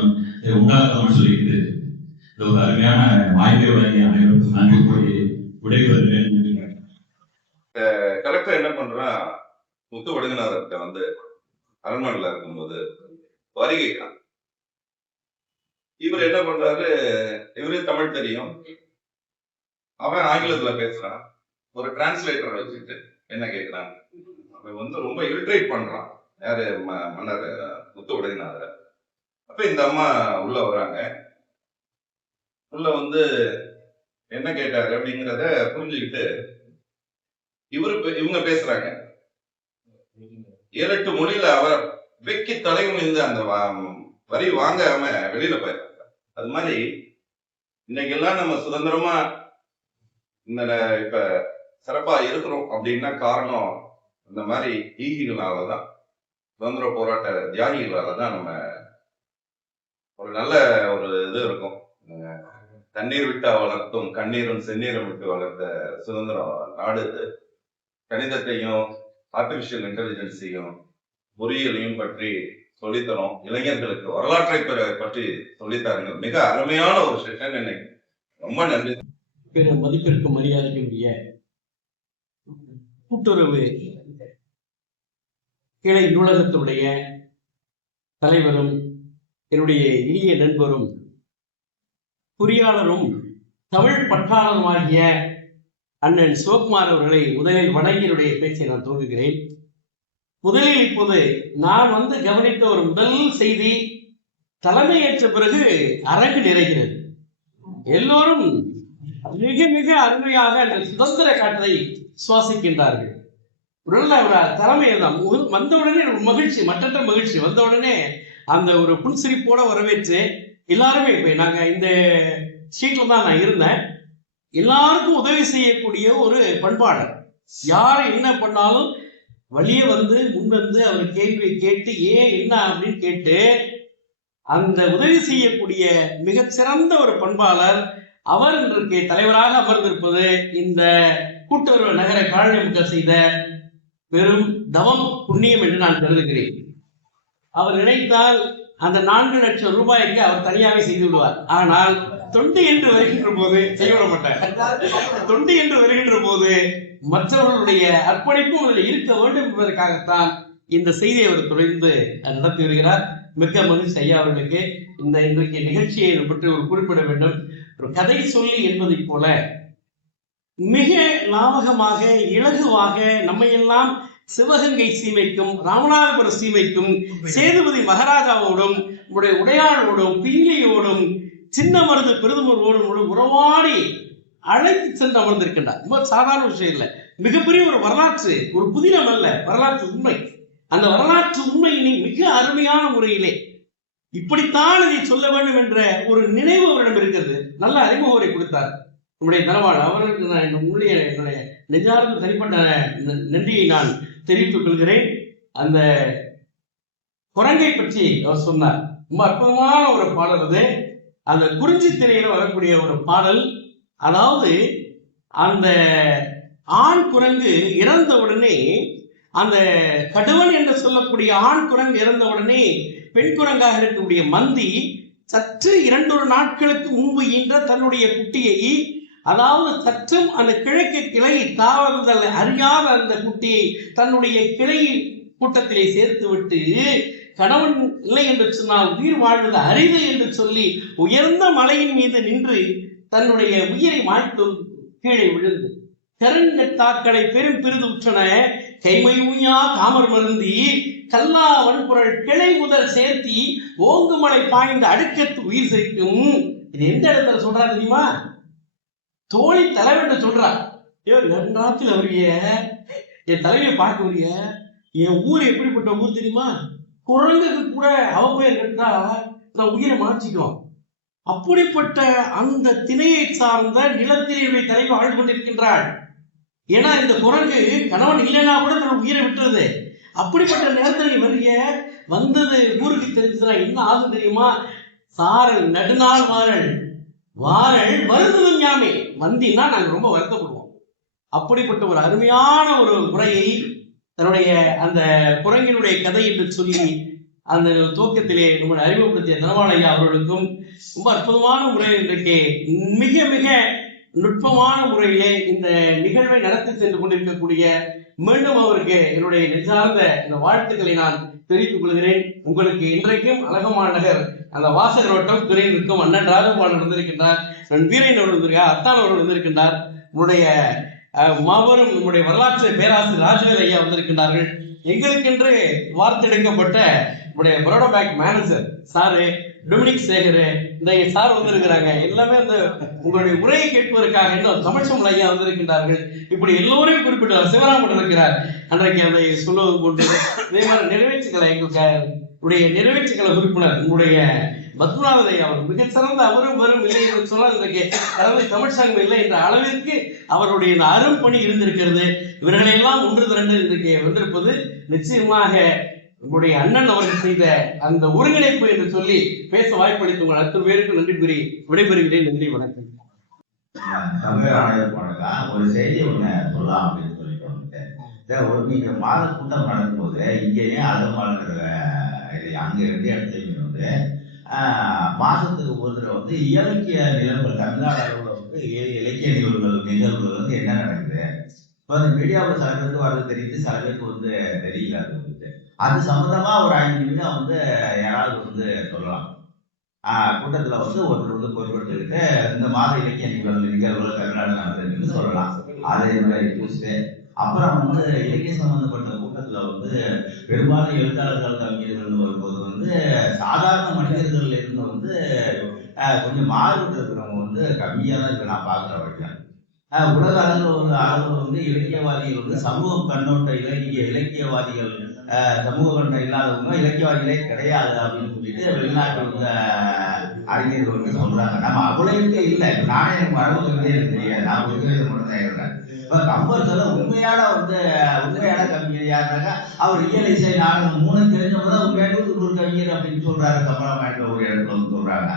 உண்டாக்கணும்னு சொல்லிட்டு இந்த ஒரு அருமையான வாய்ப்பை வழங்கிய அனைவருக்கும் நன்றி கூறி விடைபெறுகிறேன். கலெக்டர் என்ன பண்றா, முத்து வடுகநாதர்கிட்ட வந்து அரண்மனையில் இருக்கும்போது வரி கேட்கிறான். இவர் என்ன பண்றாரு, இவரு தமிழ் தெரியும், அவன் ஆங்கிலத்துல பேசுறான். ஒரு டிரான்ஸ்லேட்டர் வச்சுட்டு என்ன கேட்கிறான், அவன் வந்து ரொம்ப இரிட்டேட் பண்றான். யாரு, மன்னர் முத்து வடுகநாதர். அப்ப இந்த அம்மா உள்ள வராங்க. உள்ள வந்து என்ன கேட்டாரு அப்படிங்கிறத புரிஞ்சுக்கிட்டு இவங்க பேசுறாங்க. 7-8 மொழியில அவர் வெக்கி தலைகுனிந்து அந்த வரி வாங்காம வெளியில போயிடுறாங்க. அது மாதிரி இன்னைக்கெல்லாம் நம்ம சுதந்திரமா இந்த இப்ப சிறப்பா இருக்கிறோம் அப்படின்னா காரணம் இந்த மாதிரி ஈகிகளாலதான், சுதந்திர போராட்ட தியாகிகளாலதான் நம்ம ஒரு நல்ல ஒரு இது இருக்கும். தண்ணீர் விட்டா வளர்த்தும் கண்ணீரும் செந்நீரும் விட்டு வளர்ந்த சுதந்திர நாடு இது. கணிதத்தையும் ஆர்டிபிஷியல் இன்டெலிஜென்ஸையும் பொறியியலையும் பற்றி சொல்லித்தரோம். இளைஞர்களுக்கு வரலாற்றை பற்றி சொல்லித்தாருங்க. மிக அருமையான ஒரு செஷன். இன்னைக்கு ரொம்ப நன்றி. பிற மதிப்பிற்கு மரியாதைக்குரிய கூட்டுறவு கிளை நூலகத்தினுடைய தலைவரும் என்னுடைய இனிய நண்பரும் பொறியாளரும் தமிழ் பற்றாளருமாகிய அண்ணன் சிவகுமார் அவர்களை முதலில் வணங்கி என்னுடைய பேச்சை நான் துவங்குகிறேன். முதலில் இப்போது நான் வந்து கவனித்த ஒரு முதல் செய்தி, தலைமையேற்ற பிறகு அரங்கு நிறைகிறது. எல்லோரும் மிக மிக அருமையாக அந்த சுதந்திர காற்றை சுவாசிக்கின்றார்கள். நல்ல தலைமையை தான் வந்தவுடனே மகிழ்ச்சி, மற்றற்ற மகிழ்ச்சி. வந்தவுடனே அந்த ஒரு புன்சிரிப்போட வரவேற்று எல்லாருமே, இப்ப நாங்க இந்த சீட்ல தான் நான் இருந்தேன், எல்லாருக்கும் உதவி செய்யக்கூடிய ஒரு பண்பாளர். யார் என்ன பண்ணாலும் வழியே வந்து முன் வந்து அவர் கேள்வியை கேட்டு ஏன் என்ன அப்படின்னு கேட்டு அந்த உதவி செய்யக்கூடிய மிகச்சிறந்த ஒரு பண்பாளர். அவர் இன்றைக்கு தலைவராக அமர்ந்திருப்பது இந்த கூட்டுறவு நகர காலனி மக்கள் செய்த பெரும் தவம் புண்ணியம் என்று நான் கருதுகிறேன். அவர் நினைத்தால் அந்த 4 லட்சம் ரூபாய்க்கு அவர் தனியாக செய்து விடுவார். ஆனால் தொண்டு என்று வருகின்ற போது செய்யவிட மாட்டார். தொண்டு என்று வருகின்ற போது மற்றவர்களுடைய அர்ப்பணிப்பும் அதில் இருக்க வேண்டும் என்பதற்காகத்தான் இந்த செய்தியை அவர் தொடர்ந்து நடத்தி வருகிறார். மிக்க மகிழ்ச்சி ஐயா அவர்களுக்கு. இன்றைக்கு நிகழ்ச்சியை பற்றி ஒரு குறிப்பிட வேண்டும். ஒரு கதை சொல்லி என்பதை போல மிக லாவகமாக இலகுவாக நம்மையெல்லாம் சிவகங்கை சீமைக்கும் ராமநாதபுரம் சீமைக்கும் சேதுபதி மகாராஜாவோடும் உடையாளோடும் பிள்ளையோடும் சின்ன மருது பெருதுமரோடும் உறவாடி அழைத்து சென்று அமர்ந்திருக்கின்றார். ரொம்ப சாதாரண விஷயம் இல்லை, மிகப்பெரிய ஒரு வரலாற்று, ஒரு புதினம் அல்ல, வரலாற்று உண்மை. அந்த வரலாற்று உண்மையினை மிக அருமையான முறையிலே இப்படித்தான் இதை சொல்ல வேண்டும் என்ற ஒரு நினைவு அவரிடம் இருக்கிறது. நல்ல அறிமுக உரை கொடுத்தார் நம்முடைய தனவாள். அவர்களுக்கு நான் என்னுடைய நெஞ்சார்ந்த தனிப்பட்ட நன்றியை நான் தெரிவித்துக் கொள்கிறேன். அந்த குரங்கை பற்றி அவர் சொன்னார். ரொம்ப அற்புதமான ஒரு பாடல் அது. அந்த குறிஞ்சி திரையில வரக்கூடிய ஒரு பாடல். அதாவது அந்த ஆண் குரங்கு இறந்த உடனே, அந்த கடுவன் என்று சொல்லக்கூடிய ஆண் குரங்கு இறந்த உடனே பெண் குரங்காக இருக்கக்கூடிய மந்தி சற்று 2 நாட்களுக்கு முன்பு ஈன்ற தன்னுடைய குட்டியை, அதாவது சற்றும் அந்த கிழக்கு கிளையை தாவறுதல் அறியாத அந்த குட்டியை தன்னுடைய கிளையின் கூட்டத்திலே சேர்த்து விட்டு, கணவன் இல்லை என்று சொன்னால் உயிர் வாழ்வது அரிது என்று சொல்லி உயர்ந்த மலையின் மீது நின்று தன்னுடைய உயிரை மாய்த்து கீழே விழுந்து கருங்கத்தாக்களை பெரும் பெரிது உற்றன கைமை உய்யா காமர் மருந்தி கல்லா வன்புரள் கிளை முதல் சேர்த்தி ஓங்குமலை பாய்ந்த அடுக்கத்து உயிர் சேர்க்கும். இது எந்த இடத்துல சொல்றா தெரியுமா? தோழி தலைவன் சொல்றார். நன்றாத்தில் அவரிய என் தலைவியை பார்க்க வரிய, என் ஊர் எப்படிப்பட்ட ஊர் தெரியுமா? குரங்குக்கு கூட அவ பெயர் கேட்டா நான் உயிரை மாற்றிக்கிறோம். அப்படிப்பட்ட அந்த திணையை சார்ந்த நிலத்தினுடைய தலைவி வாழ்ந்து கொண்டிருக்கின்றாள். ஏன்னா இந்த குரங்கு கணவன் இல்லைன்னா கூட தன் உயிரை விட்டுறது. அப்படிப்பட்ட நேரத்தில் வரிய வந்தது ஊருக்கு தெரிஞ்சுனா என்ன ஆகும் தெரியுமா? சாரல் நடுநாள் வாரல் வாரல் வருந்ததும் ஞாமே வந்தின்னா நாங்கள் ரொம்ப வருத்தப்படுவோம். அப்படிப்பட்ட ஒரு அருமையான ஒரு முறையை தன்னுடைய அந்த குரங்கினுடைய கதை என்று சொல்லி அந்த துவக்கத்திலே நம்முடைய அறிமுகப்படுத்திய தனவாளையா அவர்களுக்கும் ரொம்ப அற்புதமான முறையில் இன்றைக்கு மிக மிக நுட்பமான முறையிலே இந்த நிகழ்வை நடத்தி சென்று கொண்டிருக்கக்கூடிய மீண்டும் அவருக்கு என்னுடைய நெஞ்சார்ந்த இந்த வாழ்த்துக்களை நான் தெரிவித்துக் கொள்கிறேன். உங்களுக்கு இன்றைக்கும் அழகமான நகர் அந்த வாசகர் வட்டம் துறை நிற்கும் அண்ணன் ராஜபாலன் வந்திருக்கின்றார், வீரன் அவர்கள் வந்திருக்கார், அத்தான் அவர்கள் வந்திருக்கின்றார், உங்களுடைய மாபெரும் நம்முடைய வரலாற்று பேராசிரியர் ராஜவேல் ஐயா வந்திருக்கின்றார்கள். எங்களுக்கென்று வார்த்தெடுக்கப்பட்ட நம்முடைய பரோடா பேங்க் மேனேஜர் சாரு டொமினிக் சேகர் இந்த சார் வந்திருக்கிறாங்க. எல்லாமே அந்த உங்களுடைய உரையை கேட்பதற்காக இன்னும் தமிழ்ச்சம் ஐயா வந்திருக்கின்றார்கள். இப்படி எல்லோரையும் குறிப்பிட்டார். சிவராமன் இருக்கிறார். அன்றைக்கு அதை சொல்லுவது போன்று இதே மாதிரி நிறைவேற்றுக்களை எங்களுடைய நிறைவேற்றுக்களை உறுப்பினர் உங்களுடைய பத்மநாதன் ஐயா அவர் மிகச்சிறந்த அவரும் வரும் இல்லை என்று சொன்னால் இன்றைக்கு கடமை தமிழ் சங்கம் இல்லை என்ற அளவிற்கு அவருடைய அரும் பணி இருந்திருக்கிறது. இவர்களெல்லாம் ஒன்று திரண்டு இன்றைக்கு வந்திருப்பது நிச்சயமாக உங்களுடைய அண்ணன் அவர்கள் செய்த அந்த ஒருங்கிணைப்பு என்று சொல்லி பேச வாய்ப்பளித்து உங்கள் அத்தனை பேருக்கு நன்றி கூறி விடைபெறுகிறேன். நன்றி, வணக்கம். தமிழக ஆணையர் ஒரு செய்தி ஒண்ணு சொல்லலாம் அப்படின்னு சொல்லிட்டு வந்துட்டேன். நீங்க மாத கூட்டம் நடக்கும் போது இங்கேயே அகமானது அங்க இருந்து இடத்துலையுமே வந்து மாசத்துக்கு ஒரு தடவை வந்து இலக்கிய நிகழ்வுகள் தமிழ்நாடு அளவில் வந்து இலக்கிய நிகழ்வுகள் வந்து என்ன நடக்குது இப்போ அந்த மீடியாவில் சில பேருக்கு வர்றது தெரியுது, சில பேருக்கு வந்து தெரியல. அது சம்பந்தமா ஒரு 5 நிமிடம் வந்து யாராவது வந்து சொல்லலாம். கூட்டத்துல வந்து ஒருத்தர் வந்து பொறுப்பெடுத்துக்கிட்டு இந்த மாத இலக்கிய நிகழ்வுகள் தமிழ்நாடு நடந்ததுன்னு சொல்லலாம். அதை ரிக்வெஸ்ட். அப்புறம் வந்து இலக்கிய சம்பந்தப்பட்ட கூட்டத்துல வந்து பெரும்பாலும் எழுத்தாளர்கள் கவிஞர்கள் வரும்போது வந்து சாதாரண மனிதர்கள் இருந்து வந்து கொஞ்சம் மாறுபட்டு இருக்கிறவங்க வந்து கம்மியா தான் இருக்கு நான் பார்க்குற வரைக்கும். உலக அளவில் வந்து இலக்கியவாதிகள் வந்து சமூக கண்ணோட்ட இலக்கியவாதிகள் சமூக கண்ணோட்டம் இல்லாதவங்க இலக்கியவாதிகளே கிடையாது அப்படின்னு சொல்லிட்டு வெளிநாட்டு வந்து அறிஞர்கள் வந்து சொல்றாங்க. நம்ம அவ்வளவுக்கு இல்லை. நானே எனக்கு மரபுங்கிறதே எனக்கு தெரியாது. நான் மட்டும் தான் இருக்கிறேன். இப்ப கம்பர் சொல்ல உண்மையான கவிஞர் யாருனாக்கா அவர் இயல் இசை நாடகம் 3 தெரிஞ்சவங்க தான் உண்மையான ஒரு கவிஞர் அப்படின்னு சொல்றாரு. கமலமாயிட்ட ஒரு இடத்துல வந்து சொல்றாங்க.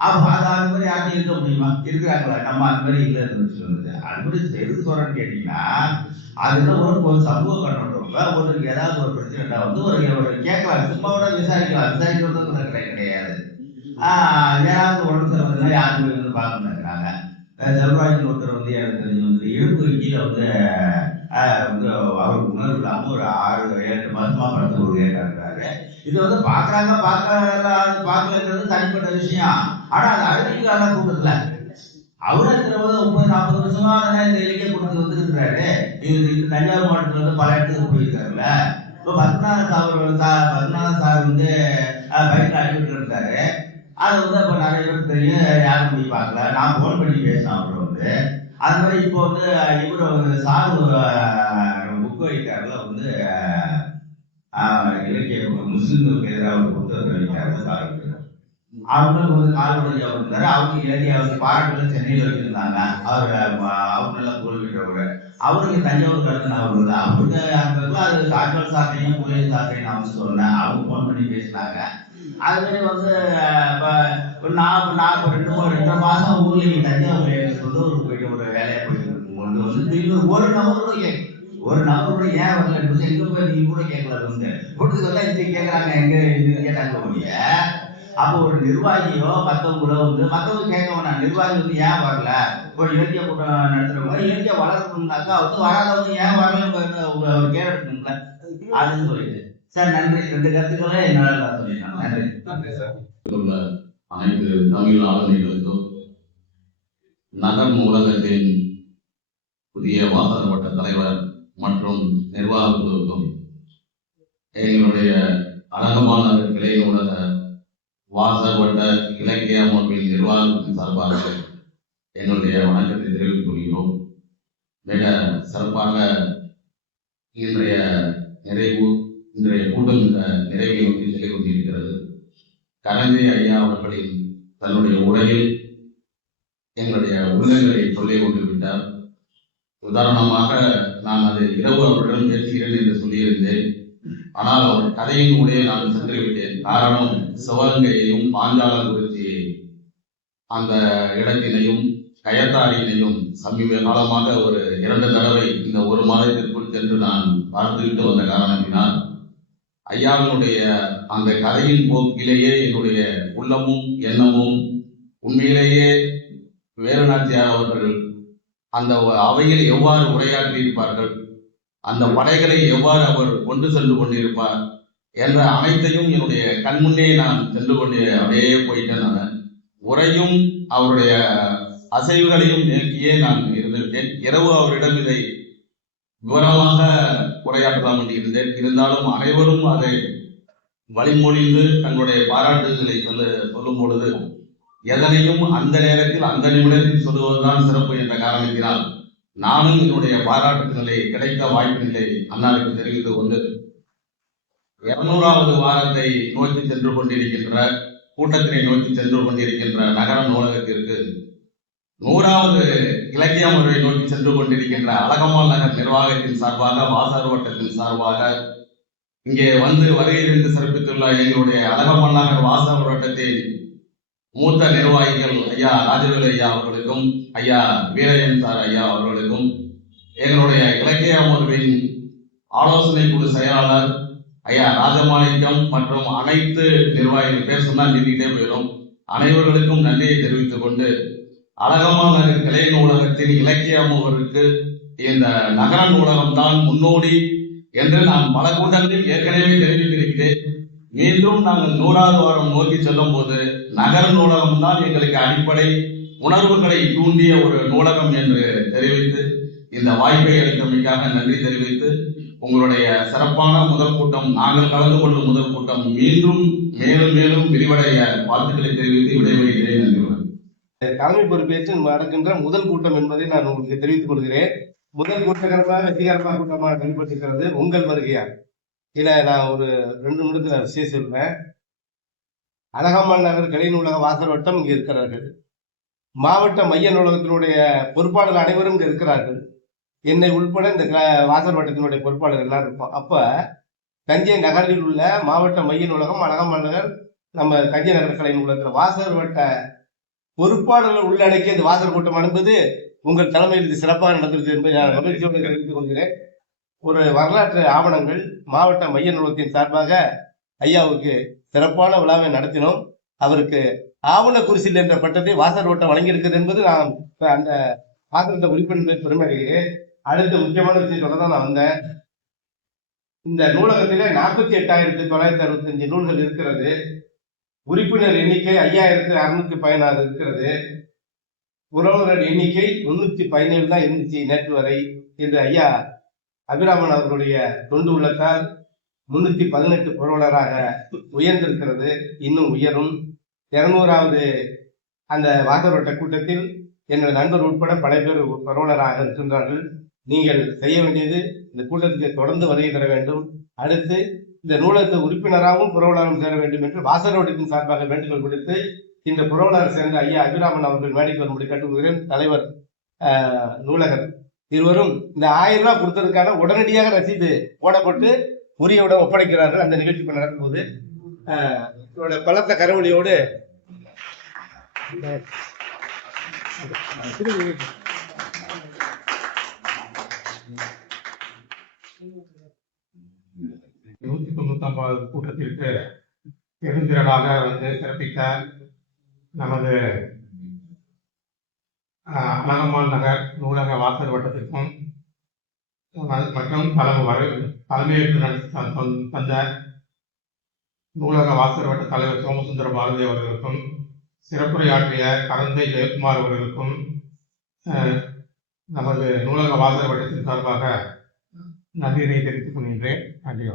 அப்போ அது மாதிரி யாரும் இருக்க முடியுமா? இருக்கிறாங்களா? நம்ம அந்த மாதிரி இல்லைன்னு சொல்லுது. அது மாதிரி எது சொல்றேன்னு கேட்டீங்கன்னா, அதுல ஒரு சமூக கண்ணோட்டம்ல ஒரு ஏதாவது ஒரு பிரச்சனை வந்து ஒரு கேட்கலாம், சும்மாவோட விசாரிக்கிறது கிடையாது. யாராவது உடம்பு சரியில்லை யாருமே வந்து பார்க்க மாட்டேங்கிறாங்க. செல்வராஜன் ஒருத்தர் வந்து எனக்கு தெரிஞ்சு வந்து இடுப்பு கீழே வந்து அவர் உணர்வு இல்லாமல் ஒரு 6-7 மாசமா படுத்து ஒரு கேட்கிறாரு. இது வந்து பார்க்கலங்கிறது தனிப்பட்ட விஷயம். ஆனா அது அறிவிக்காத கூட்டத்துல அவரு 30-40 வருஷமா இந்த இலக்கிய கூட்டத்துக்கு வந்துருக்கிறாரு. இது தஞ்சாவூர் மாவட்டத்துல வந்து பல இடத்துக்கு போயிருக்காருல்ல. இப்போ பத்மநாத சார் வந்து பயிற்சி அடிக்கிட்டு இருக்காரு. அது வந்து அப்ப நிறைய பேருக்கு தெரியும், யாரும் போய் பார்க்கல. நான் போன் பண்ணி பேசினேன் அவரு வந்து. அது மாதிரி இப்போ வந்து இவரு சாரு புக் வைக்காருல வந்து இலக்கிய முஸ்லிம்களுக்கு எதிராக ஒரு புத்தகத்தை வைக்கிறாரு சாரு. அவங்களுக்கு வந்து கால்வழி அவர் இருந்தாரு. அவங்க இலக்கிய பாராட்டுல சென்னையில் வச்சிருந்தாங்க. அவர் நல்லா புகழ்கின்றவர். அவருக்கு தஞ்சாவூர் கருத்து அவர் தான். அவருக்கு அது காட்வல் சாட்டையும் கோயில் சாட்டையும் நான் வந்து சொன்னேன். அவங்க போன் பண்ணி பேசினாங்க. அது மாதிரி வந்து நான் 2 மாசம் ஊர்ல தஞ்சாவூர் எனக்கு சொந்த ஊருக்கு போயிட்டு ஒரு வேலையை போயிட்டு இருக்கும்போது வந்து ஒரு நபரோட ஏன் வரல எங்க போய் நீங்க கூட கேட்கல வந்து கொடுத்து வந்தா இது கேட்கறாங்க எங்க கேட்டாங்க போய். அப்போ ஒரு நிர்வாகியோ மற்றவங்களோ வந்து மற்றவங்க கேட்க வேணாம், நிர்வாகி வந்து ஏன் வரல, ஒரு இலக்கிய கூட்டம் நடத்துறவங்க இலக்கிய வளர்க்கணும்னாக்கா வந்து வராதவங்க ஏன் வரல ஒரு கேர் எடுக்கணும்ல அதுன்னு சொல்லிட்டு. சார் நன்றி. 2 கருத்துக்களை என்னால் சொல்லிட்டேன். நன்றி. நன்றி சார். அனைத்து தமிழ் ஆளுமைகளுக்கும் நகர் நூலகத்தின் புதிய வாசல் வட்ட தலைவர் மற்றும் நிர்வாக குழுவுக்கும் எங்களுடைய அழகமான கிளை நூலக வாசல் வட்ட இலக்கிய அமைப்பின் நிர்வாகத்தின் சார்பாக எங்களுடைய வணக்கத்தை தெரிவித்துக் கொள்கிறோம். மிக சிறப்பாக இன்றைய கூட்டம் இந்த நிறைவை நோக்கி செல்லிக் கொண்டிருக்கிறது. கரந்தை ஐயா அவர்களின் தன்னுடைய உரையில் எங்களுடைய உள்ளங்களை சொல்லிக் கொண்டு விட்டார். உதாரணமாக நான் அதை இரவு அவருடன் பேசுகிறேன் என்று சொல்லியிருந்தேன். ஆனால் அவர் கதையின் ஊடே நான் சென்று விட்டேன். காரணம், சிவகங்கையையும் பாஞ்சாலங்குறிச்சி அந்த இடத்தினையும் கயத்தாரியினையும் சமீப காலமாக ஒரு 2 தடவை இந்த 1 மாதத்திற்குள் சென்று நான் பார்த்துவிட்டு வந்த காரணத்தினால் ஐயாவினுடைய அந்த கதையின் போக்கிலேயே என்னுடைய உள்ளமும் எண்ணமும் உண்மையிலேயே வேலுநாச்சியார் அவர்கள் அந்த அவையில் எவ்வாறு உரையாற்றியிருப்பார்கள், அந்த படைகளை எவ்வாறு அவர் கொண்டு சென்று கொண்டிருப்பார் என்ற அனைத்தையும் என்னுடைய கண்முன்னே நான் சென்று கொண்டே அப்படியே போயிட்டேன். நான் உரையும் அவருடைய அசைவுகளையும் நோக்கியே நான் இருந்திருந்தேன். இரவு அவரிடம் இதை விவரமாக உரையாற்றலாம் என்று இருந்தேன். இருந்தாலும் அனைவரும் அதை வழிமொழிந்து தங்களுடைய பாராட்டுகளை சொல்லும் பொழுது எதனையும் அந்த நேரத்தில் அந்த நிமிடத்தில் சொல்லுவதுதான் சிறப்பு என்ற காரணத்தினால் நானும் என்னுடைய பாராட்டுகளை கிடைத்த வாய்ப்பினை அன்னாருக்கு தெரிவித்துக் கொண்டு 200வது வாரத்தை நோக்கி சென்று கொண்டிருக்கின்ற கூட்டத்தினை நோக்கி சென்று கொண்டிருக்கின்ற நகர நூலகத்திற்கு 100வது இலக்கிய முறை நோக்கி சென்று கொண்டிருக்கின்ற அழகம்மாள் நகர் நிர்வாகத்தின் சார்பாக வாசர் வட்டத்தின் சார்பாக இங்கே வந்து வருகையிலிருந்து சிறப்பித்துள்ள எங்களுடைய அழகம்மாள் நகர் வாசர் வட்டத்தின் மூத்த நிர்வாகிகள் ஐயா ராஜவேலு ஐயா அவர்களுக்கும் ஐயா வீரயன் சார் ஐயா அவர்களுக்கும் எங்களுடைய இலக்கிய அமர்வின் ஆலோசனை குழு செயலாளர் ஐயா ராஜமாணிக்கம் மற்றும் அனைத்து நிர்வாகிகள் பேர் சொன்னால் நிதிக்கிட்டே போயிடும் அனைவர்களுக்கும் நன்றியை தெரிவித்துக் கொண்டு அழகம்மாள் நகர் கிளை நூலகத்தின் இலக்கிய அமர்வுக்கு இந்த நகர நூலகம் தான் முன்னோடி என்று நான் பல கூட்டங்களில் ஏற்கனவே தெரிவித்திருக்கிறேன். மீண்டும் நாங்கள் 100வது வாரம் நோக்கி செல்லும் போது நகர நூலகம் தான் எங்களுக்கு அடிப்படை உணர்வுகளை தூண்டிய ஒரு நூலகம் என்று தெரிவித்து இந்த வாய்ப்பை அளித்தமைக்காக நன்றி தெரிவித்து உங்களுடைய சிறப்பான முதல் கூட்டம், நாங்கள் கலந்து கொள்ளும் முதல் கூட்டம் மீண்டும் மேலும் மேலும் விரிவடைய வாழ்த்துக்களை தெரிவித்து விடைபெறுகிறேன். நன்றி. தலைமை பொறுப்பேற்று நடக்கின்ற முதல் கூட்டம் என்பதை நான் உங்களுக்கு தெரிவித்துக் கொள்கிறேன். முதல் கூட்டமாக வெற்றிகரமான கூட்டமாக வெளிப்பட்டிருக்கிறது உங்கள் வருகையால். இதை நான் ஒரு 2 நிமிடத்தில் விஷயம் சொல்றேன். அழகம்மாள் நகர் கிளை நூலக வாசல் வட்டம் இங்கே இருக்கிறார்கள். மாவட்ட மைய நூலகத்தினுடைய பொறுப்பாளர்கள் அனைவரும் இங்கே இருக்கிறார்கள். என்னை உள்பட இந்த வாசல் வட்டத்தினுடைய பொறுப்பாளர்கள் எல்லாம் இருப்போம். அப்ப தஞ்சை நகரில் உள்ள மாவட்ட மைய நூலகம் அழகம்மாள் நகர் நம்ம தஞ்சை நகர் கலை நூலகத்தில் வாசல் வட்ட பொறுப்பாளர்கள் உள்ளடக்கிய இந்த வாசல் கூட்டம் என்பது உங்கள் தலைமையில் இது சிறப்பாக நடந்திருக்கு என்பதை நான் மகிழ்ச்சியோடு தெரிவித்துக் கொள்கிறேன். ஒரு வரலாற்று ஆவணங்கள் மாவட்ட மைய நூலகத்தின் சார்பாக ஐயாவுக்கு சிறப்பான விழாவை நடத்தினோம். அவருக்கு ஆவண குரிசில் என்ற பட்டத்தை வாசல் ஓட்டம் வழங்கியிருக்கிறது என்பது நான் அந்த வாசல்ட்ட உறுப்பினர் பெருமை அடைகிறேன். அடுத்த முக்கியமான விஷயத்தோட தான் நான் வந்தேன். இந்த நூலகத்திலே 48,965 நூல்கள் இருக்கிறது. உறுப்பினர் எண்ணிக்கை 5,616 இருக்கிறது. புரவலர் எண்ணிக்கை 317 தான் இருந்துச்சு நேற்று வரை. என்று ஐயா அபிராமன் அவர்களுடைய தொண்டு உள்ளத்தால் 318 புரவலராக உயர்ந்திருக்கிறது. இன்னும் உயரும். 200வது அந்த வாசல்வட்ட கூட்டத்தில் என்னுடைய நண்பர் உட்பட பல பேர் புரவலராக இருக்கின்றார்கள். நீங்கள் செய்ய வேண்டியது இந்த கூட்டத்துக்கு தொடர்ந்து வருகை தர வேண்டும். அடுத்து இந்த நூலகத்து உறுப்பினராகவும் புரவலரும் சேர வேண்டும் என்று வாசல்வட்டத்தின் சார்பாக வேண்டுகோள் விடுத்து இந்த புரவலர் சேர்ந்த ஐயா அபிராமன் அவர்கள் மேடைக்கு வரும்படி கேட்டுக்கொள்கிறேன். தலைவர் நூலகர் இருவரும் இந்த 1000 ரூபாய் கொடுத்ததுக்கான உடனடியாக ரசீது போடப்பட்டு உரியவுடன் ஒப்படைக்கிறார்கள். அந்த நிகழ்ச்சி நடக்கும்போது பலத்த கரவொலியோடு நூத்தி 99வது கூட்டத்திற்கு பெருந்திரளாக வந்து சிறப்பித்த நமது அழகம்மாள் நகர் நூலக வாசல் வட்டத்திற்கும் மற்றும் தலைமையேற்று தந்த நூலக வாசல் வட்ட தலைவர் சோமசுந்தர பாரதி அவர்களுக்கும் சிறப்புரையாற்றிய கரந்தை ஜெயக்குமார் அவர்களுக்கும் நமது நூலக வாசல் வட்டத்தின் சார்பாக நன்றியை தெரிவித்துக் கொள்கின்றேன். நன்றி.